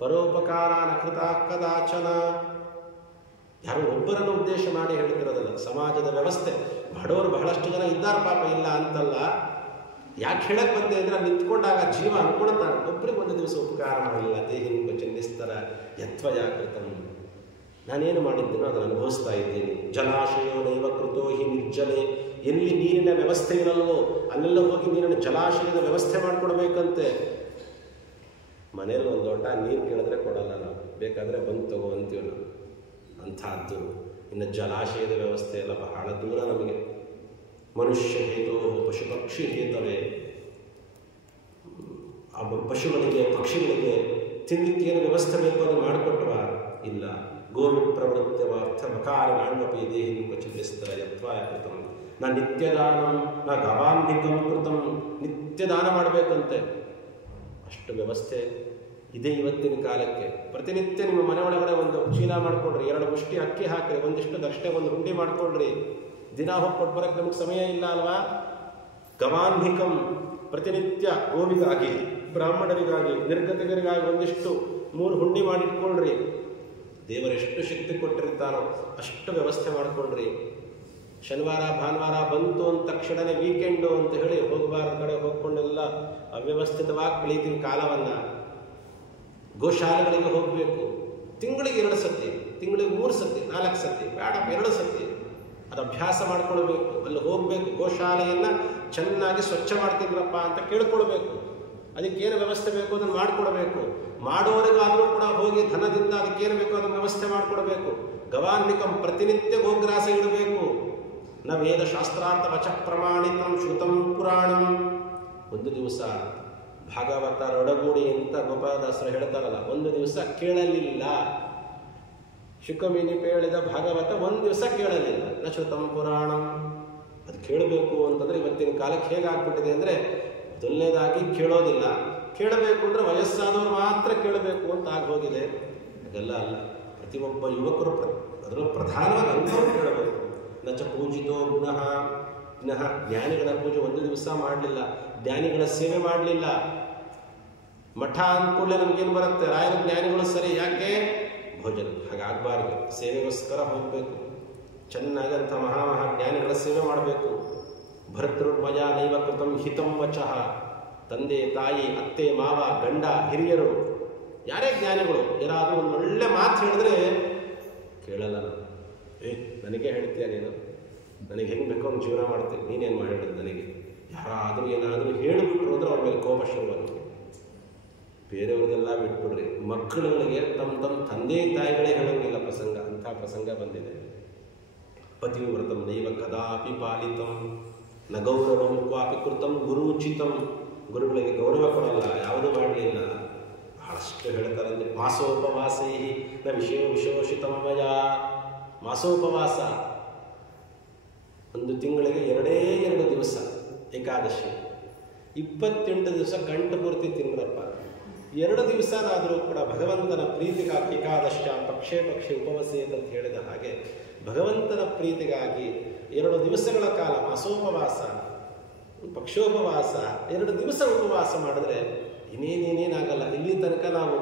ಪರೋಪಕಾರ ನಕೃತ ಕದಾಚನ. ಯಾರು ಒಬ್ಬರನ್ನು ಉದ್ದೇಶ ಮಾಡಿ ಹೇಳ್ತಿರೋದಲ್ಲ, ಸಮಾಜದ ವ್ಯವಸ್ಥೆ ಮಾಡೋರು ಬಹಳಷ್ಟು ಜನ ಇದ್ದಾರೆ ಪಾಪ, ಇಲ್ಲ ಅಂತಲ್ಲ. ಯಾಕೆ ಹೇಳಕ್ಕೆ ಬಂದೆ ಅಂದರೆ, ನಿಂತ್ಕೊಂಡಾಗ ಜೀವ ಅನ್ಕೊಳ್ತಾನೆ, ಒಬ್ಬರಿಗೆ ಒಂದು ದಿವಸ ಉಪಕಾರ ಮಾಡಲಿಲ್ಲ. ದೇಹಿಂಬ ಚಿನ್ನಿಸ್ತರ ಯತ್ವಯಾಕೃತಂ. ನಾನೇನು ಮಾಡಿದ್ದೀನೋ ಅದನ್ನು ಅನುಭವಿಸ್ತಾ ಇದ್ದೀನಿ. ಜಲಾಶಯೋ ನೈವ ಕೃತೋ ಹಿ ನಿರ್ಜಲೆ. ಎಲ್ಲಿ ನೀರಿನ ವ್ಯವಸ್ಥೆ ಇರಲ್ವೋ ಅಲ್ಲೆಲ್ಲ ಹೋಗಿ ನೀರಿನ ಜಲಾಶಯದ ವ್ಯವಸ್ಥೆ ಮಾಡಿಕೊಡ್ಬೇಕಂತೆ. ಮನೇಲಿ ಒಂದು ಲೋಟ ನೀರು ಕೇಳಿದ್ರೆ ಕೊಡಲ್ಲ ನಾವು, ಬೇಕಾದರೆ ಬಂದು ತಗೋ ಅಂತೀವಿ ನಾವು. ಅಂಥದ್ದು ಇನ್ನು ಜಲಾಶಯದ ವ್ಯವಸ್ಥೆ ಎಲ್ಲ ಬಹಳ ದೂರ ನಮಗೆ. ಮನುಷ್ಯ ಹೇತೋ ಪಶು ಪಕ್ಷಿ ಹೇತವೇ. ಆ ಪಶುಗಳಿಗೆ ಪಕ್ಷಿಗಳಿಗೆ ತಿನ್ನಲಿಕ್ಕೆ ಏನು ವ್ಯವಸ್ಥೆ ಬೇಕು ಅದನ್ನು ಮಾಡಿಕೊಟ್ವಾ? ಇಲ್ಲ. ಗೋವಿ ಪ್ರವೃತ್ತವಾರ್ಥ ಮಕಾರ ಮಾಣ್ವಪಿ ದೇಹಿ ಚಿಂತಿಸ್ತರ ಯತ್ವಾಯ ಕೃತಂ ನಾ ನಿತ್ಯದಾನಂ ನಾ ಗವಾನ್ನಿಕಂ ಕೃತಂ. ನಿತ್ಯ ದಾನ ಮಾಡಬೇಕಂತೆ, ಅಷ್ಟು ವ್ಯವಸ್ಥೆ ಇದೆ ಇವತ್ತಿನ ಕಾಲಕ್ಕೆ. ಪ್ರತಿನಿತ್ಯ ನಿಮ್ಮ ಮನೆ ಒಳಗಡೆ ಒಂದು ಚೀಲ ಮಾಡಿಕೊಡ್ರಿ, 2 ಮುಷ್ಟಿ ಅಕ್ಕಿ ಹಾಕ್ರಿ, ಒಂದಿಷ್ಟು ದಕ್ಷಿಣೆ ಒಂದು ಹುಂಡಿ ಮಾಡಿಕೊಡ್ರಿ. ದಿನ ಹೋಗಿ ಕೊಟ್ಟು ಬರೋಕ್ಕೆ ನಮಗೆ ಸಮಯ ಇಲ್ಲ ಅಲ್ವಾ? ಗವಾನ್ನಿಕಂ, ಪ್ರತಿನಿತ್ಯ ಗೋವಿಗಾಗಿ, ಬ್ರಾಹ್ಮಣರಿಗಾಗಿ, ನಿರ್ಗತಿಗರಿಗಾಗಿ ಒಂದಿಷ್ಟು 3 ಹುಂಡಿ ಮಾಡಿಟ್ಕೊಳ್ರಿ. ದೇವರೆಷ್ಟು ಶಕ್ತಿ ಕೊಟ್ಟಿರ್ತಾನೋ ಅಷ್ಟು ವ್ಯವಸ್ಥೆ ಮಾಡಿಕೊಳ್ರಿ. ಶನಿವಾರ ಭಾನುವಾರ ಬಂತು ಅಂದ ತಕ್ಷಣವೇ ವೀಕೆಂಡು ಅಂತ ಹೇಳಿ ಹೋಗಬಾರ್ದು ಕಡೆ ಹೋಗ್ಕೊಂಡೆಲ್ಲ ಅವ್ಯವಸ್ಥಿತವಾಗಿ ಕಳೀತೀವಿ ಕಾಲವನ್ನು. ಗೋಶಾಲೆಗಳಿಗೆ ಹೋಗಬೇಕು, ತಿಂಗಳಿಗೆ 2 ಸತಿ, ತಿಂಗಳಿಗೆ 3 ಸತಿ, 4 ಸತಿ, ಬೇಡ 2 ಸತಿ ಅದು ಅಭ್ಯಾಸ ಮಾಡ್ಕೊಳ್ಬೇಕು. ಅಲ್ಲಿ ಹೋಗಬೇಕು, ಗೋಶಾಲೆಯನ್ನು ಚೆನ್ನಾಗಿ ಸ್ವಚ್ಛ ಮಾಡ್ತಿದ್ರಪ್ಪ ಅಂತ ಕೇಳ್ಕೊಳ್ಬೇಕು. ಅದಕ್ಕೇನು ವ್ಯವಸ್ಥೆ ಬೇಕು ಅದನ್ನು ಮಾಡಿಕೊಡ್ಬೇಕು. ಮಾಡೋರಿಗಾದರೂ ಕೂಡ ಹೋಗಿ ಧನದಿಂದ ಅದಕ್ಕೇನು ಬೇಕೋ ಅದನ್ನು ವ್ಯವಸ್ಥೆ ಮಾಡಿಕೊಡ್ಬೇಕು. ಗವಾನ್ನಿಕಂ, ಪ್ರತಿನಿತ್ಯ ಗೋಗ್ರಾಸ ಇಡಬೇಕು. ನ ವೇದ ಶಾಸ್ತ್ರಾರ್ಥ ವಚ ಪ್ರಮಾಣಿತಂ ಶ್ರುತಂ ಪುರಾಣಂ. ಒಂದು ದಿವಸ ಭಾಗವತರೊಡಗೂಡಿ ಅಂತ ಗೋಪಾಲದಾಸರು ಹೇಳ್ತಾರಲ್ಲ, ಒಂದು ದಿವಸ ಕೇಳಲಿಲ್ಲ. ಶುಕಮಿನಿ ಹೇಳಿದ ಭಾಗವತ ಒಂದು ದಿವಸ ಕೇಳಲಿಲ್ಲ. ನ ಶ್ರುತಂ ಪುರಾಣಂ. ಅದು ಕೇಳಬೇಕು ಅಂತಂದರೆ ಇವತ್ತಿನ ಕಾಲಕ್ಕೆ ಹೇಗಾಗ್ಬಿಟ್ಟಿದೆ ಅಂದರೆ, ಮೊದಲನೇದಾಗಿ ಕೇಳೋದಿಲ್ಲ, ಕೇಳಬೇಕು ಅಂದರೆ ವಯಸ್ಸಾದವರು ಮಾತ್ರ ಕೇಳಬೇಕು ಅಂತ ಆಗೋಗಿದೆ. ಅದೆಲ್ಲ ಅಲ್ಲ. ಪ್ರತಿಯೊಬ್ಬ ಯುವಕರು ಅದರಲ್ಲೂ ಪ್ರಧಾನವಾಗಿ ಅಂಥವ್ರು ಕೇಳಬೇಕು. ನಚ ಪೂಜಿತೋ ಪುನಃ ಪುನಃ. ಜ್ಞಾನಿಗಳ ಪೂಜೆ ಒಂದು ದಿವಸ ಮಾಡಲಿಲ್ಲ, ಜ್ಞಾನಿಗಳ ಸೇವೆ ಮಾಡಲಿಲ್ಲ. ಮಠ ಅಂದ್ಕೂಡಲೇ ನಮಗೇನು ಬರುತ್ತೆ, ರಾಯರ ಜ್ಞಾನಿಗಳು ಸರಿ, ಯಾಕೆ ಭೋಜನ? ಹಾಗಾಗಬಾರ್ದು. ಸೇವೆಗೋಸ್ಕರ ಹೋಗಬೇಕು. ಚೆನ್ನಾಗಿ ಅಂಥ ಮಹಾಜ್ಞಾನಿಗಳ ಸೇವೆ ಮಾಡಬೇಕು. ಭರ್ತೃರ್ಮಯ ನೈವ ಕೃತಂ ಹಿತಂ ವಚಃ. ತಂದೆ ತಾಯಿ ಅತ್ತೆ ಮಾವ ಗಂಡ ಹಿರಿಯರು ಯಾರೇ ಜ್ಞಾನಿಗಳು ಯಾರಾದರೂ ಒಂದು ಒಳ್ಳೆ ಮಾತು ಹೇಳಿದ್ರೆ ಕೇಳಲ್ಲ ನಾವು. ನನಗೆ ಹೇಳ್ತೀಯ ನೀನು, ನನಗೆ ಹೆಂಗೆ ಬೇಕೋ ಒಂದು ಜೀವನ ಮಾಡ್ತೀನಿ, ನೀನೇನು ಮಾಡಿ ಹೇಳಿದ್ದು ನನಗೆ. ಯಾರಾದರೂ ಏನಾದರೂ ಹೇಳಿಬಿಟ್ರು ಅಂದರೆ ಅವ್ರ ಮೇಲೆ ಕೋಪ ಶುರುವಾಗುತ್ತೆ. ಬೇರೆಯವ್ರದ್ದೆಲ್ಲ ಬಿಟ್ಬಿಡ್ರಿ. ಮಕ್ಕಳುಗಳಿಗೆ ತಮ್ಮ ತಂದೆ ತಾಯಿಗಳೇ ಹೇಳೋಂಗಿಲ್ಲ ಪ್ರಸಂಗ, ಅಂಥ ಪ್ರಸಂಗ ಬಂದಿದೆ. ಪತಿವ್ರತಂ ನೈವ ಕದಾಪಿ ಪಾಲಿತಂ ನ ಗೌರವಂ ಕ್ವಾಪಿ ಕೃತಂ ಗುರುಚಿತಂ. ಗುರುಗಳಿಗೆ ಗೌರವ ಕೊಡಲ್ಲ, ಯಾವುದೂ ಮಾಡಲಿಲ್ಲ. ಬಹಳಷ್ಟು ಹೇಳ್ತಾರಂತೆ. ಮಾಸೋಪವಾಸೈ ನ ವಿಶೋಷಿತಂ ಮಯ. ಮಾಸೋಪವಾಸ ಒಂದು ತಿಂಗಳಿಗೆ 2 ದಿವಸ ಏಕಾದಶಿ, 28 ದಿವಸ ಕಂಠ ಪೂರ್ತಿ ತಿಂದ್ರಪ್ಪ. 2 ದಿವಸನಾದರೂ ಕೂಡ ಭಗವಂತನ ಪ್ರೀತಿಗಾಗಿ ಏಕಾದಶ ಪಕ್ಷೇ ಪಕ್ಷೆ ಉಪವಸೇತ್ ಅಂತ ಹೇಳಿದ ಹಾಗೆ ಭಗವಂತನ ಪ್ರೀತಿಗಾಗಿ 2 ದಿವಸಗಳ ಕಾಲ ಮಾಸೋಪವಾಸ, ಪಕ್ಷೋಪವಾಸ, 2 ದಿವಸ ಉಪವಾಸ ಮಾಡಿದ್ರೆ ಇನ್ನೇನೇನಾಗಲ್ಲ. ಇಲ್ಲಿ ತನಕ ನಾವು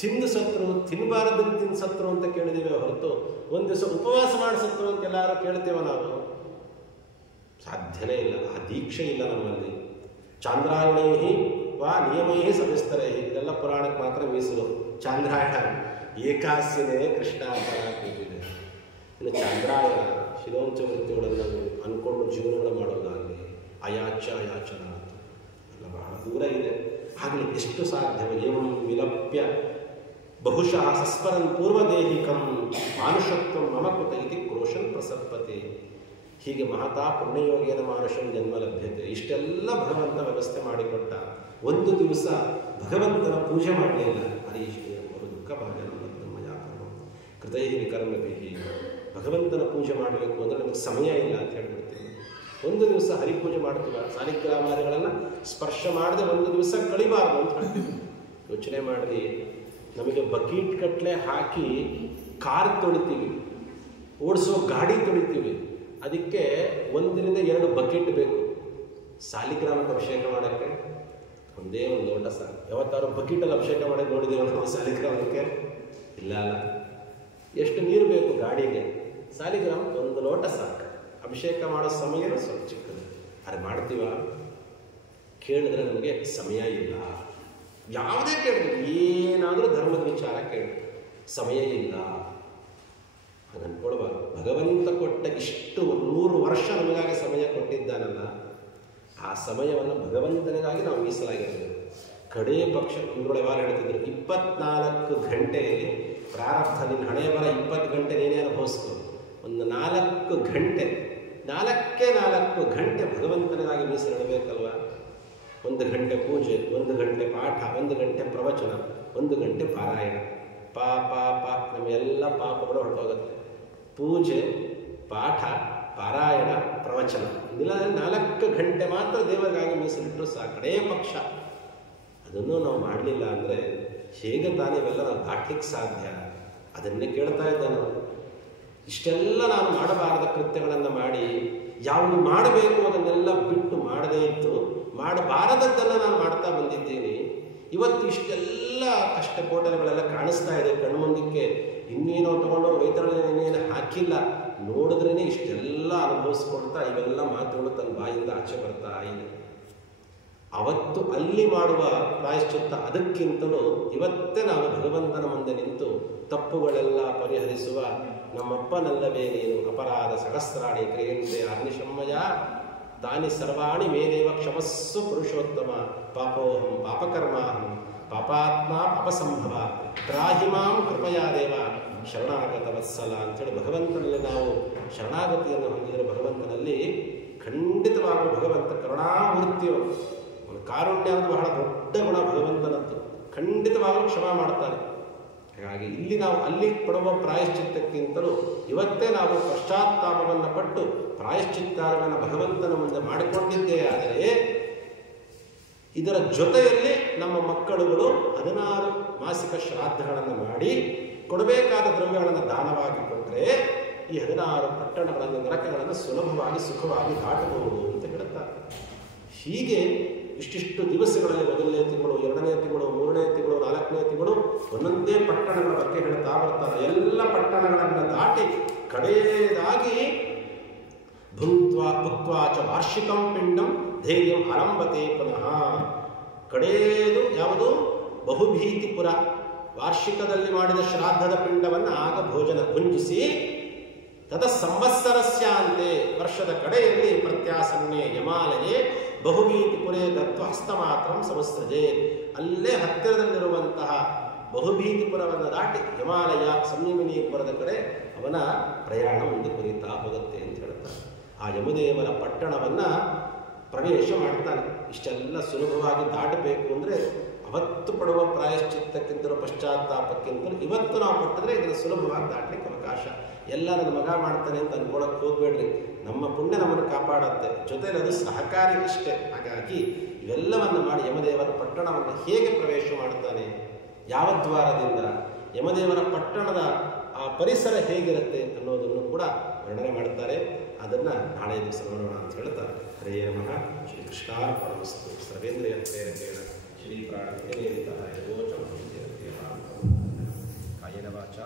ತಿಂದು ಸತ್ರು, ತಿನ್ನಬಾರದನ್ನು ತಿಂದು ಸತ್ರು ಅಂತ ಕೇಳಿದ್ದೀವಿ ಹೊರತು ಒಂದು ದಿವಸ ಉಪವಾಸ ಮಾಡಿ ಸತ್ರು ಅಂತ ಎಲ್ಲರೂ ಕೇಳ್ತೇವೆ ನಾವು? ಸಾಧ್ಯನೇ ಇಲ್ಲ. ಆ ದೀಕ್ಷೆ ಇಲ್ಲ ನಮ್ಮಲ್ಲಿ. ಚಾಂದ್ರಾಯಣೈ ವಾ ನಿಯಮೈ ಸವಿಸ್ತರೈ, ಇದೆಲ್ಲ ಪುರಾಣಕ್ಕೆ ಮಾತ್ರ ಮೀಸಲು. ಚಾಂದ್ರಾಯಣ ಏಕಾಸ್ಯನೇ ಕೃಷ್ಣ ಅಂತ ಕೂತಿದೆ. ಇನ್ನು ಚಾಂದ್ರಾಯಣ ಶಿರೋಂಚ ವೃತ್ತಿಗಳನ್ನು ಅಂದ್ಕೊಂಡು ಜೀವನಗಳು ಮಾಡೋದಾಗಲಿ, ಅಯಾಚನ ಅಂತ ಎಲ್ಲ ಬಹಳ ದೂರ ಇದೆ. ಆಗಲಿ ಎಷ್ಟು ಸಾಧ್ಯವೋ ಏವಂ ವಿಲಪ್ಯ ಬಹುಶಃ ಸಸ್ಮರನ್ ಪೂರ್ವದೇಹಿಕಂ ಮಾನುಷತ್ವ ಮಮ ಕೃತ ಇತಿ ಕ್ರೋಶನ್ ಪ್ರಸಪ್ಪತೆ. ಹೀಗೆ ಮಹತಾ ಪುಣ್ಯಯೋಗೇನ ಮಾನುಷಂ ಜನ್ಮ ಲಭ್ಯತೆ. ಇಷ್ಟೆಲ್ಲ ಭಗವಂತ ವ್ಯವಸ್ಥೆ ಮಾಡಿಕೊಟ್ಟ. ಒಂದು ದಿವಸ ಭಗವಂತನ ಪೂಜೆ ಮಾಡಲಿಲ್ಲ. ಹರೀಶ್ವರ ದುಃಖ ಭಾಗ್ಯ ಕೃತೈ ವಿಕರ್ಮಭಿಹಿ. ಭಗವಂತನ ಪೂಜೆ ಮಾಡಬೇಕು ಅಂದರೆ ನಮಗೆ ಸಮಯ ಇಲ್ಲ ಅಂತ ಹೇಳ್ಬಿಡ್ತೀವಿ. ಒಂದು ದಿವಸ ಹರಿಪೂಜೆ ಮಾಡ್ತೀವ, ಸಾಲಿಗ್ರಾಮಾದಿಗಳನ್ನು ಸ್ಪರ್ಶ ಮಾಡದೆ ಒಂದು ದಿವಸ ಕಳಿಬಾರ್ದು ಅಂತ ಹೇಳ್ತೀವಿ. ಯೋಚನೆ ಮಾಡಿ, ನಮಗೆ ಬಕೀಟ್ ಕಟ್ಲೆ ಹಾಕಿ ಕಾರ್ ತೊಳಿತೀವಿ, ಓಡಿಸೋ ಗಾಡಿ ತೊಳಿತೀವಿ, ಅದಕ್ಕೆ 1 ರಿಂದ 2 ಬಕೆಟ್ ಬೇಕು. ಸಾಲಿಗ್ರಾಮಕ್ಕೆ ಅಭಿಷೇಕ ಮಾಡೋಕ್ಕೆ ಒಂದೇ ಒಂದು ಲೋಟ ಸಾಕು. ಯಾವತ್ತಾರು ಬಕೀಟಲ್ಲಿ ಅಭಿಷೇಕ ಮಾಡೋಕ್ಕೆ ನೋಡಿದ್ದೀವಿ ನಾವು ಸಾಲಿಗ್ರಾಮಕ್ಕೆ? ಇಲ್ಲ ಅಲ್ಲ. ಎಷ್ಟು ನೀರು ಬೇಕು ಗಾಡಿಗೆ? ಸಾಲಿಗ್ರಾಮಕ್ಕೆ 1 ಲೋಟ ಸಾಕು. ಅಭಿಷೇಕ ಮಾಡೋ ಸಮಯನೂ ಸ್ವಲ್ಪ ಚಿಕ್ಕದು. ಅದು ಮಾಡ್ತೀವ? ಕೇಳಿದ್ರೆ ನಮಗೆ ಸಮಯ ಇಲ್ಲ. ಯಾವುದೇ ಕೇಳಿದ್ರು, ಏನಾದರೂ ಧರ್ಮದ ವಿಚಾರ ಕೇಳಿ ಸಮಯ ಇಲ್ಲ ಹಾಗೆ ಅನ್ಕೊಳ್ಬಾರ್ದು. ಭಗವಂತ ಕೊಟ್ಟ ಇಷ್ಟು 100 ವರ್ಷ ನಮಗಾಗಿ ಸಮಯ ಕೊಟ್ಟಿದ್ದಾನಲ್ಲ, ಆ ಸಮಯವನ್ನು ಭಗವಂತನಿಗಾಗಿ ನಾವು ಮೀಸಲಾಗಿರ್ತೇವೆ. ಕಡೇ ಪಕ್ಷ ಒಂದೊಳೆ ವಾರ ಹೇಳ್ತಿದ್ರು, 24 ಗಂಟೆಯಲ್ಲಿ ಪ್ರಾರಬ್ಧ ನಿನ್ನ ಹಣೆ ಬರ 20 ಗಂಟೆ ನೀನೇ ಅನುಭವಿಸ್ತು. ಒಂದು 4 ಗಂಟೆ, 4 ಗಂಟೆ ಭಗವಂತನಿಗಾಗಿ ಮೀಸಲಿಡಬೇಕಲ್ವ? 1 ಗಂಟೆ ಪೂಜೆ, 1 ಗಂಟೆ ಪಾಠ, 1 ಗಂಟೆ ಪ್ರವಚನ, 1 ಗಂಟೆ ಪಾರಾಯಣ. ಪಾಪ ನಮ್ಮೆಲ್ಲ ಪಾಪಗಳು ಹೊರಟೋಗುತ್ತೆ. ಪೂಜೆ, ಪಾಠ, ಪಾರಾಯಣ, ಪ್ರವಚನ, ಇದೆಲ್ಲ 4 ಗಂಟೆ ಮಾತ್ರ ದೇವರಿಗಾಗಿ ಮೀಸಲಿಟ್ಟರು ಸಾಕು. ಕಡೇ ಪಕ್ಷ ಅದನ್ನು ನಾವು ಮಾಡಲಿಲ್ಲ ಅಂದರೆ ಹೇಗೆ ತಾನೇ ಇವೆಲ್ಲ ನಾವು ದಾಟ್ಲಿಕ್ಕೆ ಸಾಧ್ಯ? ಅದನ್ನೇ ಕೇಳ್ತಾ ಇದ್ದ ನಾವು. ಇಷ್ಟೆಲ್ಲ ನಾನು ಮಾಡಬಾರದ ಕೃತ್ಯಗಳನ್ನು ಮಾಡಿ ಯಾವುದು ಮಾಡಬೇಕು ಅದನ್ನೆಲ್ಲ ಬಿಟ್ಟು ಮಾಡದೇ ಇತ್ತು, ಮಾಡಬಾರದದ್ದನ್ನು ನಾನು ಮಾಡ್ತಾ ಬಂದಿದ್ದೀನಿ. ಇವತ್ತು ಇಷ್ಟೆಲ್ಲ ಕಷ್ಟಕೋಟಲೆಗಳೆಲ್ಲ ಕಾಣಿಸ್ತಾ ಇದೆ ಕಣ್ಮುಂದಕ್ಕೆ. ಇನ್ನೇನೋ ತಗೊಂಡು ವೈತರಣೆ ಇನ್ನೇನು ಹಾಕಿಲ್ಲ, ನೋಡಿದ್ರೇ ಇಷ್ಟೆಲ್ಲ ಅನುಭವಿಸ್ಕೊಳ್ತಾ ಇವೆಲ್ಲ ಮಾತುಗಳು ತನ್ನ ಬಾಯಿಂದ ಆಚೆ ಬರ್ತಾ ಇದೆ. ಅವತ್ತು ಅಲ್ಲಿ ಮಾಡುವ ಪ್ರಾಯಶ್ಚಿತ್ತ ಅದಕ್ಕಿಂತಲೂ ಇವತ್ತೇ ನಾವು ಭಗವಂತನ ಮುಂದೆ ನಿಂತು ತಪ್ಪುಗಳೆಲ್ಲ ಪರಿಹರಿಸುವ ನಮ್ಮಪ್ಪನಲ್ಲವೇ ನೀನು ಅಪರಾಧ ಸಹಸ್ರಾಣಿ ಕ್ರಿಯಂತೆ ಅಗ್ನಿಶಮ್ಮಯ ತಾನಿ ಸರ್ವಾಣಿ ಮೇದೇವ ಕ್ಷಮಸ್ಸು ಪುರುಷೋತ್ತಮ ಪಾಪೋಹಂ ಪಾಪಕರ್ಮಾಹಂ ಪಾಪಾತ್ಮ ಪಾಪಸಂಭವ ತ್ರಾಹಿಮಾಂ ಕೃಪಯಾ ದೇವ ಶರಣಾಗತ ವತ್ಸಲ ಅಂಥೇಳಿ ಭಗವಂತನಲ್ಲಿ ನಾವು ಶರಣಾಗತಿಯನ್ನು ಹೊಂದಿದರೆ ಭಗವಂತನಲ್ಲಿ ಖಂಡಿತವಾಗಲೂ ಭಗವಂತ ಕರುಣಾಮೂರ್ತಿಯವರು. ಅವನ ಕಾರುಣ್ಯ ಅನ್ನೋದು ಬಹಳ ದೊಡ್ಡ ಗುಣ ಭಗವಂತನದ್ದು. ಖಂಡಿತವಾಗಲೂ ಕ್ಷಮಾ ಮಾಡ್ತಾನೆ. ಹಾಗಾಗಿ ಇಲ್ಲಿ ನಾವು ಅಲ್ಲಿ ಪಡುವ ಪ್ರಾಯಶ್ಚಿತ್ತಕ್ಕಿಂತಲೂ ಇವತ್ತೇ ನಾವು ಪಶ್ಚಾತ್ತಾಪವನ್ನು ಪಟ್ಟು ಪ್ರಾಯಶ್ಚಿತ್ತಾರಗಳನ್ನು ಭಗವಂತನ ಮುಂದೆ ಮಾಡಿಕೊಂಡಿದ್ದೇ ಆದರೆ ಇದರ ಜೊತೆಯಲ್ಲಿ ನಮ್ಮ ಮಕ್ಕಳುಗಳು 16 ಮಾಸಿಕ ಶ್ರಾದ್ದಗಳನ್ನು ಮಾಡಿ ಕೊಡಬೇಕಾದ ದ್ರವ್ಯಗಳನ್ನು ದಾನವಾಗಿ ಕೊಟ್ಟರೆ ಈ 16 ಪಟ್ಟಣಗಳನ್ನು ನರಕಗಳನ್ನು ಸುಲಭವಾಗಿ ಸುಖವಾಗಿ ದಾಟಬಹುದು ಅಂತ ಹೇಳುತ್ತಾರೆ. ಹೀಗೆ ಇಷ್ಟಿಷ್ಟು ದಿವಸಗಳಲ್ಲಿ 1ನೇ ತಿಂಗಳು, 2ನೇ ತಿಂಗಳು, 3ನೇ ತಿಂಗಳು, 4ನೇ ತಿಂಗಳು ಒಂದೊಂದೇ ಪಟ್ಟಣಗಳ ಬಗ್ಗೆ ಹೇಳ್ತಾ ಬರ್ತಾರೆ. ಎಲ್ಲ ಪಟ್ಟಣಗಳನ್ನು ದಾಟಿ ಕಡೆಯದಾಗಿ ಭುಕ್ತ್ವಾಚ ವಾರ್ಷಿಕಂ ಪಿಂಡಂ ಧೈರ್ಯಂ ಆರಂಭತೆ ಪುನಃ. ಕಡೆಯದು ಯಾವುದು? ಬಹುಭೀತಿಪುರ. ವಾರ್ಷಿಕದಲ್ಲಿ ಮಾಡಿದ ಶ್ರಾದ್ದದ ಪಿಂಡವನ್ನು ಆಗ ಭೋಜನ ಭುಂಜಿಸಿ ತದ ಸಂವತ್ಸರಸ್ಯಾಂತೆ ವರ್ಷದ ಕಡೆಯಲ್ಲಿ ಪ್ರತ್ಯಾಸನ್ನೇ ಯಮಾಲಯೇ ಬಹುಭೀತಿಪುರೇ ಗತ್ವ ಹಸ್ತಮಾತ್ರಂ ಸಮಸ್ರಜೆ. ಅಲ್ಲೇ ಹತ್ತಿರದಲ್ಲಿರುವಂತಹ ಬಹುಭೀತಿಪುರವನ್ನು ದಾಟಿ ಹಿಮಾಲಯ ಸಂಯಮಿನೀಪುರದ ಕಡೆ ಅವನ ಪ್ರಯಾಣ ಮುಂದೆ ಕುರಿತಾ ಹೋಗುತ್ತೆ ಅಂತ ಹೇಳ್ತಾರೆ. ಆ ಯಮದೇವರ ಪಟ್ಟಣವನ್ನು ಪ್ರವೇಶ ಮಾಡ್ತಾನೆ. ಇಷ್ಟೆಲ್ಲ ಸುಲಭವಾಗಿ ದಾಟಬೇಕು ಅಂದರೆ ಅವತ್ತು ಪಡುವ ಪ್ರಾಯಶ್ಚಿತ್ತಕ್ಕಿಂತಲೂ ಪಶ್ಚಾತ್ತಾಪಕ್ಕಿಂತಲೂ ಇವತ್ತು ನಾವು ಪಟ್ಟಿದ್ರೆ ಇದನ್ನು ಸುಲಭವಾಗಿ ದಾಟಲಿಕ್ಕೆ ಅವಕಾಶ. ಎಲ್ಲ ನನ್ನ ಮಗ ಮಾಡ್ತಾನೆ ಅಂತ ಅನ್ಕೊಳ್ಳೋಕೆ ಹೋಗ್ಬೇಡ್ರಿ. ನಮ್ಮ ಪುಣ್ಯ ನಮ್ಮನ್ನು ಕಾಪಾಡುತ್ತೆ, ಜೊತೆಲಿ ಅದು ಸಹಕಾರಿ ಇಷ್ಟೇ. ಹಾಗಾಗಿ ಇವೆಲ್ಲವನ್ನು ಮಾಡಿ ಯಮದೇವರ ಪಟ್ಟಣವನ್ನು ಹೇಗೆ ಪ್ರವೇಶ ಮಾಡುತ್ತಾನೆ, ಯಾವ ದ್ವಾರದಿಂದ, ಯಮದೇವರ ಪಟ್ಟಣದ ಆ ಪರಿಸರ ಹೇಗಿರುತ್ತೆ ಅನ್ನೋದನ್ನು ಕೂಡ ವರ್ಣನೆ ಮಾಡುತ್ತಾರೆ. ಅದನ್ನು ನಾಳೆ ದಿವಸ ನೋಡೋಣ ಅಂತ ಹೇಳ್ತಾರೆ. ಹರೇ ನಮಃ. ಶ್ರೀ ಕೃಷ್ಣಾರ್ಪಣಮಸ್ತು. ಸರ್ವೇಂದ್ರಿಯ ಪ್ರೇರಕೇಣ ಶ್ರೀ ಪ್ರಾಣ ಕಾಯೇನ ವಾಚ